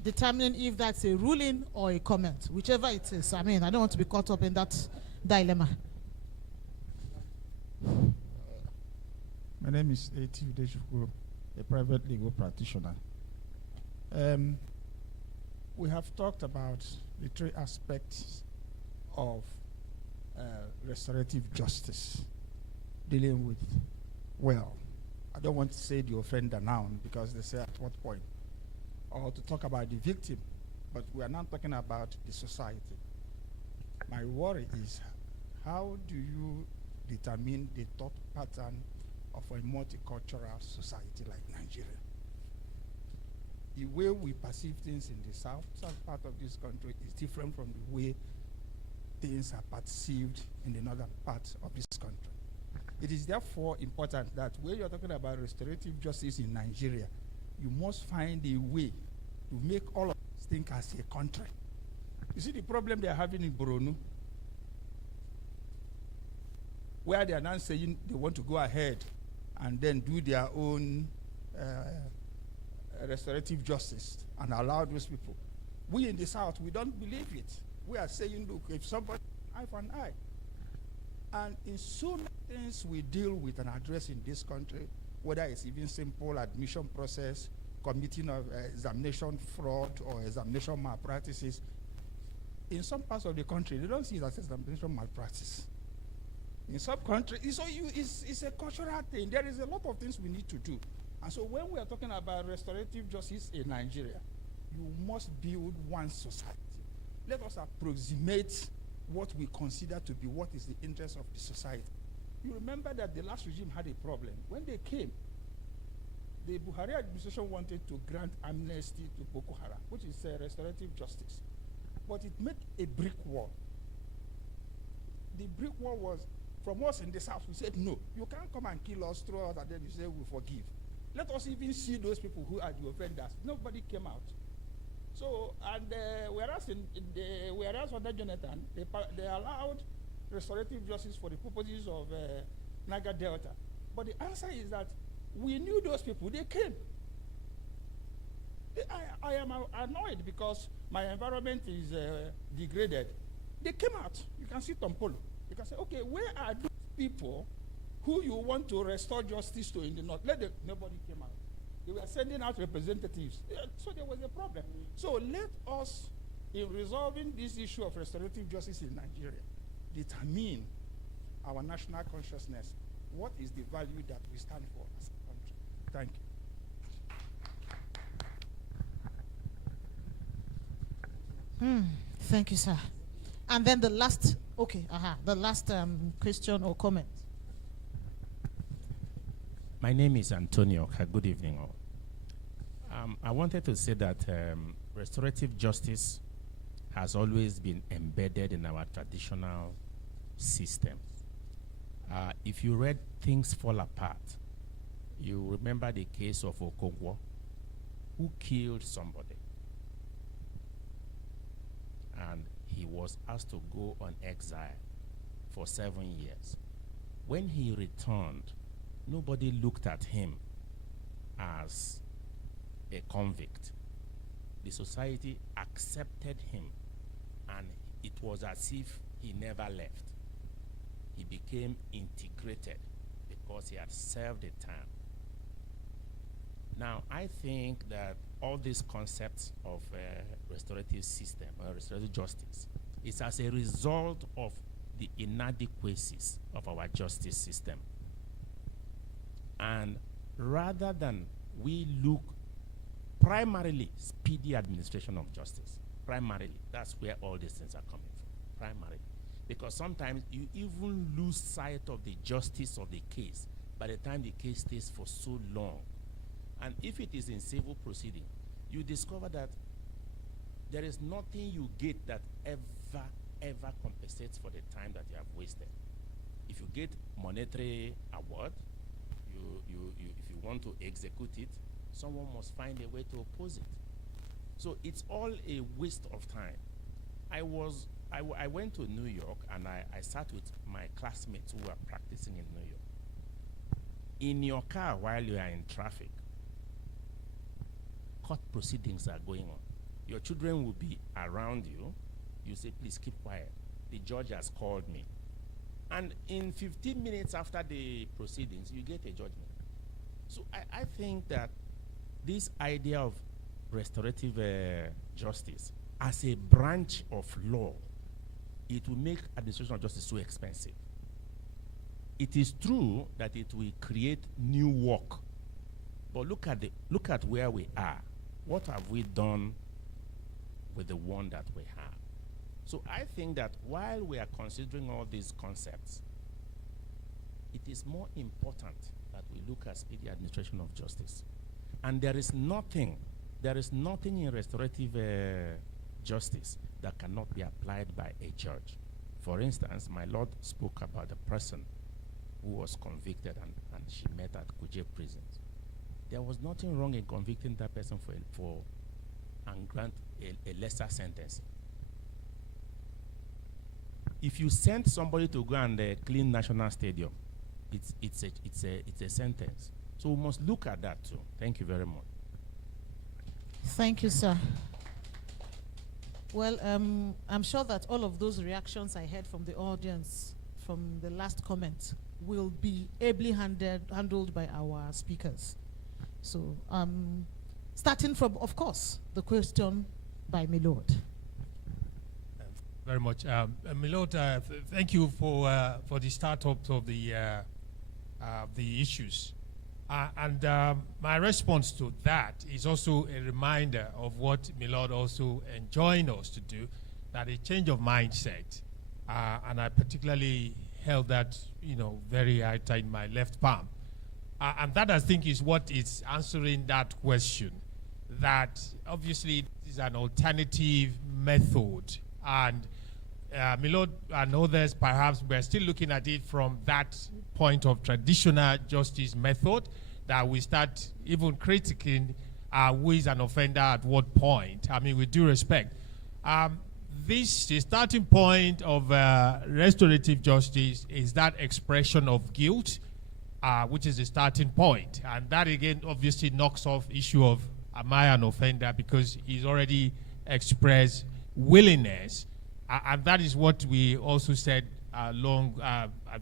determining if that's a ruling or a comment, whichever it is. I don't want to be caught up in that dilemma. My name is A.T. Udeshukwu, a private legal practitioner. We have talked about the three aspects of restorative justice dealing with, well, I don't want to say the offender noun because they say at what point, or to talk about the victim, but we are not talking about the society. My worry is, how do you determine the thought pattern of a multicultural society like Nigeria? The way we perceive things in the south part of this country is different from the way things are perceived in the northern part of this country. It is therefore important that when you're talking about restorative justice in Nigeria, you must find a way to make all of us think as a country. You see the problem they're having in Borno, where they are now saying they want to go ahead and then do their own restorative justice and allow those people. We in the South, we don't believe it. We are saying, look, if somebody, eye for an eye. And in so many things we deal with and address in this country, whether it's even simple admission process, committing of examination fraud or examination malpractices, in some parts of the country, they don't see it as examination malpractice. In some countries, it's a cultural thing. There is a lot of things we need to do. And so when we are talking about restorative justice in Nigeria, you must build one society. Let us approximate what we consider to be what is the interest of the society. You remember that the last regime had a problem. When they came, the Buhari administration wanted to grant amnesty to Boko Haram, which is restorative justice. But it made a brick wall. The brick wall was, from us in the South, we said, no, you can't come and kill us, throw us, and then you say we forgive. Let us even see those people who are the offenders. Nobody came out. So, and whereas under Jonathan, they allowed restorative justice for the purposes of Niger Delta. But the answer is that we knew those people, they came. I am annoyed because my environment is degraded. They came out. You can see Tompolo. You can say, okay, where are those people who you want to restore justice to in the north? Nobody came out. They were sending out representatives. So there was a problem. So let us in resolving this issue of restorative justice in Nigeria, determine our national consciousness. What is the value that we stand for as a country? Thank you. Thank you, sir. And then the last, the last question or comment. My name is Antonio. Good evening, all. I wanted to say that restorative justice has always been embedded in our traditional system. If you read Things Fall Apart, you remember the case of Okongwo, who killed somebody. And he was asked to go on exile for 7 years. When he returned, nobody looked at him as a convict. The society accepted him, and it was as if he never left. He became integrated because he had served a term. Now, I think that all these concepts of restorative system or restorative justice is as a result of the inadequacies of our justice system. And rather than we look primarily speedy administration of justice, primarily, that's where all these things are coming from, primarily. Because sometimes you even lose sight of the justice of the case by the time the case stays for so long. And if it is in civil proceeding, you discover that there is nothing you get that ever compensates for the time that you have wasted. If you get monetary award, if you want to execute it, someone must find a way to oppose it. So it's all a waste of time. I went to New York, and I sat with my classmates who were practicing in New York. In your car while you are in traffic, court proceedings are going on. Your children will be around you. You say, please keep quiet. The judge has called me. And in 15 minutes after the proceedings, you get a judgment. So I think that this idea of restorative justice as a branch of law, it will make administration of justice so expensive. It is true that it will create new work, but look at where we are. What have we done with the one that we have? So I think that while we are considering all these concepts, it is more important that we look at speedy administration of justice. And there is nothing in restorative justice that cannot be applied by a judge. For instance, my Lord spoke about the person who was convicted and she met at Kuje prison. There was nothing wrong in convicting that person for and grant a lesser sentence. If you send somebody to go and clean National Stadium, it's a sentence. So we must look at that too. Thank you very much. Thank you, sir. Well, I'm sure that all of those reactions I heard from the audience from the last comment will be ably handled by our speakers. So, starting from, of course, the question by Milord. Very much. Milord, thank you for the startup of the issues. My response to that is also a reminder of what Milord also enjoined us to do, that a change of mindset. And I particularly held that, very tight in my left palm. And that, I think, is what is answering that question, that obviously this is an alternative method. And Milord and others, perhaps, we're still looking at it from that point of traditional justice method, that we start even critiquing who is an offender at what point. I mean, with due respect. The starting point of restorative justice is that expression of guilt, which is the starting point. And that, again, obviously knocks off issue of am I an offender, because he's already expressed willingness. And that is what we also said at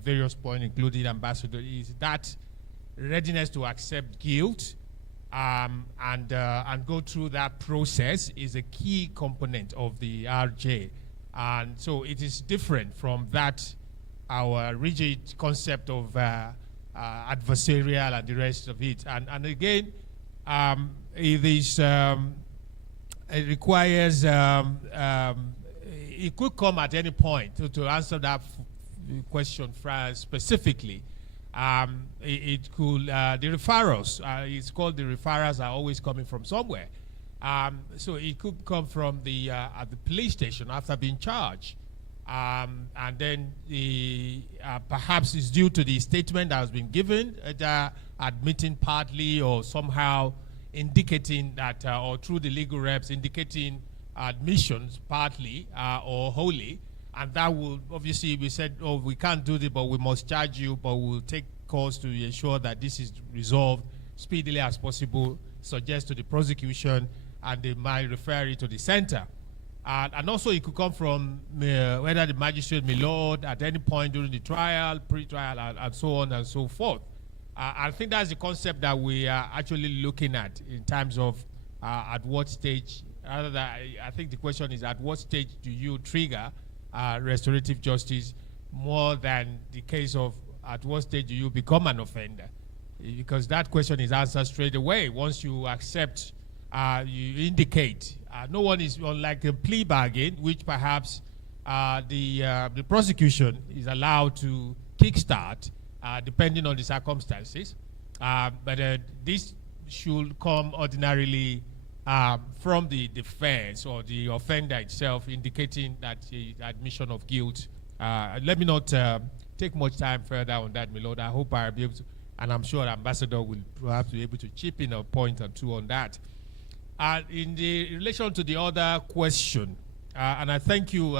various points, including Ambassador, is that readiness to accept guilt and go through that process is a key component of the RJ. And so it is different from that, our rigid concept of adversarial and the rest of it. And again, it is, it requires, it could come at any point to answer that question specifically. It could, the referrals, it's called the referrals are always coming from somewhere. So it could come from the at the police station after being charged. And then perhaps it's due to the statement that has been given, admitting partly or somehow indicating that, or through the legal reps indicating admissions partly or wholly. And that will obviously be said, oh, we can't do this, but we must charge you, but we'll take course to ensure that this is resolved speedily as possible, suggest to the prosecution, and they might refer it to the center. And also it could come from whether the magistrate may lord at any point during the trial, pre-trial, and so on and so forth. I think that's the concept that we are actually looking at in terms of at what stage, rather than, I think the question is at what stage do you trigger restorative justice more than the case of at what stage do you become an offender? Because that question is answered straight away. Once you accept, you indicate. No one is unlike a plea bargain, which perhaps the prosecution is allowed to kickstart depending on the circumstances. But this should come ordinarily from the defense or the offender itself, indicating that the admission of guilt. Let me not take much time further on that, my Lord. I hope I'll be able to, and I'm sure Ambassador will perhaps be able to chip in a point or two on that. In relation to the other question, and I thank you,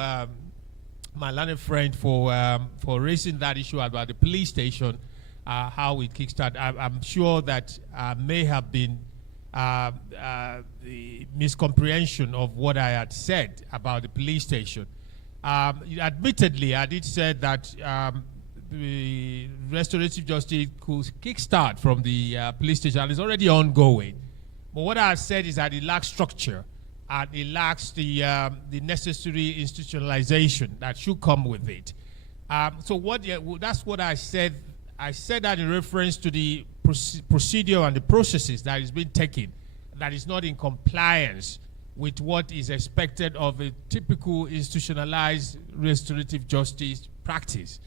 my learned friend, for raising that issue about the police station, how it kickstarted. I'm sure that may have been the miscomprehension of what I had said about the police station. Admittedly, I did say that the restorative justice could kickstart from the police station, and it's already ongoing. But what I said is that it lacks structure and it lacks the necessary institutionalization that should come with it. So that's what I said. I said that in reference to the procedure and the processes that is being taken, that is not in compliance with what is expected of a typical institutionalized restorative justice practice.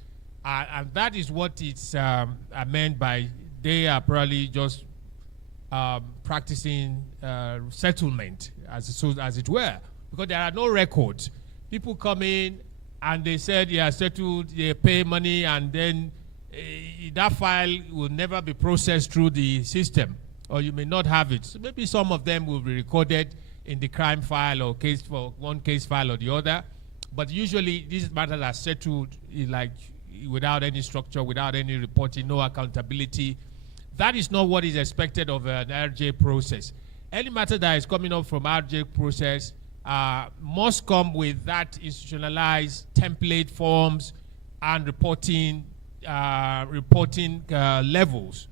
And that is what it's meant by they are probably just practicing settlement, as it were, because there are no records. People come in and they said, yeah, settled, they pay money, and then that file will never be processed through the system, or you may not have it. So maybe some of them will be recorded in the crime file or case for one case file or the other, but usually these matters are settled like without any structure, without any reporting, no accountability. That is not what is expected of an RJ process. Any matter that is coming up from RJ process must come with that institutionalized template forms and reporting levels.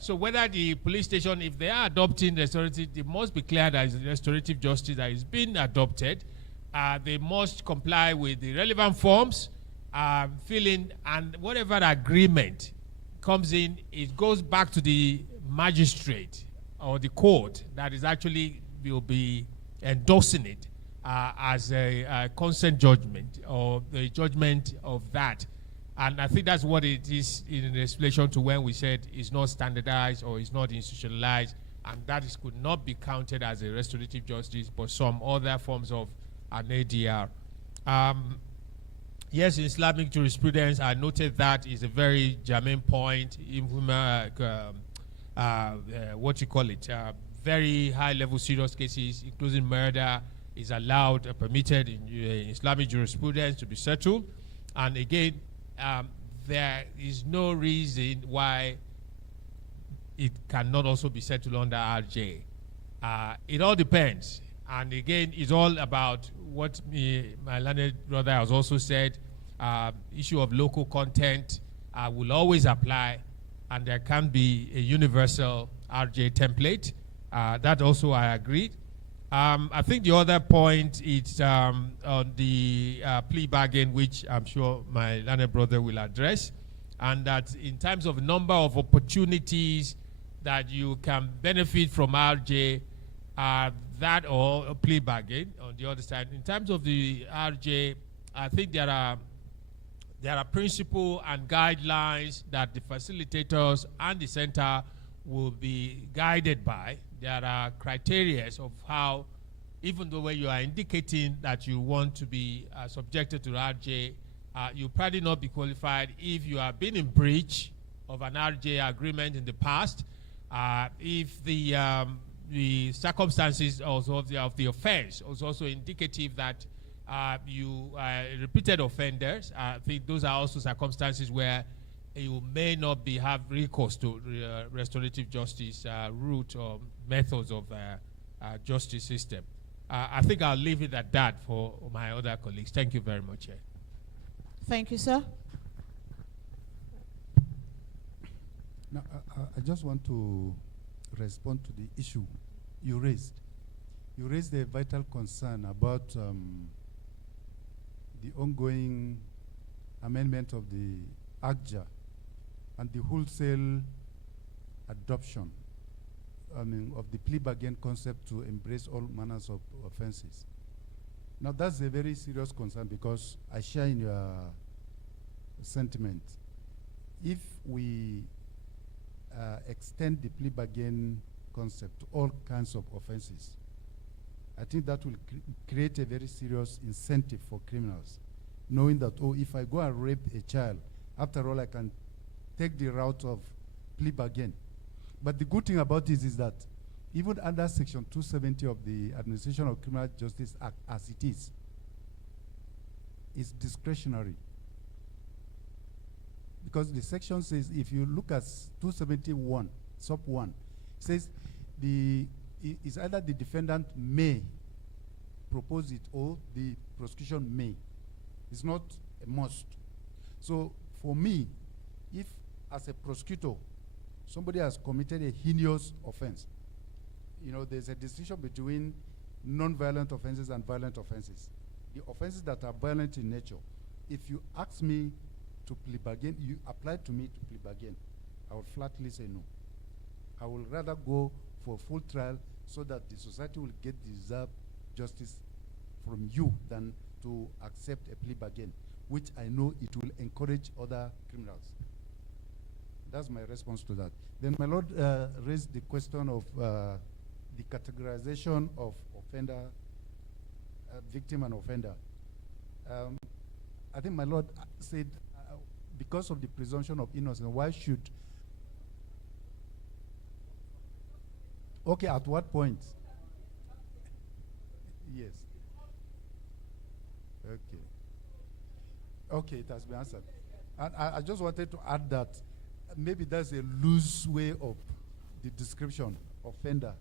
So whether the police station, if they are adopting restorative, it must be clear that it's restorative justice that is being adopted. They must comply with the relevant forms, filling, and whatever agreement comes in, it goes back to the magistrate or the court that is actually will be endorsing it as a consent judgment or the judgment of that. And I think that's what it is in relation to when we said it's not standardized or it's not institutionalized, and that could not be counted as a restorative justice, but some other forms of an ADR. Yes, in Islamic jurisprudence, I noted that is a very germane point. What you call it? Very high-level serious cases, including murder, is allowed, permitted in Islamic jurisprudence to be settled. And again, there is no reason why it cannot also be settled under RJ. It all depends. And again, it's all about what my learned brother has also said. Issue of local content will always apply, and there can be a universal RJ template. That also I agreed. I think the other point is on the plea bargain, which I'm sure my learned brother will address, and that in terms of number of opportunities that you can benefit from RJ, that or a plea bargain on the other side. In terms of the RJ, I think there are principles and guidelines that the facilitators and the center will be guided by. There are criteria of how, even though when you are indicating that you want to be subjected to RJ, you probably not be qualified if you have been in breach of an RJ agreement in the past, if the circumstances also of the offense was also indicative that you are repeated offenders. I think those are also circumstances where you may not have recourse to restorative justice route or methods of justice system. I think I'll leave it at that for my other colleagues. Thank you very much. Thank you, sir. Now, I just want to respond to the issue you raised. You raised a vital concern about the ongoing amendment of the ACJA and the wholesale adoption of the plea bargain concept to embrace all manners of offenses. Now, that's a very serious concern because I share in your sentiment. If we extend the plea bargain concept to all kinds of offenses, I think that will create a very serious incentive for criminals, knowing that, oh, if I go and rape a child, after all, I can take the route of plea bargain. But the good thing about this is that even under Section 270 of the Administration of Criminal Justice Act, as it is, it's discretionary. Because the section says, if you look at 271, sub 1, it says it's either the defendant may propose it or the prosecution may. It's not a must. So for me, if as a prosecutor, somebody has committed a heinous offense, you know, there's a distinction between non-violent offenses and violent offenses. The offenses that are violent in nature, if you ask me to plea bargain, you apply to me to plea bargain, I will flatly say no. I will rather go for a full trial so that the society will get deserved justice from you than to accept a plea bargain, which I know it will encourage other criminals. That's my response to that. Then my Lord raised the question of the categorization of offender, victim and offender. I think my Lord said because of the presumption of innocence, why should... Okay, at what point? Yes. Okay. Okay, it has been answered. And I just wanted to add that maybe that's a loose way of the description, offender.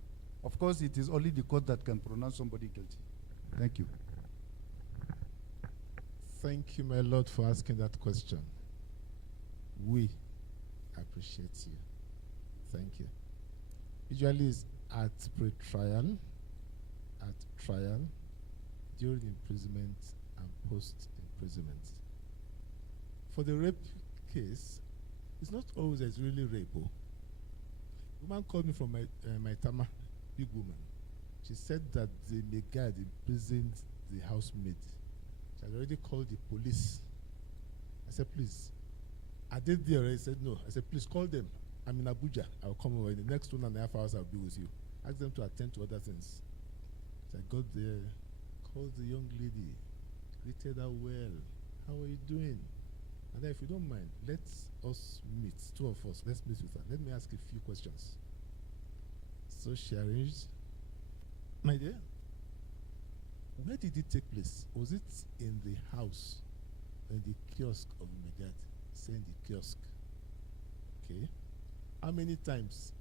Of course, it is only the court that can pronounce somebody guilty. Thank you. Thank you, my Lord, for asking that question. We appreciate you. Thank you. Usually it's at pre-trial, at trial, during imprisonment, and post-imprisonment. For the rape case, it's not always as really rape. Oh. A woman called me from my Tama, big woman. She said that the Megad imprisoned the housemaid. She had already called the police. I said, please. I did there already. Said no. I said, please call them. I'm in Abuja. I'll come over. In the next 1.5 hours, I'll be with you. Ask them to attend to other things. So I got there, called the young lady, greeted her well. How are you doing? And then if you don't mind, let us meet, two of us. Let's meet with her. Let me ask a few questions. So she arranged. My dear, where did it take place? Was it in the house, in the kiosk of Megad? Saying the kiosk. Okay. How many times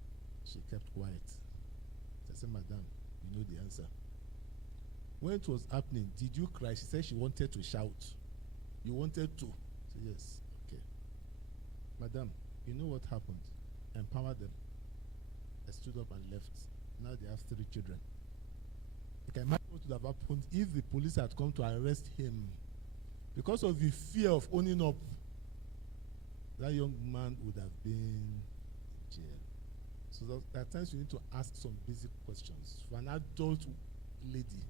she kept quiet? I said, Madam, you know the answer. When it was happening, did you cry? She said she wanted to shout. You wanted to? I said, yes. Okay. Madam, you know what happened? Empower them. I stood up and left. Now they have 3 children. You can imagine what would have happened if the police had come to arrest him. Because of the fear of owning up, that young man would have been in jail. So at times you need to ask some basic questions. For an adult lady,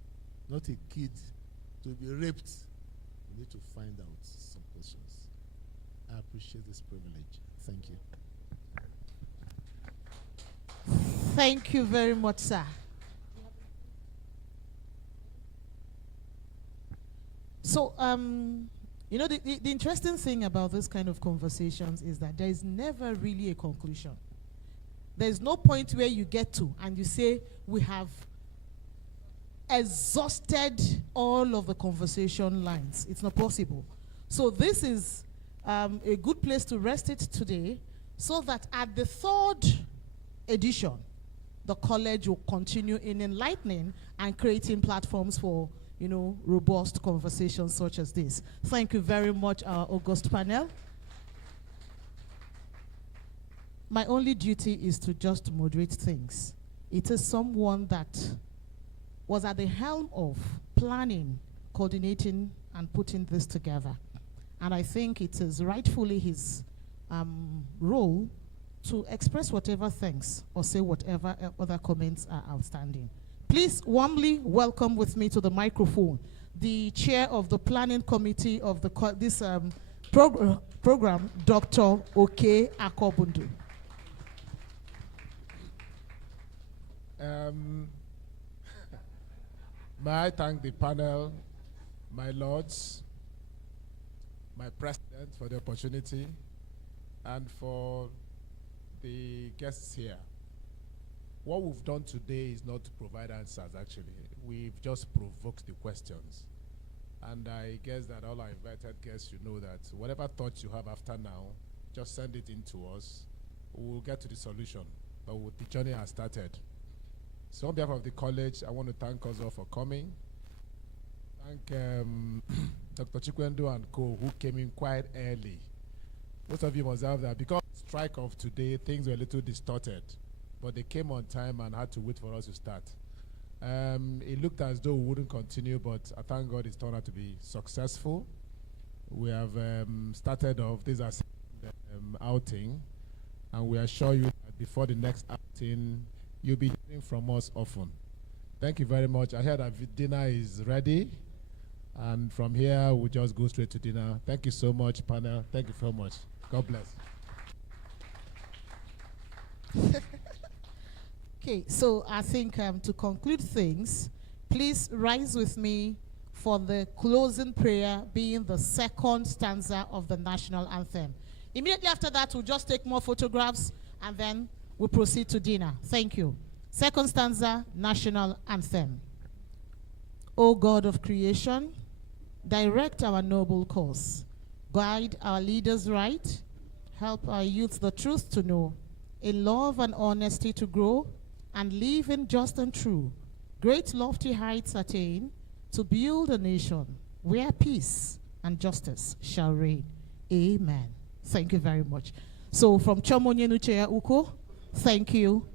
not a kid, to be raped, you need to find out some questions. I appreciate this privilege. Thank you. Thank you very much, sir. So, you know, the interesting thing about this kind of conversations is that there is never really a conclusion. There is no point where you get to and you say, we have exhausted all of the conversation lines. It's not possible. So this is a good place to rest it today, so that at the 3rd edition, the college will continue in enlightening and creating platforms for, you know, robust conversations such as this. Thank you very much, our august panel. My only duty is to just moderate things. It is someone that was at the helm of planning, coordinating, and putting this together. And I think it is rightfully his role to express whatever thanks or say whatever other comments are outstanding. Please warmly welcome with me to the microphone the chair of the planning committee of this program, Dr. Oke Akobundu. May I thank the panel, my lords, my president for the opportunity, and for the guests here. What we've done today is not to provide answers, actually. We've just provoked the questions. And I guess that all our invited guests should know that whatever thoughts you have after now, just send it in to us. We'll get to the solution. But the journey has started. So on behalf of the college, I want to thank us all for coming. Thank Dr. Chikwendo and co, who came in quite early. Most of you must have that. Because of the strike of today, things were a little distorted. But they came on time and had to wait for us to start. It looked as though we wouldn't continue, but I thank God it's turned out to be successful. We have started off this as outing, and we assure you that before the next outing, you'll be hearing from us often. Thank you very much. I hear that dinner is ready, and from here, we'll just go straight to dinner. Thank you so much, panel. Thank you so much. God bless. Okay, so I think to conclude things, please rise with me for the closing prayer, being the 2nd stanza of the national anthem. Immediately after that, we'll just take more photographs and then we'll proceed to dinner. Thank you. 2nd stanza, national anthem. O God of creation, direct our noble course, guide our leaders right, help our youth the truth to know, in love and honesty to grow, and live in just and true, great lofty heights attain, to build a nation where peace and justice shall reign. Amen. Thank you very much. So from Chomonye Nuchea Uko, thank you.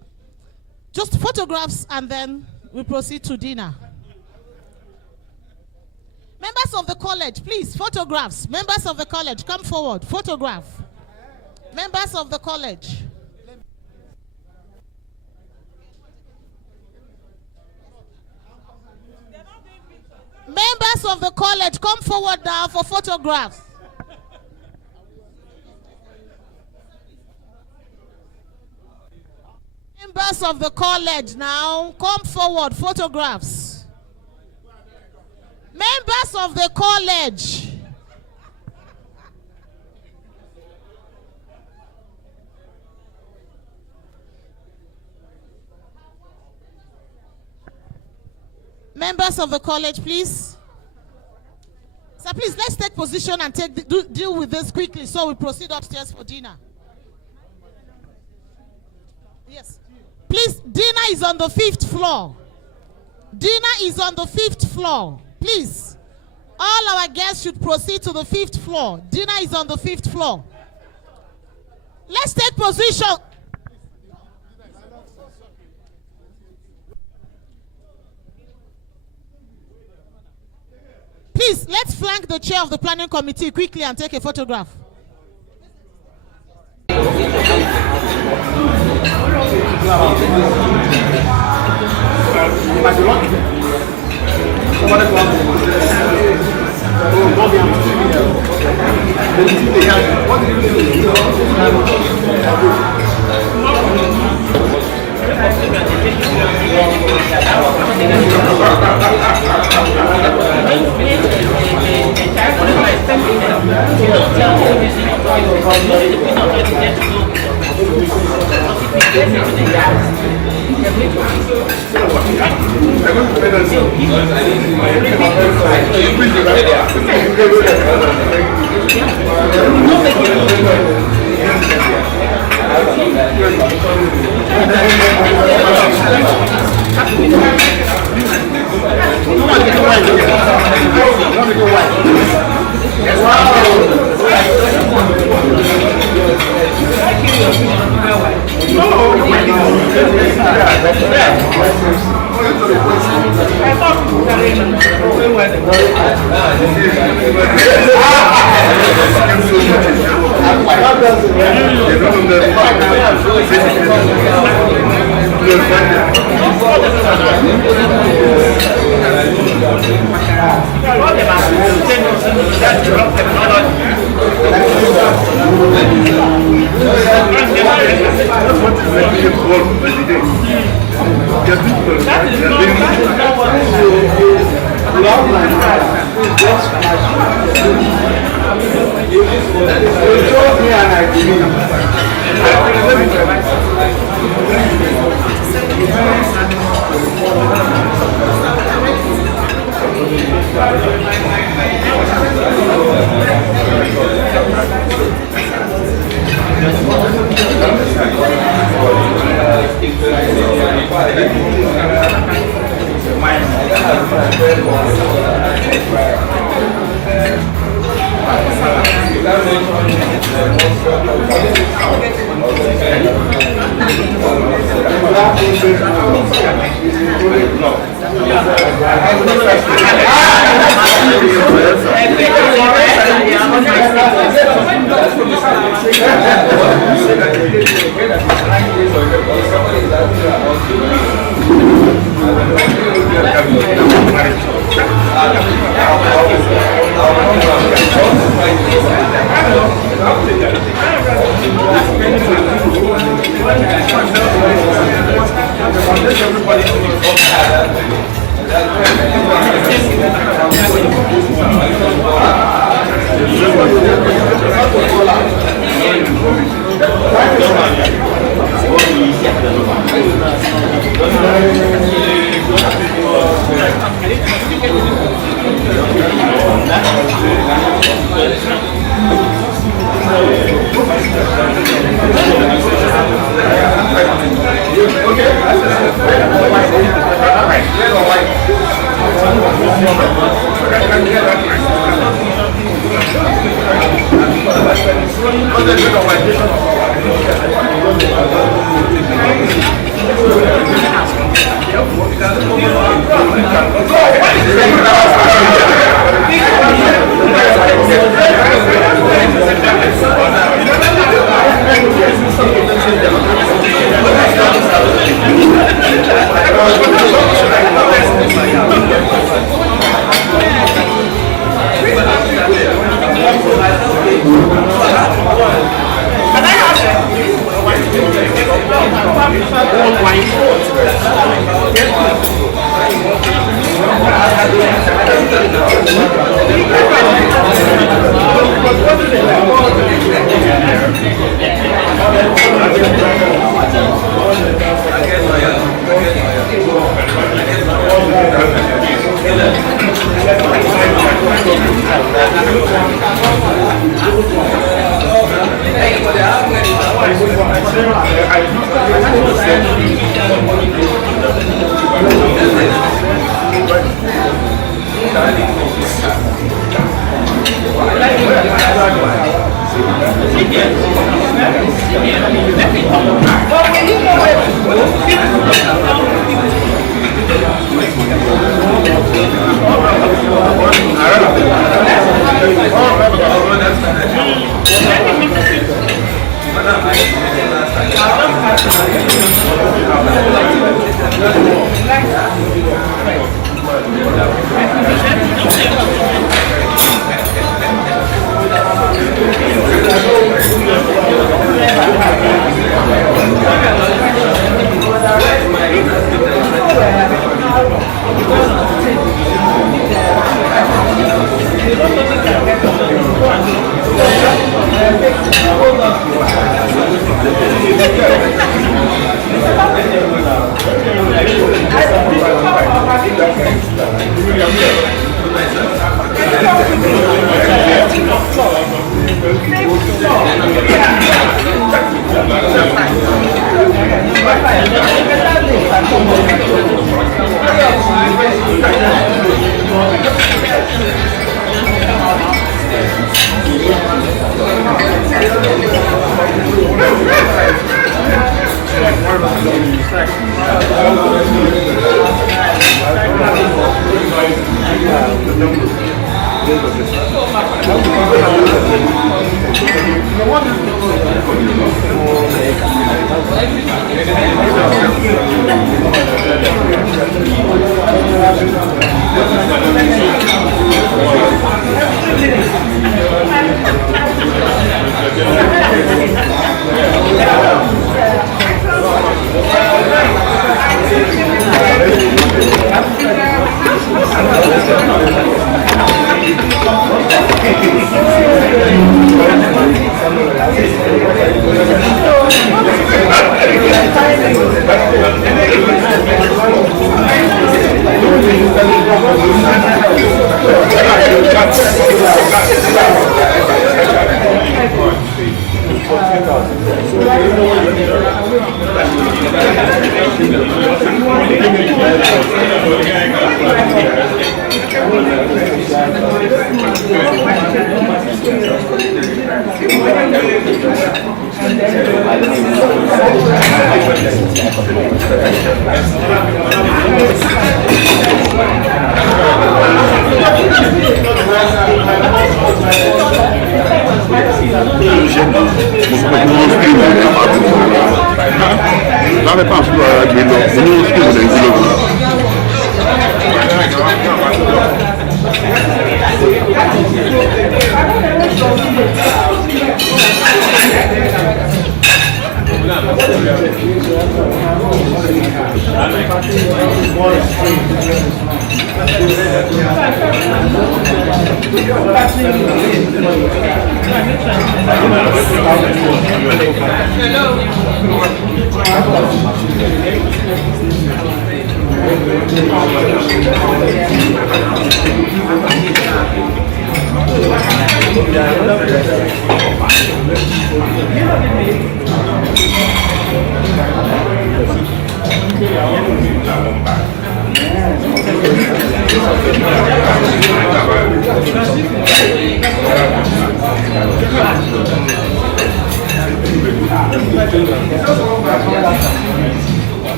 Just photographs and then we proceed to dinner. Members of the college, please, photographs. Members of the college, come forward. Photograph. Members of the college. Members of the college, come forward now for photographs. Members of the college now, come forward, photographs. Members of the college. Members of the college, please. Sir, please, let's take position and deal with this quickly so we proceed upstairs for dinner. Yes. Please, dinner is on the 5th floor. Dinner is on the 5th floor. Please, all our guests should proceed to the 5th floor. Dinner is on the 5th floor. Let's take position. Please, let's flank the chair of the planning committee quickly and take a photograph.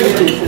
Thank you.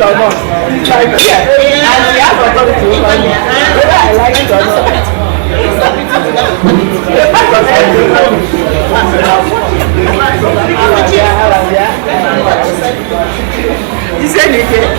it or not. It's like here, and we have authority over me. Whether I like it or not. You said it again?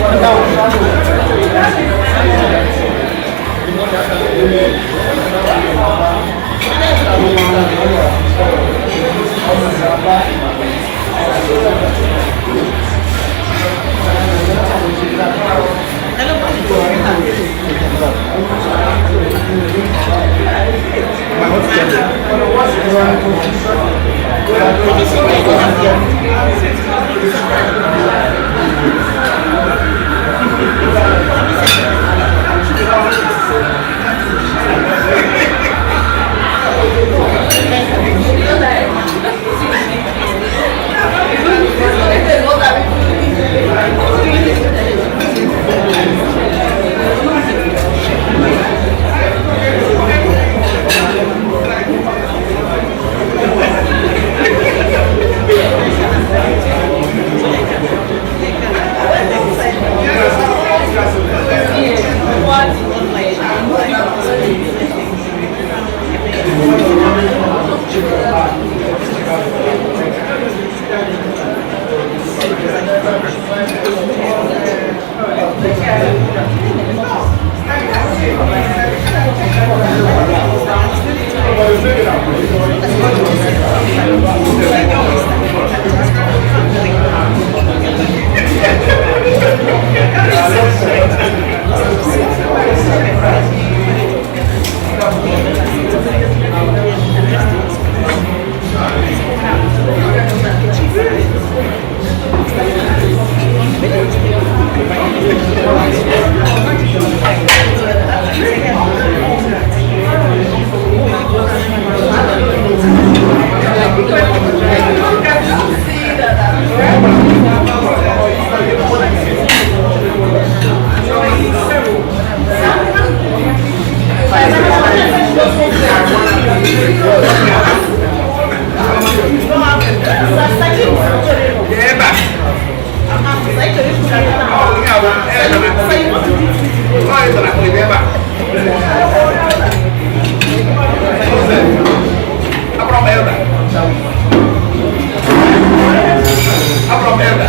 Abram Elder.